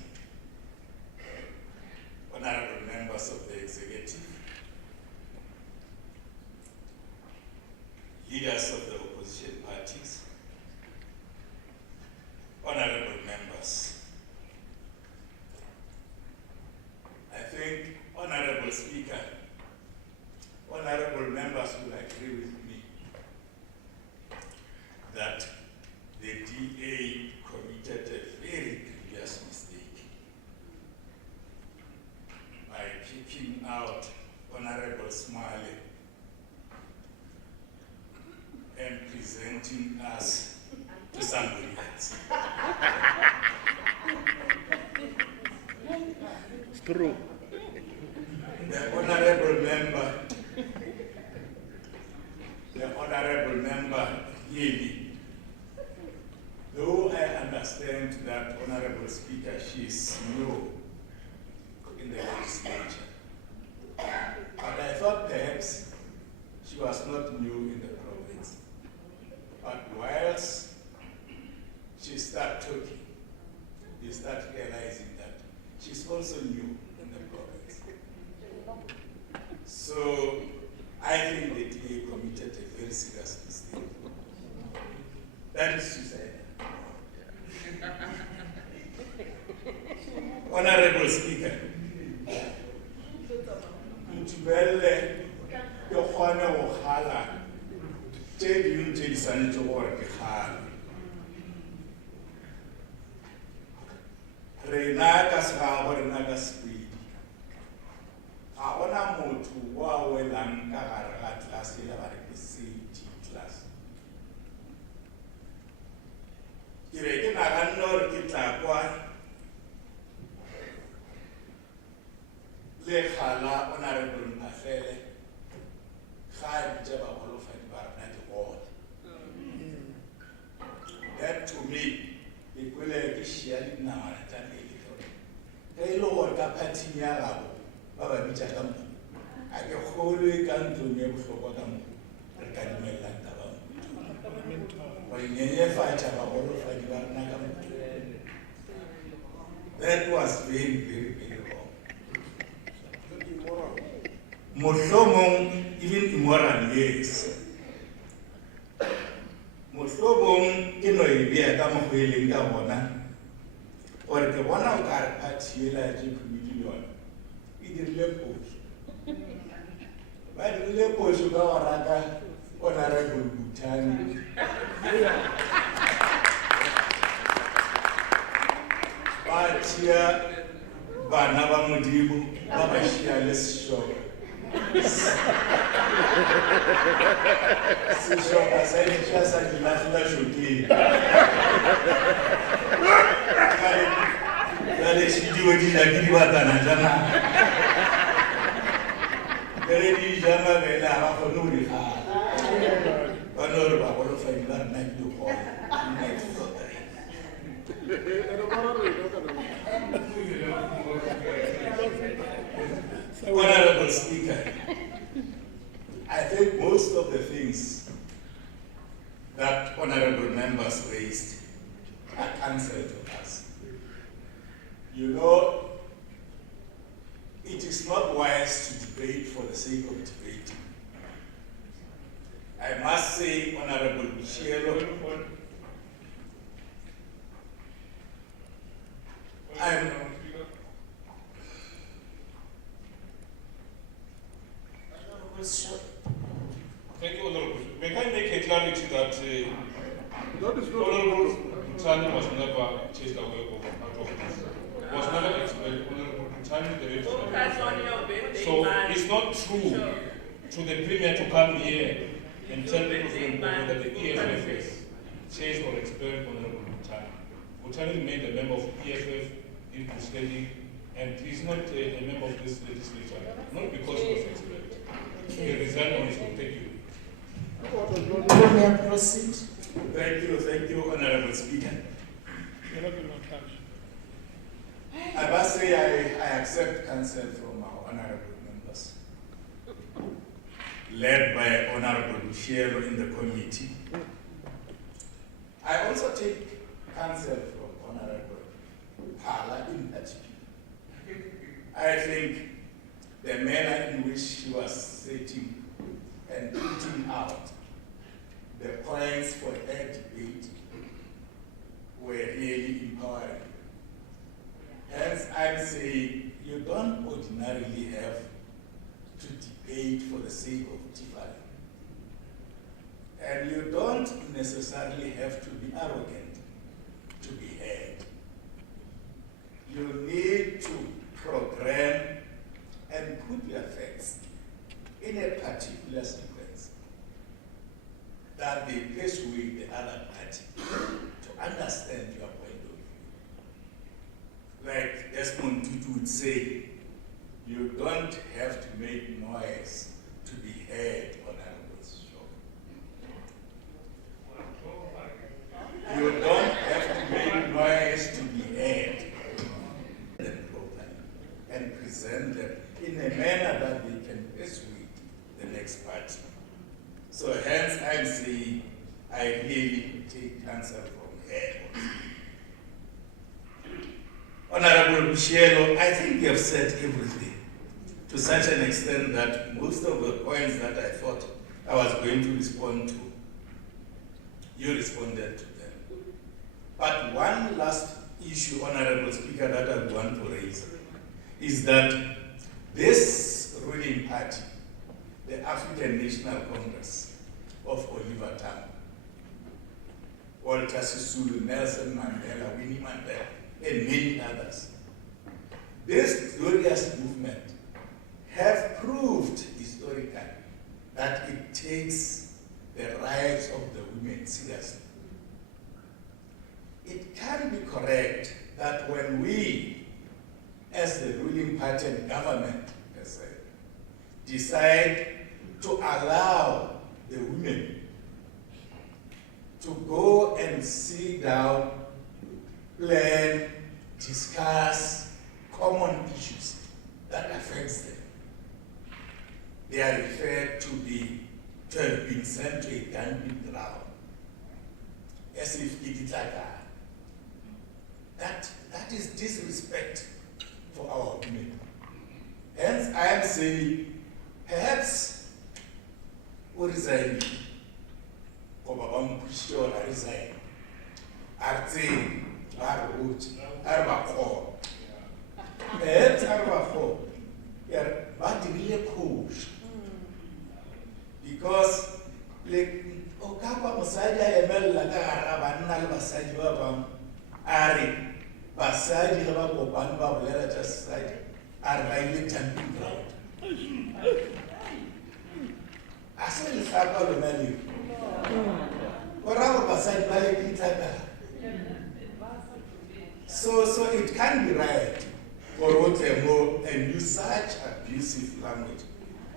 Honorable members of the Executive, leaders of the opposition parties, honorable members. I think, Honorable Speaker, honorable members will agree with me that the DA committed a very grievous mistake by kicking out Honorable Smiley and presenting us to somebody else. True. The honorable member, Yeli, though I understand that, Honorable Speaker, she is new in the legislature, but I thought perhaps she was not new in the province. But whilst she started talking, you start realizing that she's also new in the province. So I think the DA committed a very serious mistake. That is suicide. Honorable Speaker, Ntubele ke kgone go kgala tše dingwe tše di swanetše gore ke kgale. Rena ka segago, rena ka sepedi. Ga gona motho wa welang ka gare ga tlase ya ba re ke safety class. Ke be ke naganne gore ke tla kwa le kgala Honorable Mphahlele ga a bitša bagolofadi ba rena ke gona. That to me, ke kwele ke šia dinamana tša lele ge e le gore ka phathing ya gago ba ba bitša ka mo a ke kgolwe ka ntlong e bohlokwa ka mo re ka dumelelang taba go nyenyefatša bagolofadi ba rena ka mo. That was very, very, very wrong. Mohlomong, even immoral, yes. Mohlomong ke no e bea ka mokgwa e leng ka bona gore ke bona o ka re party ela ya G-Committee le yona e dirile phoso. Ba dirile phoso ka go raka Honorable Butani. But shia bana ba modimo ba ba shia le seshoko seshoko sa ene tšea sa dilatlhela šokeng jale šidio di ja ke dibatana tša naga le ge di ja mabele ga ba kgone go di gala ba no gore ba golofadi ba nna ke dikgole Honorable Speaker, I think most of the things that honorable members raised are answered to us. You know, it is not wise to debate for the sake of debating. I must say, Honorable Michelo, Thank you, Honorable. May I make a clarity that Honorable Butani was never chased away out of this. Was never expelled. Honorable Butani, the registrar. So it's not true to the Premier to come here and tell people from Limpopo that the EFF has chased or expelled Honorable Butani. Butani remained a member of EFF in good standing, and he's not a member of this legislature, not because he was expelled. He resigned on his own. Thank you. Proceed. Thank you, Honorable Speaker. I must say I accept counsel from our honorable members, led by Honorable Michelo in the committee. I also take counsel from Honorable Hala in particular. I think the manner in which she was setting and putting out the points for her debate were really empowering. Hence, I'm saying you don't ordinarily have to debate for the sake of differing. And you don't necessarily have to be arrogant to be heard. You need to program and put your facts in a particular sequence that they persuade the other party to understand your point of view. Like Desmond Tutu would say, you don't have to make noise to be heard on Honorable's show. You don't have to make noise to be heard. Them properly and present them in a manner that they can persuade the next party. So hence I'm saying I really take counsel from her. Honorable Michelo, I think you have said everything to such an extent that most of the points that I thought I was going to respond to, you responded to them. But one last issue, Honorable Speaker, that I want to raise is that this ruling party, the African National Congress of Oliver Tambo, Walter Sisulu, Nelson Mandela, Winnie Mandela, and many others, this glorious movement have proved historically that it takes the rights of the women seriously. It can be correct that when we, as the ruling party and government, per se, decide to allow the women to go and sit down, plan, discuss common issues that affects them, they are referred to have been sent to a dumping ground, as if it is like that is disrespect for our women. Hence, I am saying, perhaps we resign, or push or resign, are saying, are good, are backward. Perhaps are backward. But really coach. Because, like, Okapa Mosaya Emel Laga Rabanal Basajua Ari, basadi ga ba kopane ba bolela tša sesadi a re ba ile jumping ground a se lehlaka lona leo go ra gore basadi ba le kitlakala. So it can be right for Otemo and use such abusive language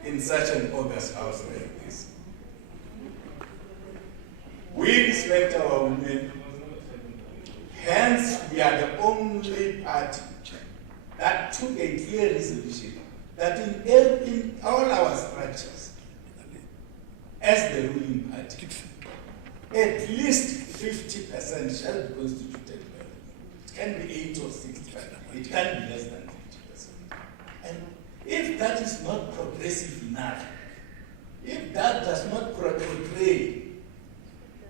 in such an august house like this. We respect our women, hence we are the only party that took a clear resolution that in all our structures, as the ruling party, at least 50% shall be constituted. It can be 8 or 6, it can be less than 50%. And if that is not progressive enough, if that does not portray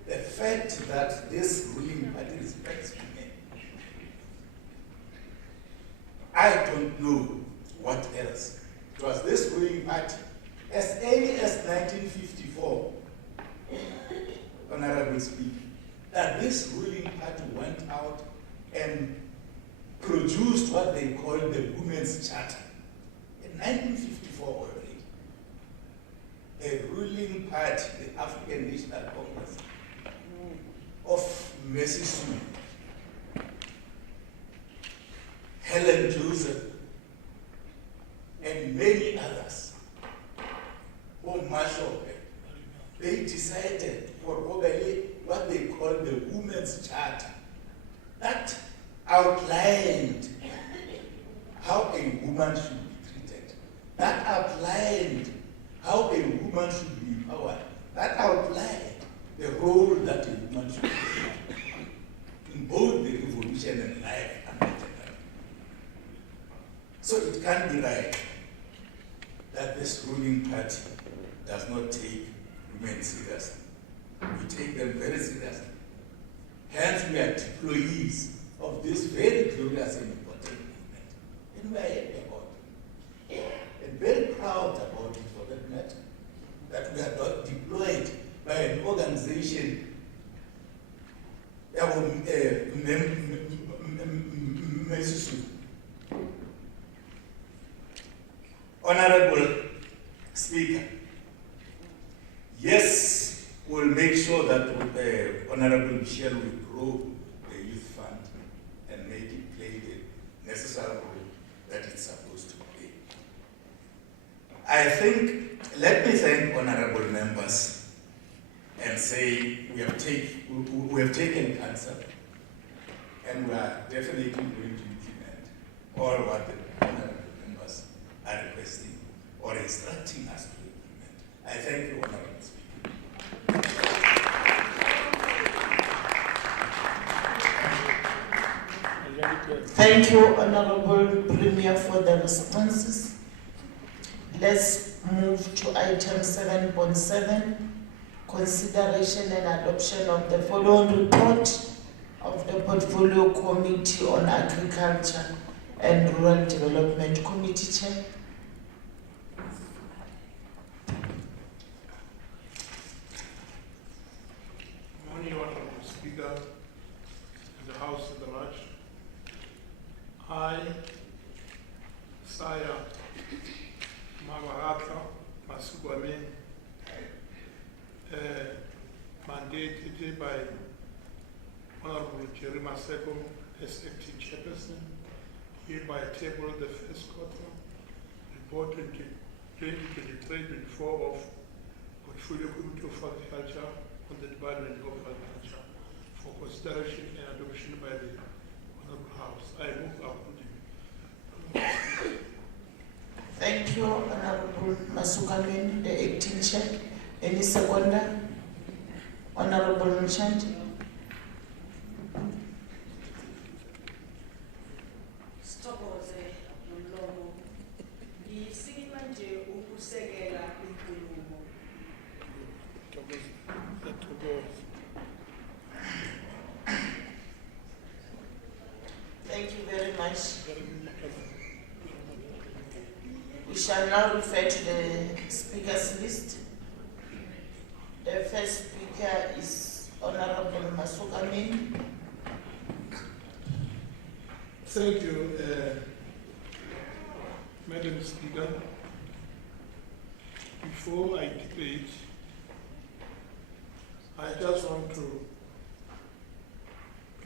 the fact that this ruling party respects women, I don't know what else. It was this ruling party, as early as 1954, Honorable Speaker, that this ruling party went out and produced what they called the Women's Charter. In 1954 already, the ruling party, the African National Congress of Mercy Sue, Helen Joseph, and many others, they decided for what they call the Women's Charter that outlined how a woman should be treated, that outlined how a woman should be empowered, that outlined the role that a woman should play in both the revolution and life and the general. So it can be right that this ruling party does not take women seriously. We take them very seriously. Hence, we are employees of this very glorious and important movement. And we are happy about it. And very proud about it, for that matter, that we are not deployed by an organization that will Honorable Speaker, yes, we'll make sure that Honorable Michelle will grow the youth fund and make it play the necessary role that it's supposed to play. I think, let me thank honorable members and say we have taken counsel and we are definitely going to implement all what the honorable members are requesting or instructing us to implement. I thank you, Honorable Speaker. Thank you, Honorable Premier, for the responses. Let's move to item 7.7, consideration and adoption of the following report of the Portfolio Committee on Agriculture and Rural Development Committee Chair. Morning, Honorable Speaker, and the House at large. I, Saya Mavarata Masugame, mandated by Honorable Jerry Maseko as acting chairperson, hereby table the first quarter report 2023-24 of Portfolio Committee of Agriculture on the Department of Agriculture for consideration and adoption by the Honorable House. I move accordingly. Thank you, Honorable Masukamen, the acting chair. Any seconder? Honorable Mchandi. Stokoze nomlomo. Ngisikima nje ukusekela inkulumo. Thank you very much. We shall now refer to the speakers list. The first speaker is Honorable Masukamen. Thank you, Madam Speaker. Before I debate, I just want to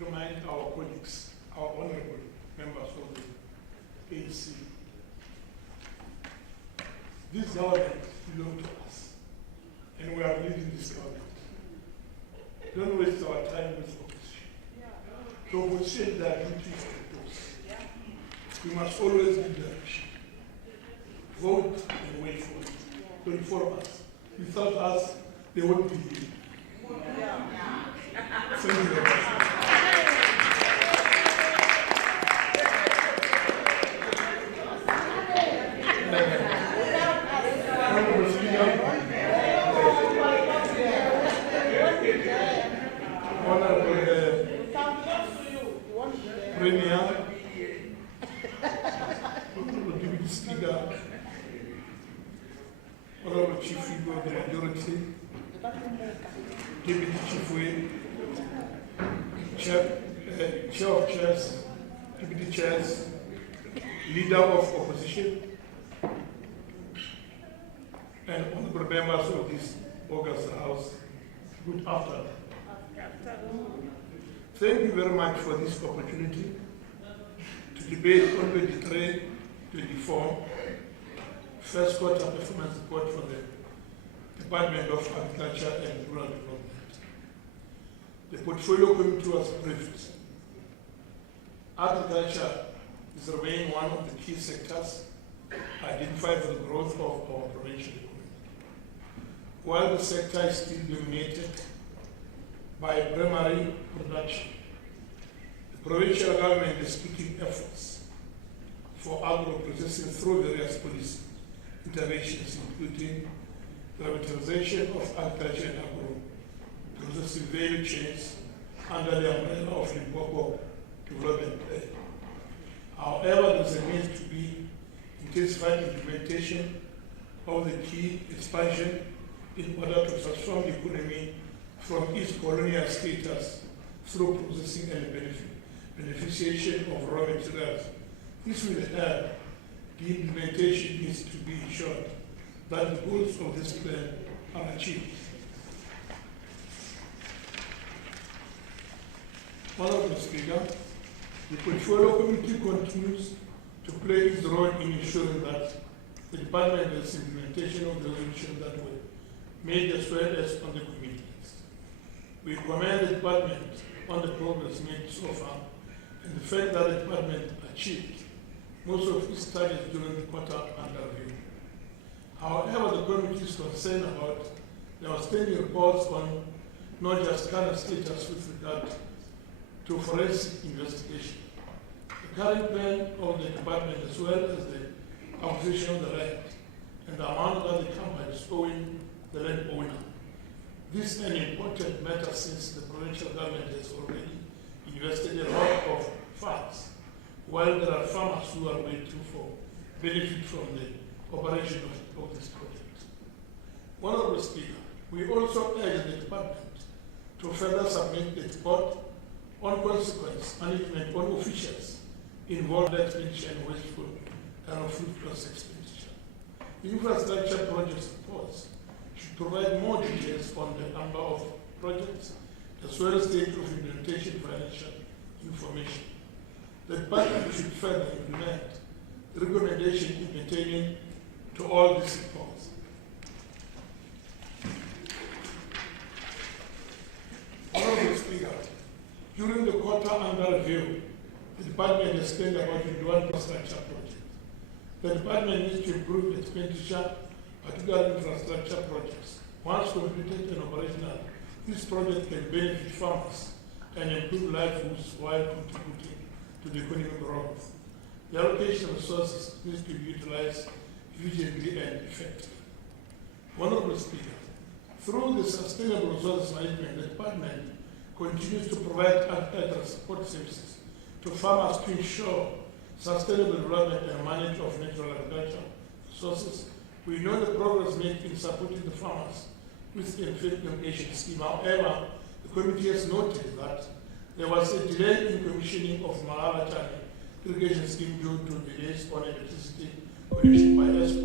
remind our colleagues, our honorable members of the ANC, this government belongs to us, and we are leading this government. Don't waste our time with opposition. The opposition, their duty is to oppose. We must always give direction. Vote and wait for it. Don't follow us. Without us, they won't be here. Thank you very much. Honorable Speaker, Honorable Premier, Honorable Deputy Speaker, Honorable Chief Whip of the Majority, Deputy Chief Whip, Chair of Chairs, Deputy Chairs, Leader of Opposition, and honorable members of this August House, good afternoon. Thank you very much for this opportunity to debate on 23-24 first quarter performance report for the Department of Agriculture and Rural Development. The Portfolio Committee was briefed. Agriculture is remaining one of the key sectors identified for the growth of our provincial economy. While the sector is still dominated by primary production, the provincial government is putting efforts for agro-processing through various policy interventions, including the revitalization of agriculture and agro-processing value chains under the umbrella of Limpopo Development Plan. However, there is a need to be intensified implementation of the key expansion in order to transform the economy from its colonial status through processing and beneficiation of raw materials. This will help the implementation needs to be ensured that the goals of this plan are achieved. Honorable Speaker, the Portfolio Committee continues to play its role in ensuring that the Department has implementation of the resolution that were made as well as on the committee list. We commend the Department on the progress made so far and the fact that the Department achieved most of its targets during the quarter under review. However, the committee is concerned about the outstanding reports on not just current status with regard to forensic investigation. The current plan of the department as well as the acquisition of the land and the amount that the company is owing the land owner. This is an important matter since the provincial government has already invested a lot of funds, while there are farmers who are waiting for benefit from the operation of this project. Honorable Speaker, we also urge the department to further submit the report on consequence management on officials involved in expenditure and wasteful and fruitless expenditure. The infrastructure projects reports should provide more details on the number of projects as well as state of implementation financial information. The department should further implement the recommendation pertaining to all these reports. Honorable Speaker, during the quarter under review, the department has spent about 21 infrastructure projects. The department needs to improve expenditure, particularly infrastructure projects. Once completed and operational, this project can benefit farmers and improve livelihoods while contributing to the economic growth. The allocation of resources needs to be utilized efficiently and effectively. Honorable Speaker, through the Sustainable Resources Management, the department continues to provide agricultural support services to farmers to ensure sustainable development and management of natural agricultural resources. We know the progress made in supporting the farmers with the field irrigation scheme. However, the committee has noted that there was a delay in commissioning of Mahala Chani irrigation scheme due to delays on electricity connection by ESCO.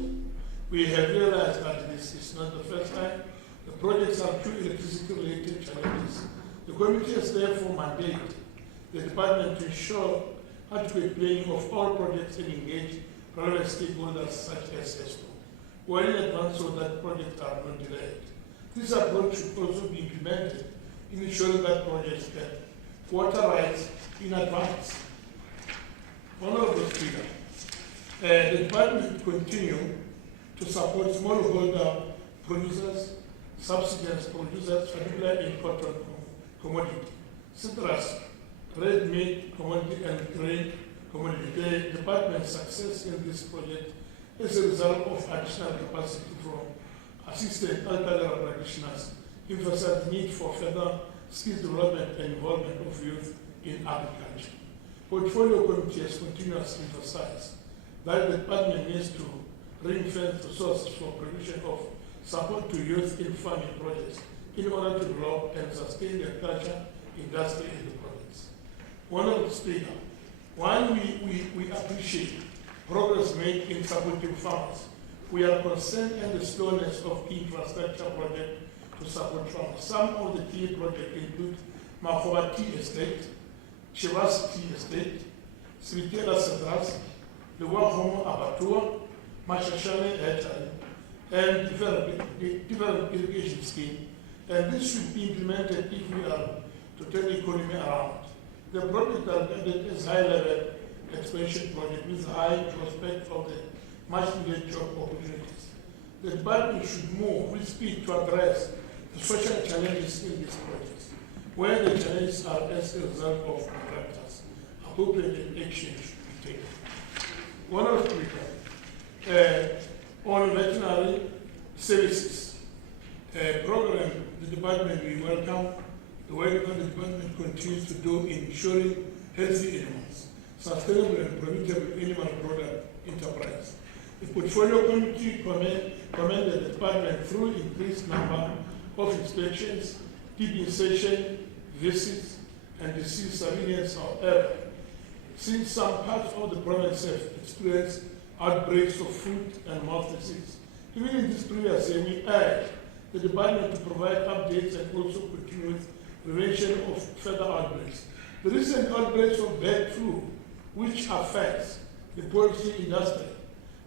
We have realized that this is not the first time. The projects are two electricity-related challenges. The committee has therefore mandated the department to ensure adequate planning of all projects and engage relevant stakeholders such as ESCO, well in advance so that projects are not delayed. This approach should also be implemented in ensuring that projects get water rights in advance. Honorable Speaker, the department continue to support smallholder producers, subsistence producers, particularly in cotton commodity, citrus, red meat commodity, and grain commodity. The department's success in this project is a result of additional capacity from assistant agricultural practitioners, emphasize the need for further skills development and involvement of youth in agriculture. Portfolio Committee has continuously emphasized that the department needs to ring-fence resources for provision of support to youth in farming projects in order to develop and sustain the agriculture industry in the province. Honorable Speaker, while we appreciate progress made in supporting farmers, we are concerned at the slowness of infrastructure projects to support farmers. Some of the key projects include Mahoa Tea Estate, Chivas Tea Estate, Sritela Sedras, the Wahomo Abatua, Mashashane Hatchery, and different irrigation scheme. And this should be implemented if we are to turn the economy around. The project are guided as high-level expansion project with high prospect of the much-needed job opportunities. The department should move with speed to address the social challenges in these projects, where the challenges are as a result of contractors. Appropriate action should be taken. Honorable Speaker, on veterinary services program, the department, we welcome the work that the department continues to do in ensuring healthy animals, sustainable and profitable animal product enterprise. The Portfolio Committee commended the department through increased number of inspections, deep insertion, visits, and disease surveillance. However, since some parts of the province have experienced outbreaks of foot and mouth disease, even in this previous year, we urge the department to provide updates and also continue with prevention of further outbreaks. The recent outbreaks of bird flu, which affects the poultry industry,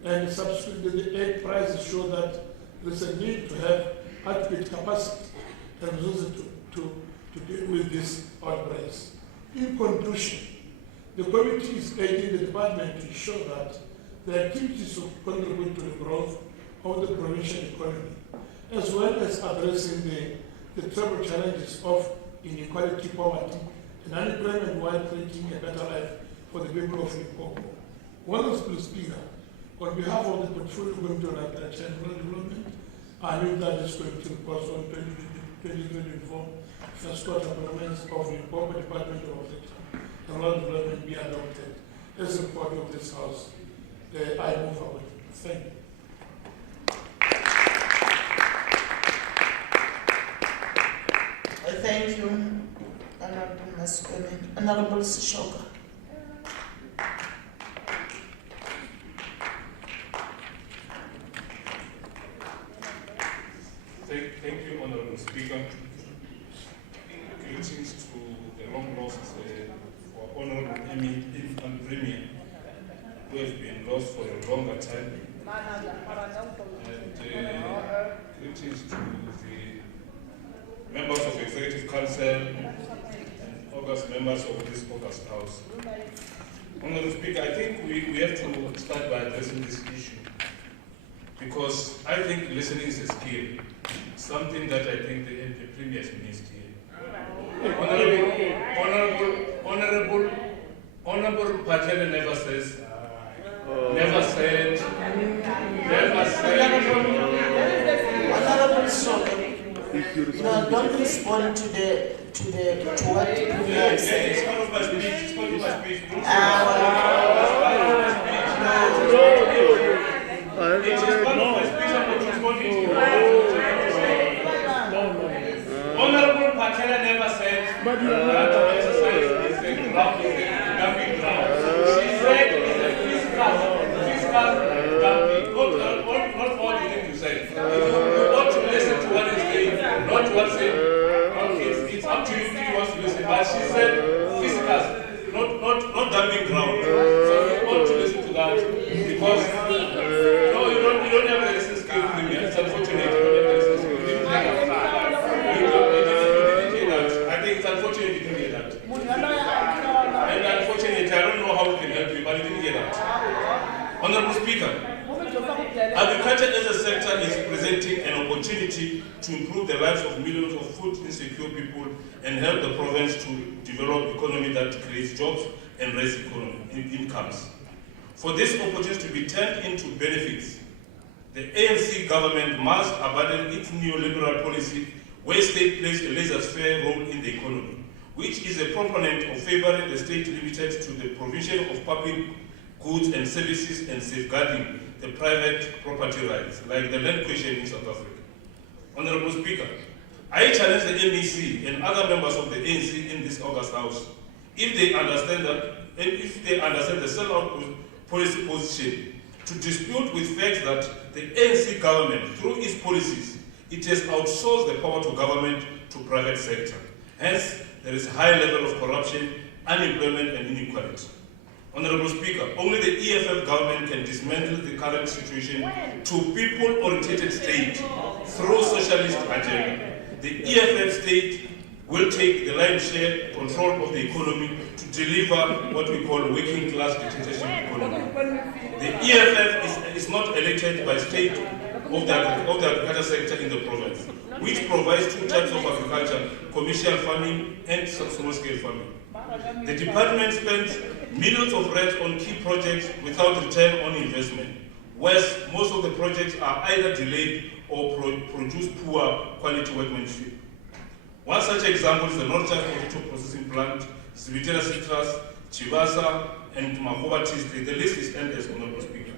and subsequently the egg prices show that there is a need to have adequate capacity and resources to deal with these outbreaks. In conclusion, the committee is aiding the department to ensure that the activities contribute to the growth of the provincial economy, as well as addressing the trouble challenges of inequality, poverty, and unemployment while creating a better life for the people of Limpopo. Honorable Speaker, on behalf of the Portfolio Committee on Agriculture and Rural Development, I move that this committee reports on 2024 first quarter performance of the Limpopo Department of Agriculture and Rural Development be adopted as a report of this House. I move forward. Thank you. Thank you, Honorable Masukene. Honorable Sishoka. Thank you, Honorable Speaker. Greetings to the long lost for Honorable Emmy and Premier, who have been lost for a longer time. And greetings to the members of Executive Council and August members of this August House. Honorable Speaker, I think we have to start by addressing this issue, because I think listening is a skill, something that I think the Premier has missed here. Honorable Pachele never says, never said. Honorable Sishoka. No, don't respond to what the Premier said. It's part of my speech. It's part of my speech. Honorable Pachela never said that the exercise is a dumping ground. She said She said fiscus, not dumping ground. So you ought to listen to that because no, you don't have the license skill with me. It's unfortunate you don't have the license skill. You didn't get that. You didn't get that. I think it's unfortunate you didn't get that. And unfortunately, I don't know how we can help you, but you didn't get that. Honorable Speaker, agriculture as a sector is presenting an opportunity to improve the lives of millions of food insecure people and help the province to develop an economy that creates jobs and raise incomes. For this opportunity to be turned into benefits, the ANC government must abandon its neoliberal policy where state plays a laissez-faire role in the economy, which is a proponent of favoring the state limited to the provision of public goods and services and safeguarding the private property rights, like the land question in South Africa. Honorable Speaker, I challenge the MEC and other members of the ANC in this August House, if they understand the sellout policy position, to dispute with facts that the ANC government, through its policies, it has outsourced the power to government to private sector. Hence, there is a high level of corruption, unemployment, and inequality. Honorable Speaker, only the EFF government can dismantle the current situation to people-oriented state through socialist agenda. The EFF state will take the lion's share control of the economy to deliver what we call working class dictatorship economy. The EFF is not elected by state of the agriculture sector in the province, which provides two types of agriculture, commercial farming and small-scale farming. The department spends millions of rands on key projects without return on investment, whereas most of the projects are either delayed or produce poor quality workmanship. One such example is the North China Potato Processing Plant, Sibitera Citrus, Chivasa, and Makoba Tea Estate. The list is endless, Honorable Speaker.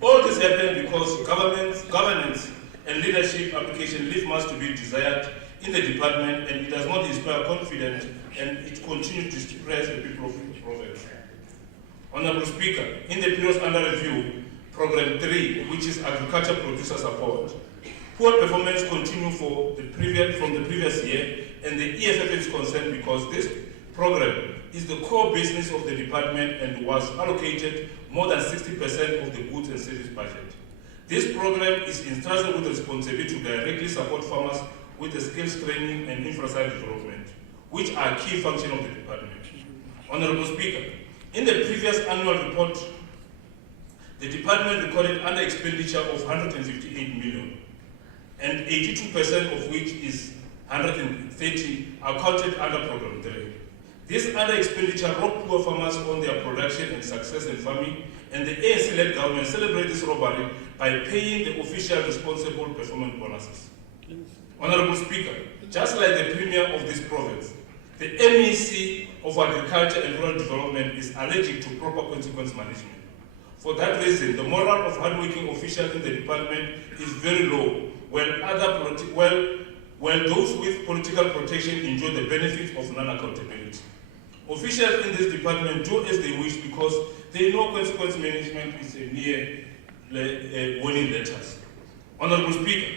All this happened because governance and leadership application leave much to be desired in the department, and it does not inspire confidence, and it continues to suppress the people of the province. Honorable Speaker, in the periods under review, Program 3, which is Agriculture Producer Support, poor performance continued from the previous year, and the EFF is concerned because this program is the core business of the department and was allocated more than 60% of the goods and service budget. This program is entrusted with the responsibility to directly support farmers with the skills training and infrastructure development, which are key functions of the department. Honorable Speaker, in the previous annual report, the department recorded under expenditure of 158 million, and 82% of which is 130 are counted under Program 3. This under expenditure robbed poor farmers on their production and success in farming, and the ANC-led government celebrated this robbery by paying the official responsible performance bonuses. Honorable Speaker, just like the Premier of this province, the MEC of Agriculture and Rural Development is allergic to proper consequence management. For that reason, the moral of hardworking officials in the department is very low, while those with political protection enjoy the benefits of non-accountability. Officials in this department do as they wish because they know consequence management is a mere warning letters. Honorable Speaker,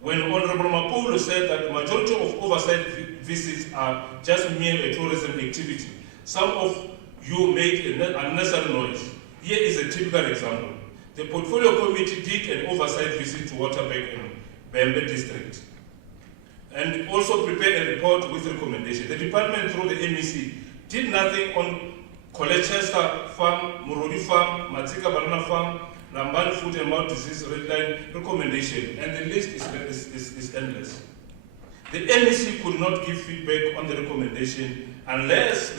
when Honorable Mapolo said that the majority of oversight visits are just mere tourism activity, some of you made an unnecessary noise. Here is a typical example. The Portfolio Committee did an oversight visit to Waterberg and Bembe District, and also prepared a report with recommendations. The department, through the MEC, did nothing on Colchester Farm, Murodi Farm, Matsika Banana Farm, Lamban Food and Mouth Disease Redline recommendation, and the list is endless. The MEC could not give feedback on the recommendation unless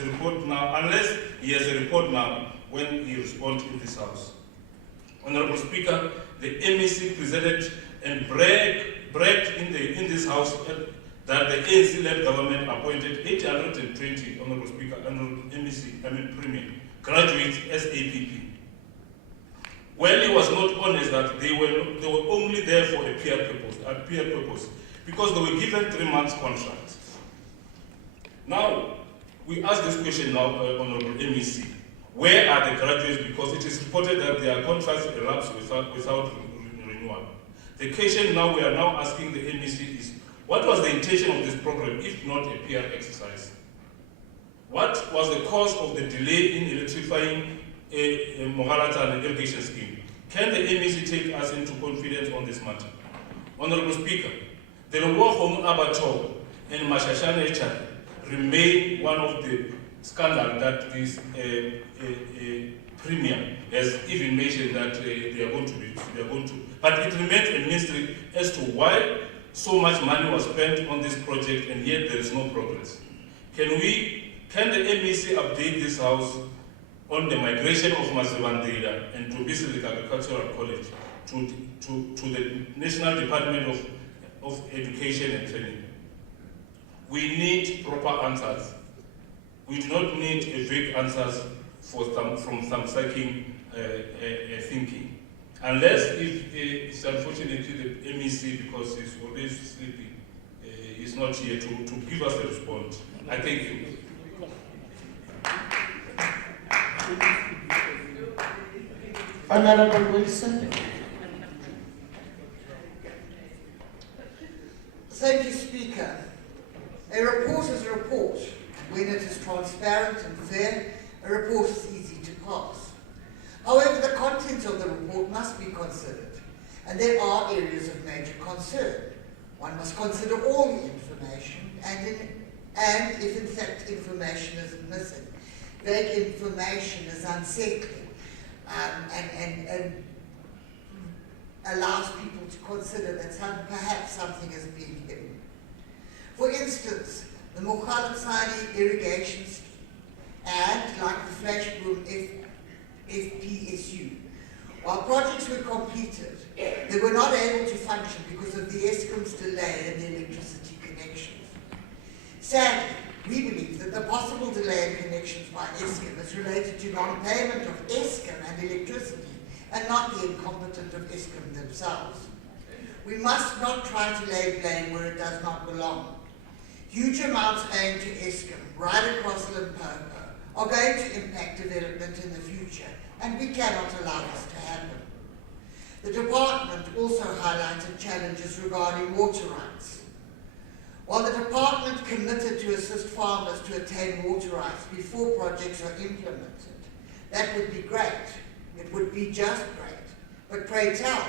he has a report now when he responds in this House. Honorable Speaker, the MEC presented and bragged in this House that the ANC-led government appointed 820, Honorable Speaker, Premier, graduates as APP. Well, he was not honest that they were only there for a peer purpose, because they were given 3 months contracts. Now, we ask this question now, Honorable MEC. Where are the graduates? Because it is reported that their contracts elapsed without renewal. The question now we are now asking the MEC is, what was the intention of this program if not a PR exercise? What was the cause of the delay in electrifying Mogalatan irrigation scheme? Can the MEC take us into confidence on this matter? Honorable Speaker, the Lobohong Abato and Mashashan remain one of the scandals that this Premier has even mentioned that they are going to. But it remains a mystery as to why so much money was spent on this project and yet there is no progress. Can the MEC update this House on the migration of Mazivandela and to Bisilik Agricultural College to the National Department of Education and Training? We need proper answers. We do not need vague answers from some sucking thinking. Unless if it's unfortunately the MEC, because he's always sleeping, is not here to give us a response. I thank you. Honorable Wilson. Thank you, Speaker. A report is a report. When it is transparent and fair, a report is easy to pass. However, the contents of the report must be considered, and there are areas of major concern. One must consider all the information, and if in fact information is missing, vague information is unsettling, and allows people to consider that perhaps something is being hidden. For instance, the Mogalatan irrigation and, like the Flash Boom FPSU, while projects were completed, they were not able to function because of the Eskom's delay in the electricity connections. Sadly, we believe that the possible delay in connections by Eskom is related to non-payment of Eskom and electricity, and not the incompetence of Eskom themselves. We must not try to lay blame where it does not belong. Huge amounts owing to Eskom right across Limpopo are going to impact development in the future, and we cannot allow this to happen. The department also highlighted challenges regarding water rights. While the department committed to assist farmers to attain water rights before projects are implemented, that would be great. It would be just great. But pray tell,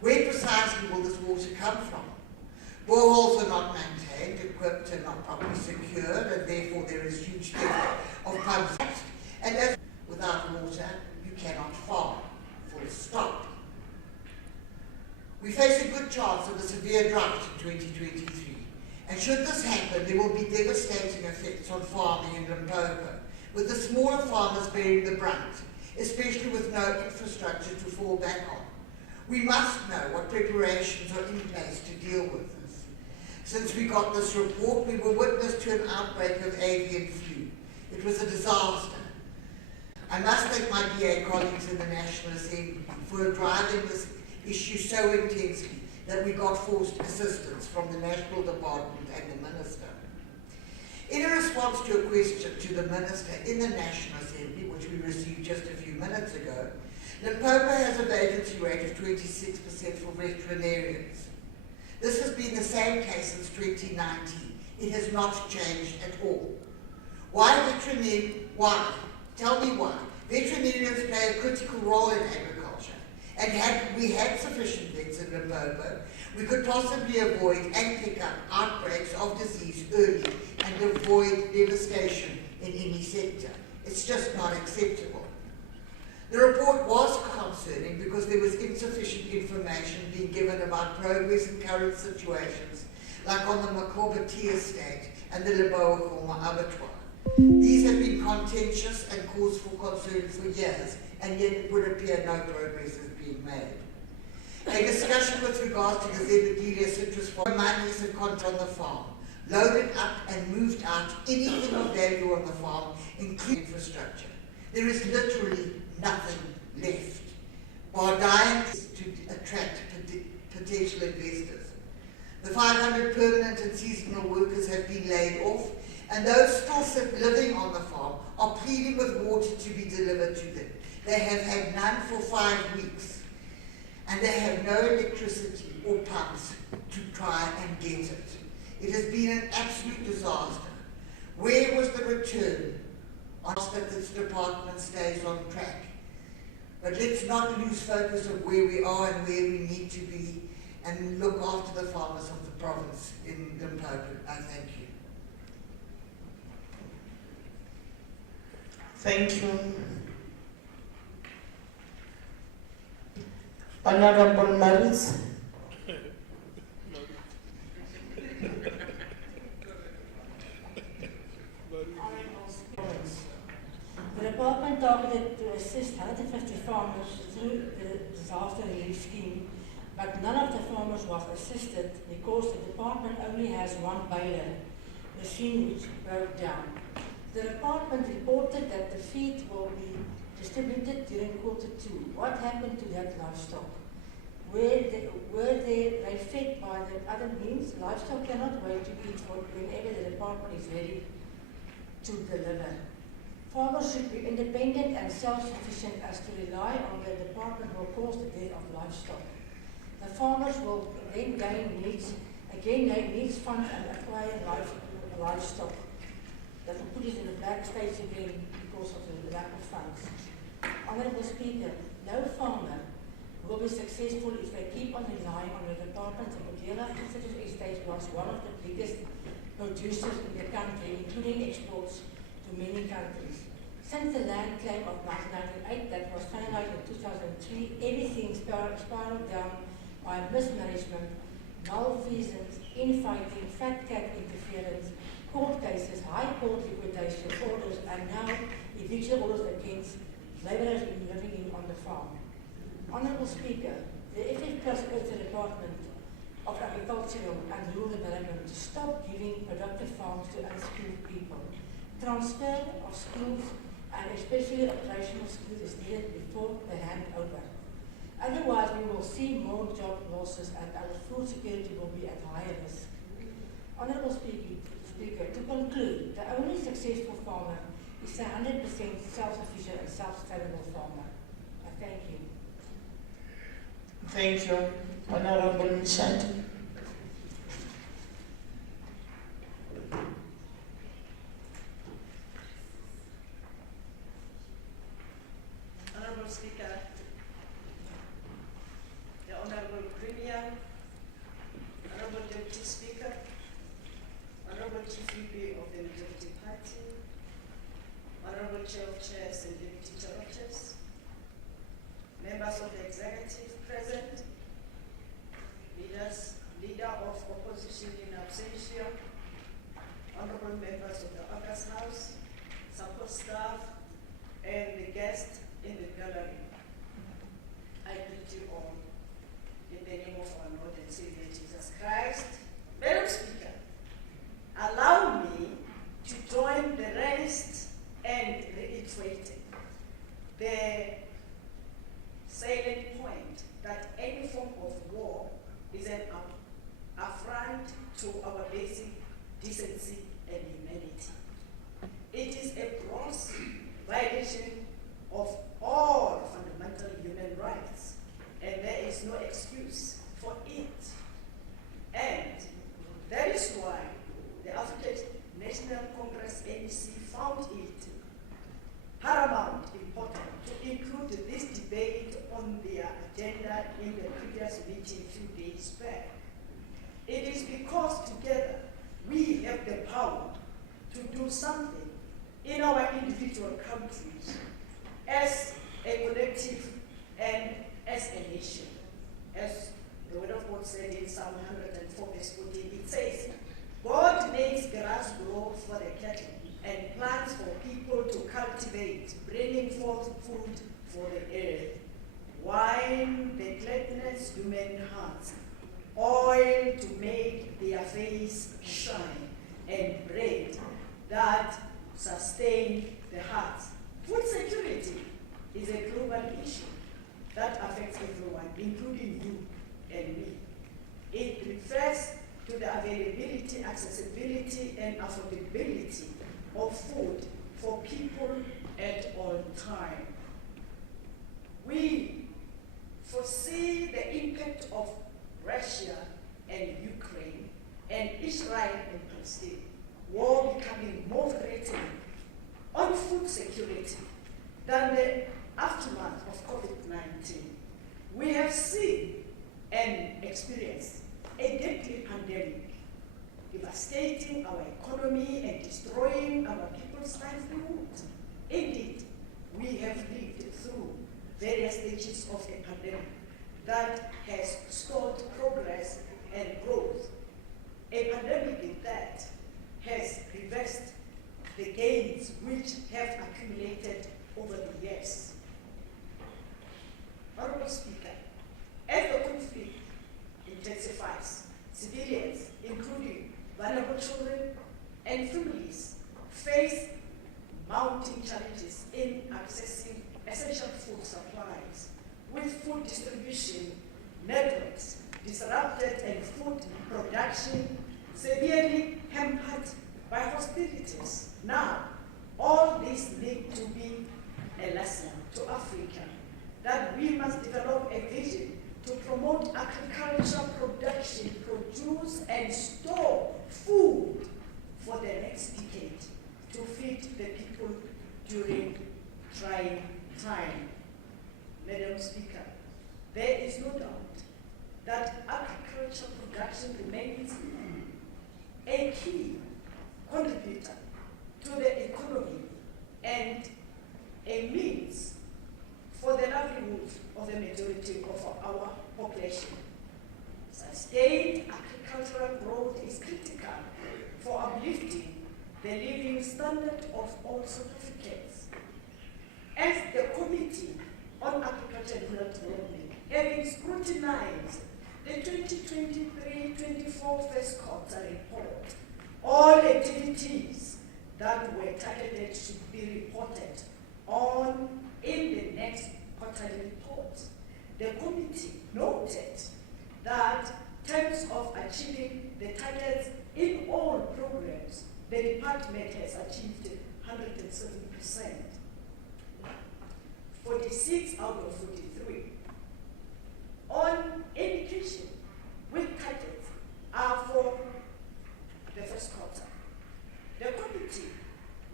where precisely will this water come from? Boreholes are not maintained, equipped and not properly secured, and therefore there is huge theft of pumps. And as without water, you cannot farm. Full stop. We face a good chance of a severe drought in 2023. And should this happen, there will be devastating effects on farming in Limpopo, with the smaller farmers bearing the brunt, especially with no infrastructure to fall back on. We must know what preparations are in place to deal with this. Since we got this report, we were witness to an outbreak of avian flu. It was a disaster. I must thank my DA colleagues in the National Assembly for driving this issue so intensely that we got forced assistance from the National Department and the Minister. In a response to a question to the Minister in the National Assembly, which we received just a few minutes ago, Limpopo has a vacancy rate of 26% for veterinarians. This has been the same case since 2019. It has not changed at all. Why? Tell me why. Veterinarians play a critical role in agriculture, and had we had sufficient vets in Limpopo, we could possibly avoid and pick up outbreaks of disease early and avoid devastation in any sector. It's just not acceptable. The report was concerning because there was insufficient information being given about progress in current situations, like on the Makobati estate and the Leboa abattoir. These have been contentious and cause for concern for years, and yet it would appear no progress is being made. A discussion with regards to the Zebedelia citrus farm, monies and content on the farm, loaded up and moved out anything of value on the farm, including infrastructure. There is literally nothing left, bar dying to attract potential investors. The 500 permanent and seasonal workers have been laid off, and those still living on the farm are pleading with water to be delivered to them. They have had none for 5 weeks, and they have no electricity or pumps to try and get it. It has been an absolute disaster. Where was the return? Ask that this department stays on track. But let's not lose focus of where we are and where we need to be, and look after the farmers of the province in Limpopo. I thank you. Thank you. Honorable Maris. The department targeted to assist 150 farmers through the disaster relief scheme, but none of the farmers was assisted because the department only has one baler machine which broke down. The department reported that the feed will be distributed during Q2. What happened to that livestock? Were they fed by the other means? Livestock cannot wait to eat for whenever the department is ready to deliver. Farmers should be independent and self-sufficient, as to rely on the department will cause the death of livestock. The farmers will then gain needs funds and acquire livestock. That will put us in a black state again because of the lack of funds. Honourable Speaker, no farmer will be successful if they keep on relying on the department. The Modela Estate was one of the biggest producers in the country, including exports to many countries. Since the land claim of 1998 that was finalized in 2003, everything spiraled down by mismanagement, malfeasance, infighting, fat cat interference, court cases, high court liquidation orders, and now eviction orders against labourers living on the farm. Honourable Speaker, the FF Plus urged the Department of Agricultural and Rural Development to stop giving productive farms to unskilled people. Transfer of skills, and especially operational skills, is needed before they hand over. Otherwise, we will see more job losses and our food security will be at higher risk. Honourable Speaker, to conclude, the only successful farmer is a 100% self-sufficient and self-sustainable farmer. I thank you. Thank you. Honourable Mshadi. Honourable Speaker, the Honourable Premier, Honourable Deputy Speaker, Honourable Chief Whip of the Majority Party, Honourable Chair of Chairs and Deputy Chair of Chairs, members of the Executive present, leader of opposition in absentia, honourable members of the August House, support staff, and the guests in the gallery. I greet you all in the name of our Lord and Savior Jesus Christ. Madam Speaker, allow me to join the rest and reiterate the salient point that any form of war is an affront to our basic decency and humanity. It is a gross violation of all fundamental human rights, and there is no excuse for it. And that is why the African National Congress NEC found it paramount important to include this debate on their agenda in the previous meeting a few days back. It is because together we have the power to do something in our individual countries as a collective and as a nation. As the word of God said in Psalm 104 verse 14, it says, God makes grass grow for the cattle and plants for people to cultivate, bringing forth food for the earth, wine that gladdens human hearts, oil to make their face shine, and bread that sustain the hearts. Food security is a global issue that affects everyone, including you and me. It refers to the availability, accessibility, and affordability of food for people at all times. We foresee the impact of Russia and Ukraine and Israel and Palestine war becoming more threatening on food security than the aftermath of COVID-19. We have seen and experienced a deadly pandemic, devastating our economy and destroying our people's livelihood. Indeed, we have lived through various stages of a pandemic that has stalled progress and growth. A pandemic that has reversed the gains which have accumulated over the years. Honorable Speaker, as the conflict intensifies, civilians, including vulnerable children and families, face mounting challenges in accessing essential food supplies, with food distribution networks disrupted and food production severely hampered by hostilities. Now, all this needs to be a lesson to Africa that we must develop a vision to promote agriculture production, produce and store food for the next decade to feed the people during trying time. Madam Speaker, there is no doubt that agriculture production remains a key contributor to the economy and a means for the livelihood of the majority of our population. Sustained agricultural growth is critical for uplifting the living standard of all South Africans. As the Committee on Agriculture and Rural Development, having scrutinized the 2023-24 first quarter report, all activities that were targeted should be reported on in the next quarterly report. The committee noted that in terms of achieving the targets in all programs, the department has achieved 107%. 46 out of 43. On education, with targets are for the first quarter. The committee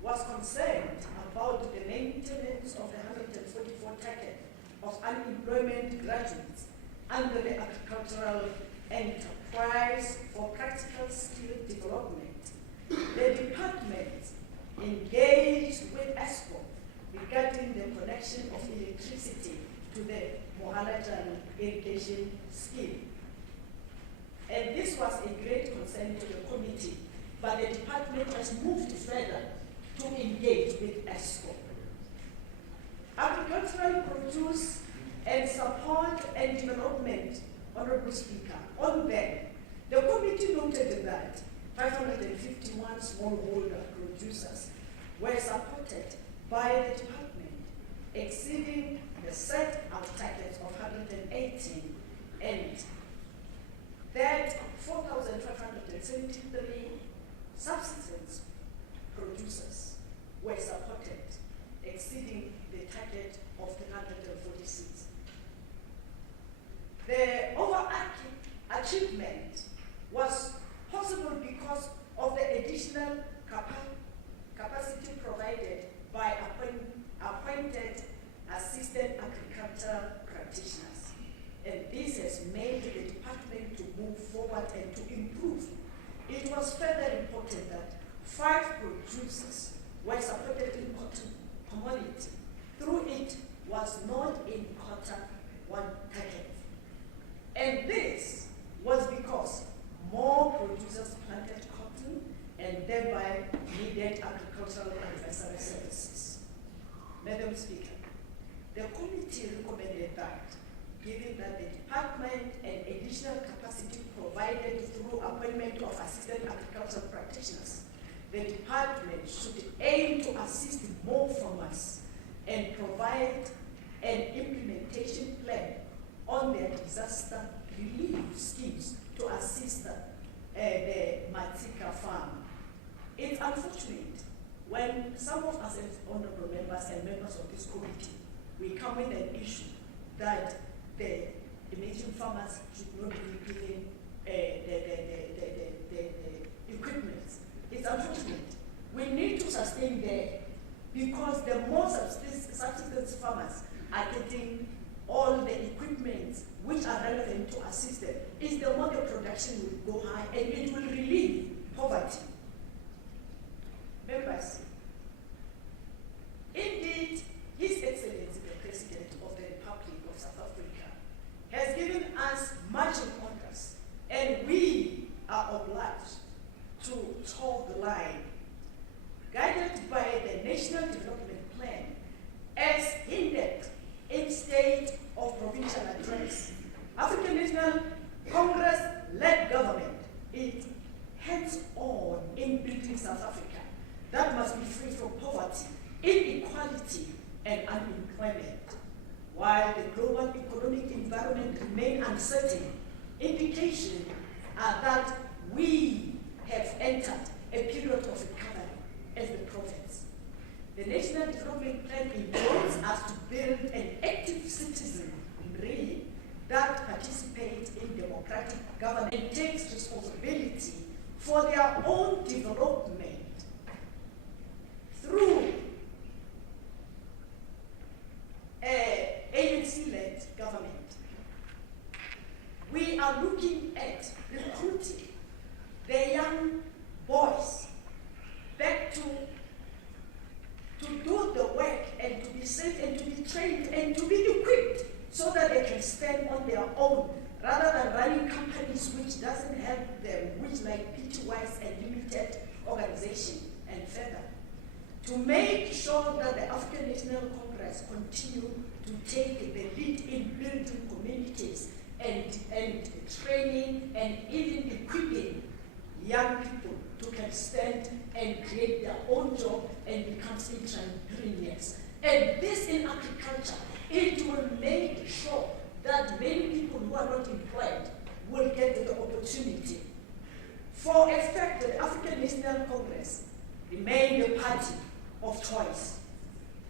was concerned about the maintenance of the 144 target of unemployment graduates under the agricultural enterprise for practical skill development. The department engaged with ESCO regarding the connection of electricity to the Mohalajan irrigation scheme. And this was a great concern to the committee, but the department has moved further to engage with ESCO. Agricultural produce and support and development, Honorable Speaker, on them, the committee noted that 551 smallholder producers were supported by the department, exceeding the set out targets of 118, and that 4,573 subsistence producers were supported, exceeding the target of 346. The overarching achievement was possible because of the additional capacity provided by appointed assistant agricultural practitioners. And this has made the department to move forward and to improve. It was further reported that 5 producers were supported in cotton commodity. Through it was not in quarter 1 target. And this was because more producers planted cotton and thereby needed agricultural advisory services. Madam Speaker, the committee recommended that, given that the department and additional capacity provided through appointment of assistant agricultural practitioners, the department should aim to assist more farmers and provide an implementation plan on their disaster relief schemes to assist the Matsika farm. It's unfortunate when some of us as honorable members and members of this committee, we come with an issue that the emerging farmers should not be given the equipment. It's unfortunate. We need to sustain there because the more subsistence farmers are getting all the equipment which are relevant to assist them, is the more the production will go high and it will relieve poverty. Members, indeed, His Excellency the President of the Republic of South Africa has given us marching orders, and we are obliged to toe the line, guided by the National Development Plan as hindered in State of Provincial Address. African National Congress-led government is hands-on in building South Africa that must be free from poverty, inequality, and unemployment. While the global economic environment remains uncertain, indications are that we have entered a period of recovery as the province. The National Development Plan implores us to build an active citizenry that participates in democratic governance and takes responsibility for their own development through ANC-led government. We are looking at recruiting the young boys back to do the work and to be safe and to be trained and to be equipped so that they can stand on their own rather than running companies which doesn't help them, which like PTYs and limited organization and further. To make sure that the African National Congress continue to take the lead in building communities and training and even equipping young people to can stand and create their own job and become entrepreneurs. And this in agriculture, it will make sure that many people who are not employed will get the opportunity. For a fact, the African National Congress remain the party of choice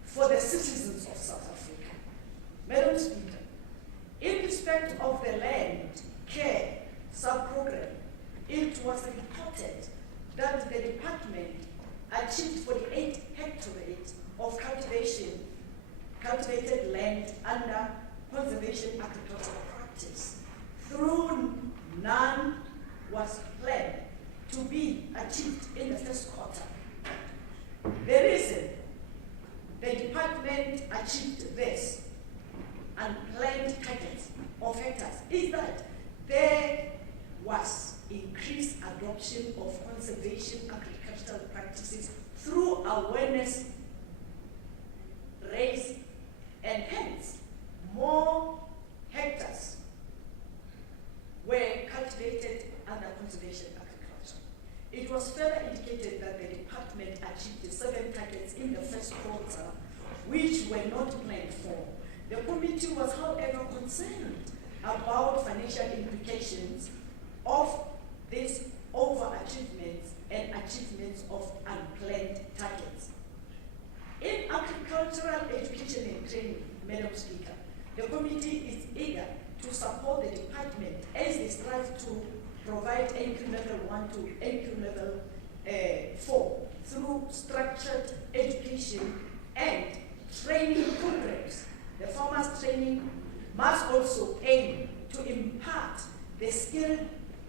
for the citizens of South Africa. Madam Speaker, in respect of the land care sub-program, it was reported that the department achieved 48 hectares of cultivated land under conservation agricultural practice. Through none was planned to be achieved in the first quarter. The reason the department achieved this unplanned targets of hectares is that there was increased adoption of conservation agricultural practices through awareness raised, and hence more hectares were cultivated under conservation agriculture. It was further indicated that the department achieved the 7 targets in the first quarter, which were not planned for. The committee was, however, concerned about financial implications of these overachievements and achievements of unplanned targets. In agricultural education and training, Madam Speaker, the committee is eager to support the department as they strive to provide entry level 1 to entry level 4 through structured education and training programs. The farmers training must also aim to impart the skill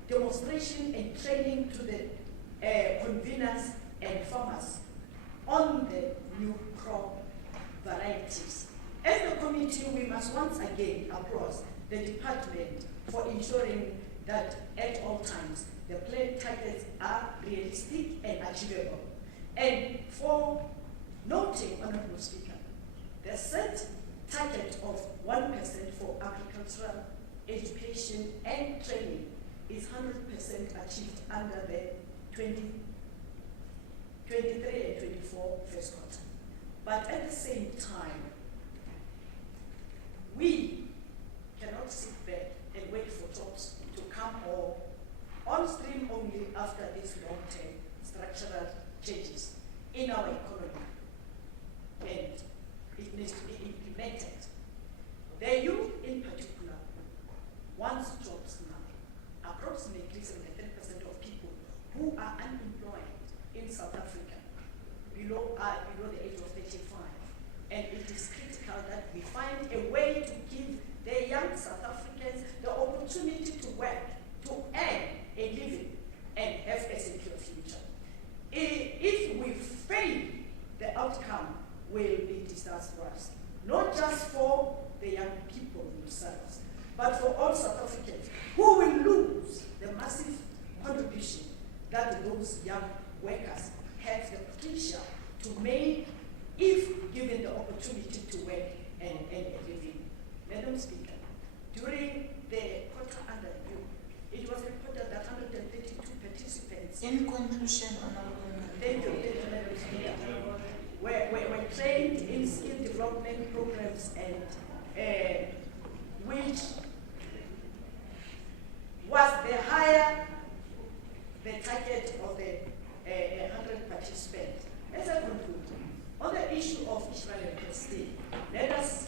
demonstration and training to the conveners and farmers on the new crop varieties. As a committee, we must once again applaud the department for ensuring that at all times the planned targets are realistic and achievable. And for noting, Honorable Speaker, the set target of 1% for agricultural education and training is 100% achieved under the 23 and 24 first quarter. But at the same time, we cannot sit back and wait for jobs to come or on stream only after these long-term structural changes in our economy. And it needs to be implemented. The youth in particular wants jobs now. Approximately 73% of people who are unemployed that we find a way to give the young South Africans the opportunity to work, to earn a living, and have a secure future. If we fail, the outcome will be disastrous, not just for the young people themselves, but for all South Africans who will lose the massive contribution that those young workers have the potential to make if given the opportunity to work and earn a living. Madam Speaker, during the quarter under review, it was reported that 132 participants. In conclusion, Honorable Thank you, Madam Speaker. Were trained in skill development programs and which was the higher the target of the 100 participants. As I conclude, on the issue of Israel and Palestine, let us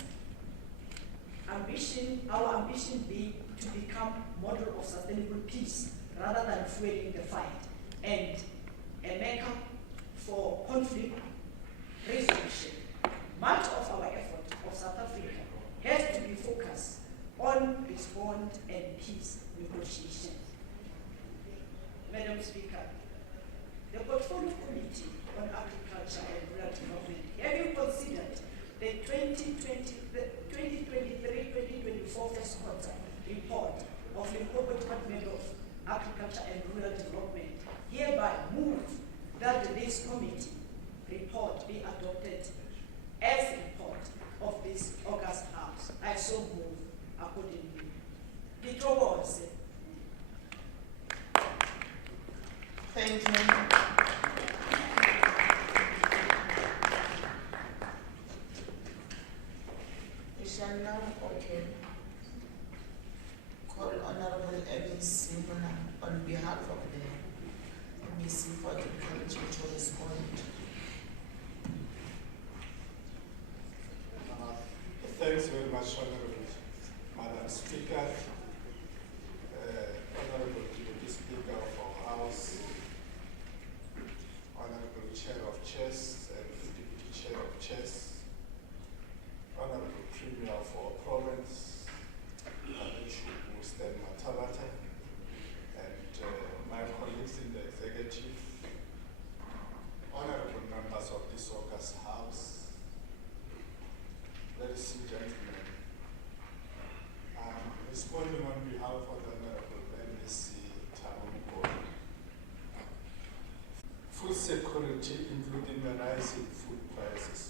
our ambition be to become model of sustainable peace rather than fueling the fight, and a maker for conflict resolution. Much of our effort of South Africa has to be focused on response and peace negotiations. Madam Speaker, the Portfolio Committee on Agriculture and Rural Development, having considered the 2023-2024 first quarter report of the Limpopo Department of Agriculture and Rural Development, hereby move that this committee report be adopted as a report of this August House. I so move accordingly. Thank you. We shall now call Honorable MEC Muna on behalf of the MEC for Agriculture to respond. Thanks very much, Honorable Madam Speaker, Honorable Deputy Speaker of our House, Honorable Chair of Chess and Deputy Chair of Chess, Honorable Premier of our Province, Sten Matabata, and my colleagues in the Executive, Honorable members of this August House, ladies and gentlemen, I'm responding on behalf of the Honorable MEC Tamuko. Food security, including the rising food prices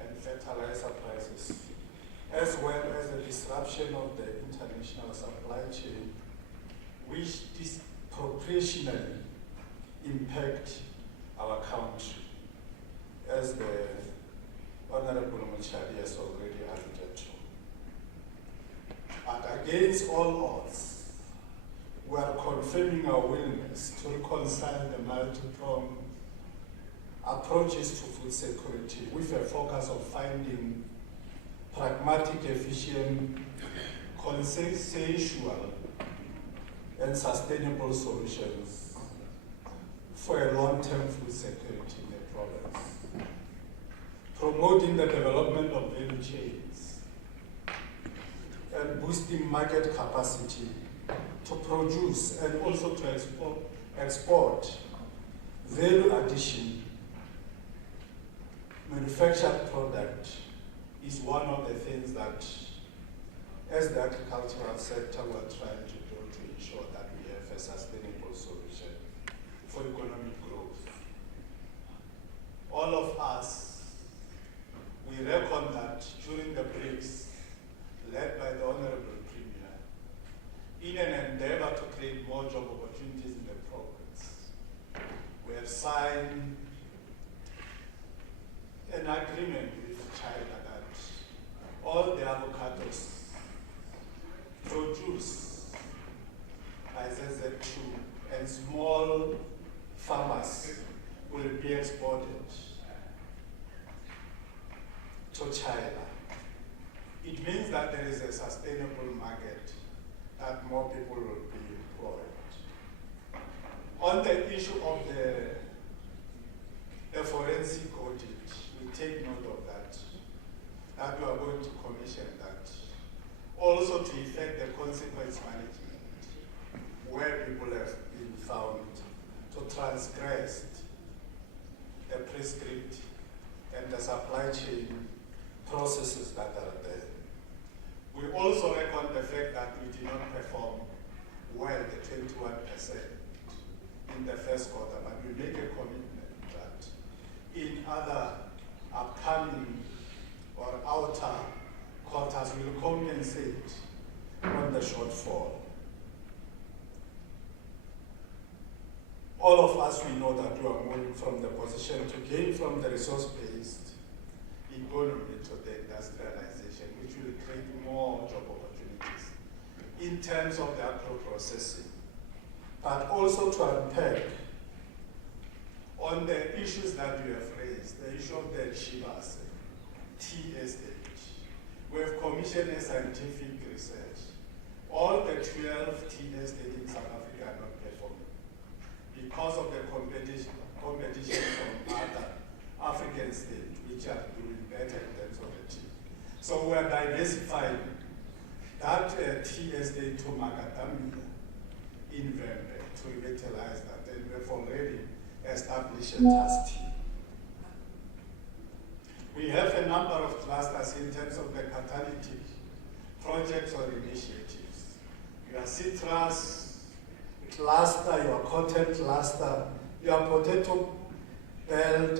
and fertilizer prices, as well as the disruption of the international supply chain, which disproportionately impact our country, as the Honorable Muchadi has already alluded to. And against all odds, we are confirming our willingness to reconcile the multi-pronged approaches to food security with a focus on finding pragmatic, efficient, consensual, and sustainable solutions for a long-term food security in the province. Promoting the development of value chains and boosting market capacity to produce and also to export value addition manufactured product is one of the things that, as the agricultural sector, we're trying to do to ensure that we have a sustainable solution for economic growth. All of us, we reckon that during the breaks led by the Honorable Premier, in an endeavor to create more job opportunities in the province, we have signed an agreement with China that all the avocados produced by ZZ2 and small farmers will be exported to China. It means that there is a sustainable market, that more people will be employed. On the issue of the forensic audit, we take note of that. also to effect the consequence management where people have been found to transgress the prescript and the supply chain processes that are there. We also reckon the fact that we did not perform well the 21% in the first quarter, but we make a commitment that in other upcoming or outer quarters will compensate on the shortfall. All of us, we know that we are moving from the position to gain from the resource-based economy to the industrialization, which will create more job opportunities in terms of the agro-processing, but also to unpack on the issues that you have raised, the issue of the Chivas tea estate. We have commissioned a scientific research. All the 12 tea estates in South Africa are not performing because of the competition from other African states which are doing better in terms of the tea. So we are diversifying that tea estate to Macadamia in Vembe to revitalize that, and we have already established a task team. We have a number of clusters in terms of the catalytic projects or initiatives. Your citrus cluster, your cotton cluster, your potato belt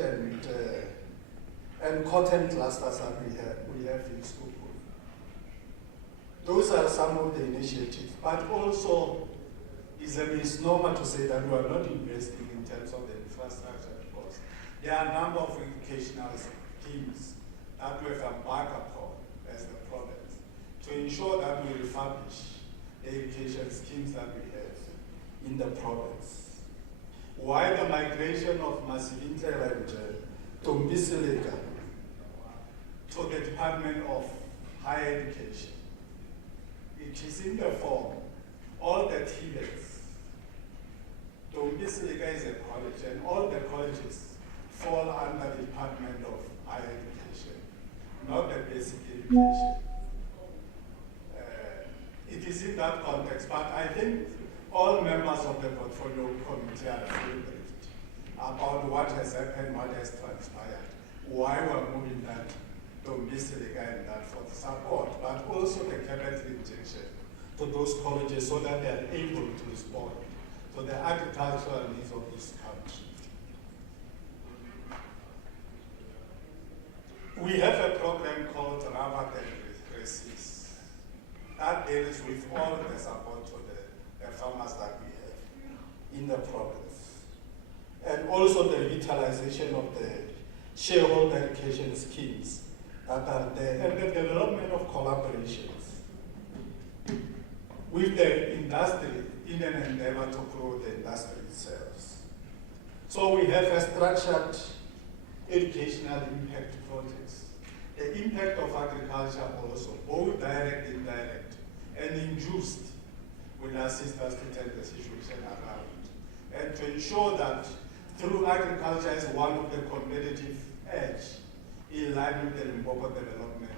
and cotton clusters that we have in Limpopo. Those are some of the initiatives, but also is a misnomer to say that we are not investing in terms of the infrastructure, because there are a number of educational schemes that we have embarked upon as the province to ensure that we refurbish the education schemes that we have in the province. Why the migration of Masivintle and Tombisileka to the Department of Higher Education? It is in the form, all the TVETs. Tombisileka is a college, and all the colleges fall under the Department of Higher Education, not the basic education. It is in that context, but I think all members of the Portfolio Committee are fully briefed about what has happened, what has transpired, why we're moving that Tombisileka and that for the support, but also the capital injection to those colleges so that they are able to respond to the agricultural needs of this country. We have a program called Rabat and Resist that deals with all the support to the farmers that we have in the province. And also the revitalization of the shareholder education schemes that are there, and the development of collaborations with the industry in an endeavor to grow the industry itself. So we have a structured educational impact projects. The impact of agriculture also, both direct, indirect, and induced, will assist us to turn the situation around and to ensure that through agriculture as one of the competitive edge in line with the Limpopo development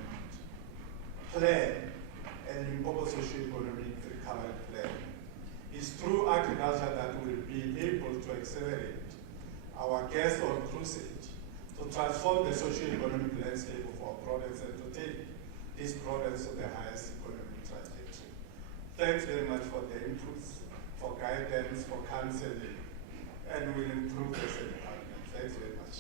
plan and Limpopo socio-economic recovery plan. It's through agriculture that we'll be able to accelerate our gas on crusade to transform the socio-economic landscape of our province and to take this province to the highest economic trajectory. Thanks very much for the inputs, for guidance, for counseling, and we'll improve this department. Thanks very much.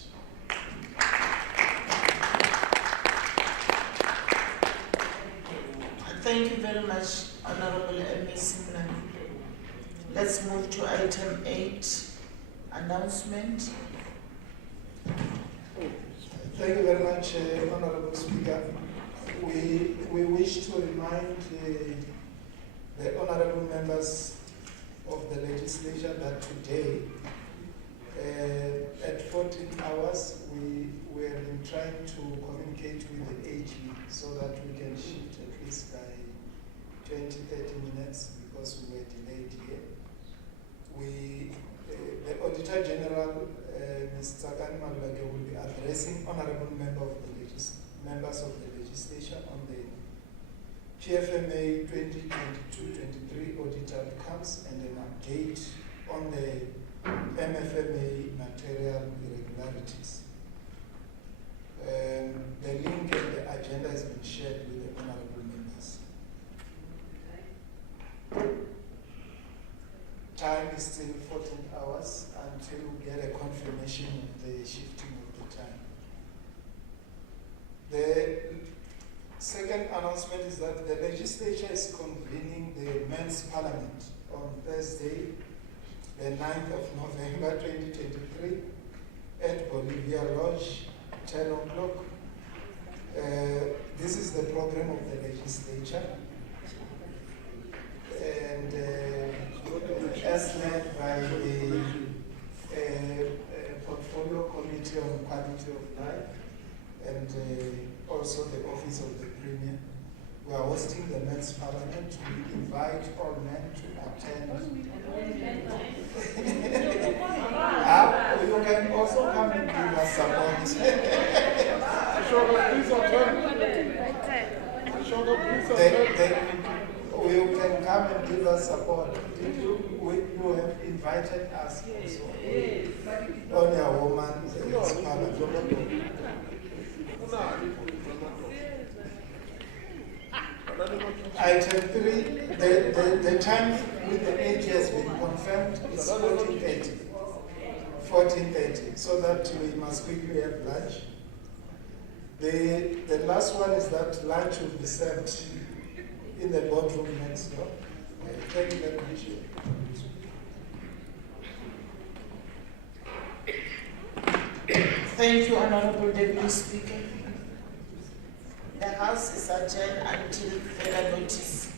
Thank you very much, Honorable M.A. Let's move to item 8, announcement. Thank you very much, Honorable Speaker. We wish to remind the honorable members of the legislature that today, at 14 hours, we have been trying to communicate with the AG so that we can shift at least by 20-30 minutes because we were delayed here. The Auditor General, Ms. Tsakani Maluleke, will be addressing honorable members of the legislature on the PFMA 2022-23 audit outcomes and an update on the MFMA material irregularities. The link and the agenda has been shared with the honorable members. Time is still 14 hours until we get a confirmation of the shifting of the time. The second announcement is that the legislature is convening the Men's Parliament on Thursday, the 9th of November 2023 at Bolivia Lodge, 10 o'clock. This is the program of the legislature. And as led by the Portfolio Committee on Quality of Life and also the Office of the Premier. We are hosting the Men's Parliament. We invite all men to attend. You can also come and give us support. You can come and give us support. You have invited us also on your woman's parliament. Item 3, the time with the age has been confirmed is 14:30, so that we must quickly have lunch. The last one is that lunch will be served in the boardroom next door. Thank you very much. Thank you, Honorable Deputy Speaker. The House is adjourned until further notice.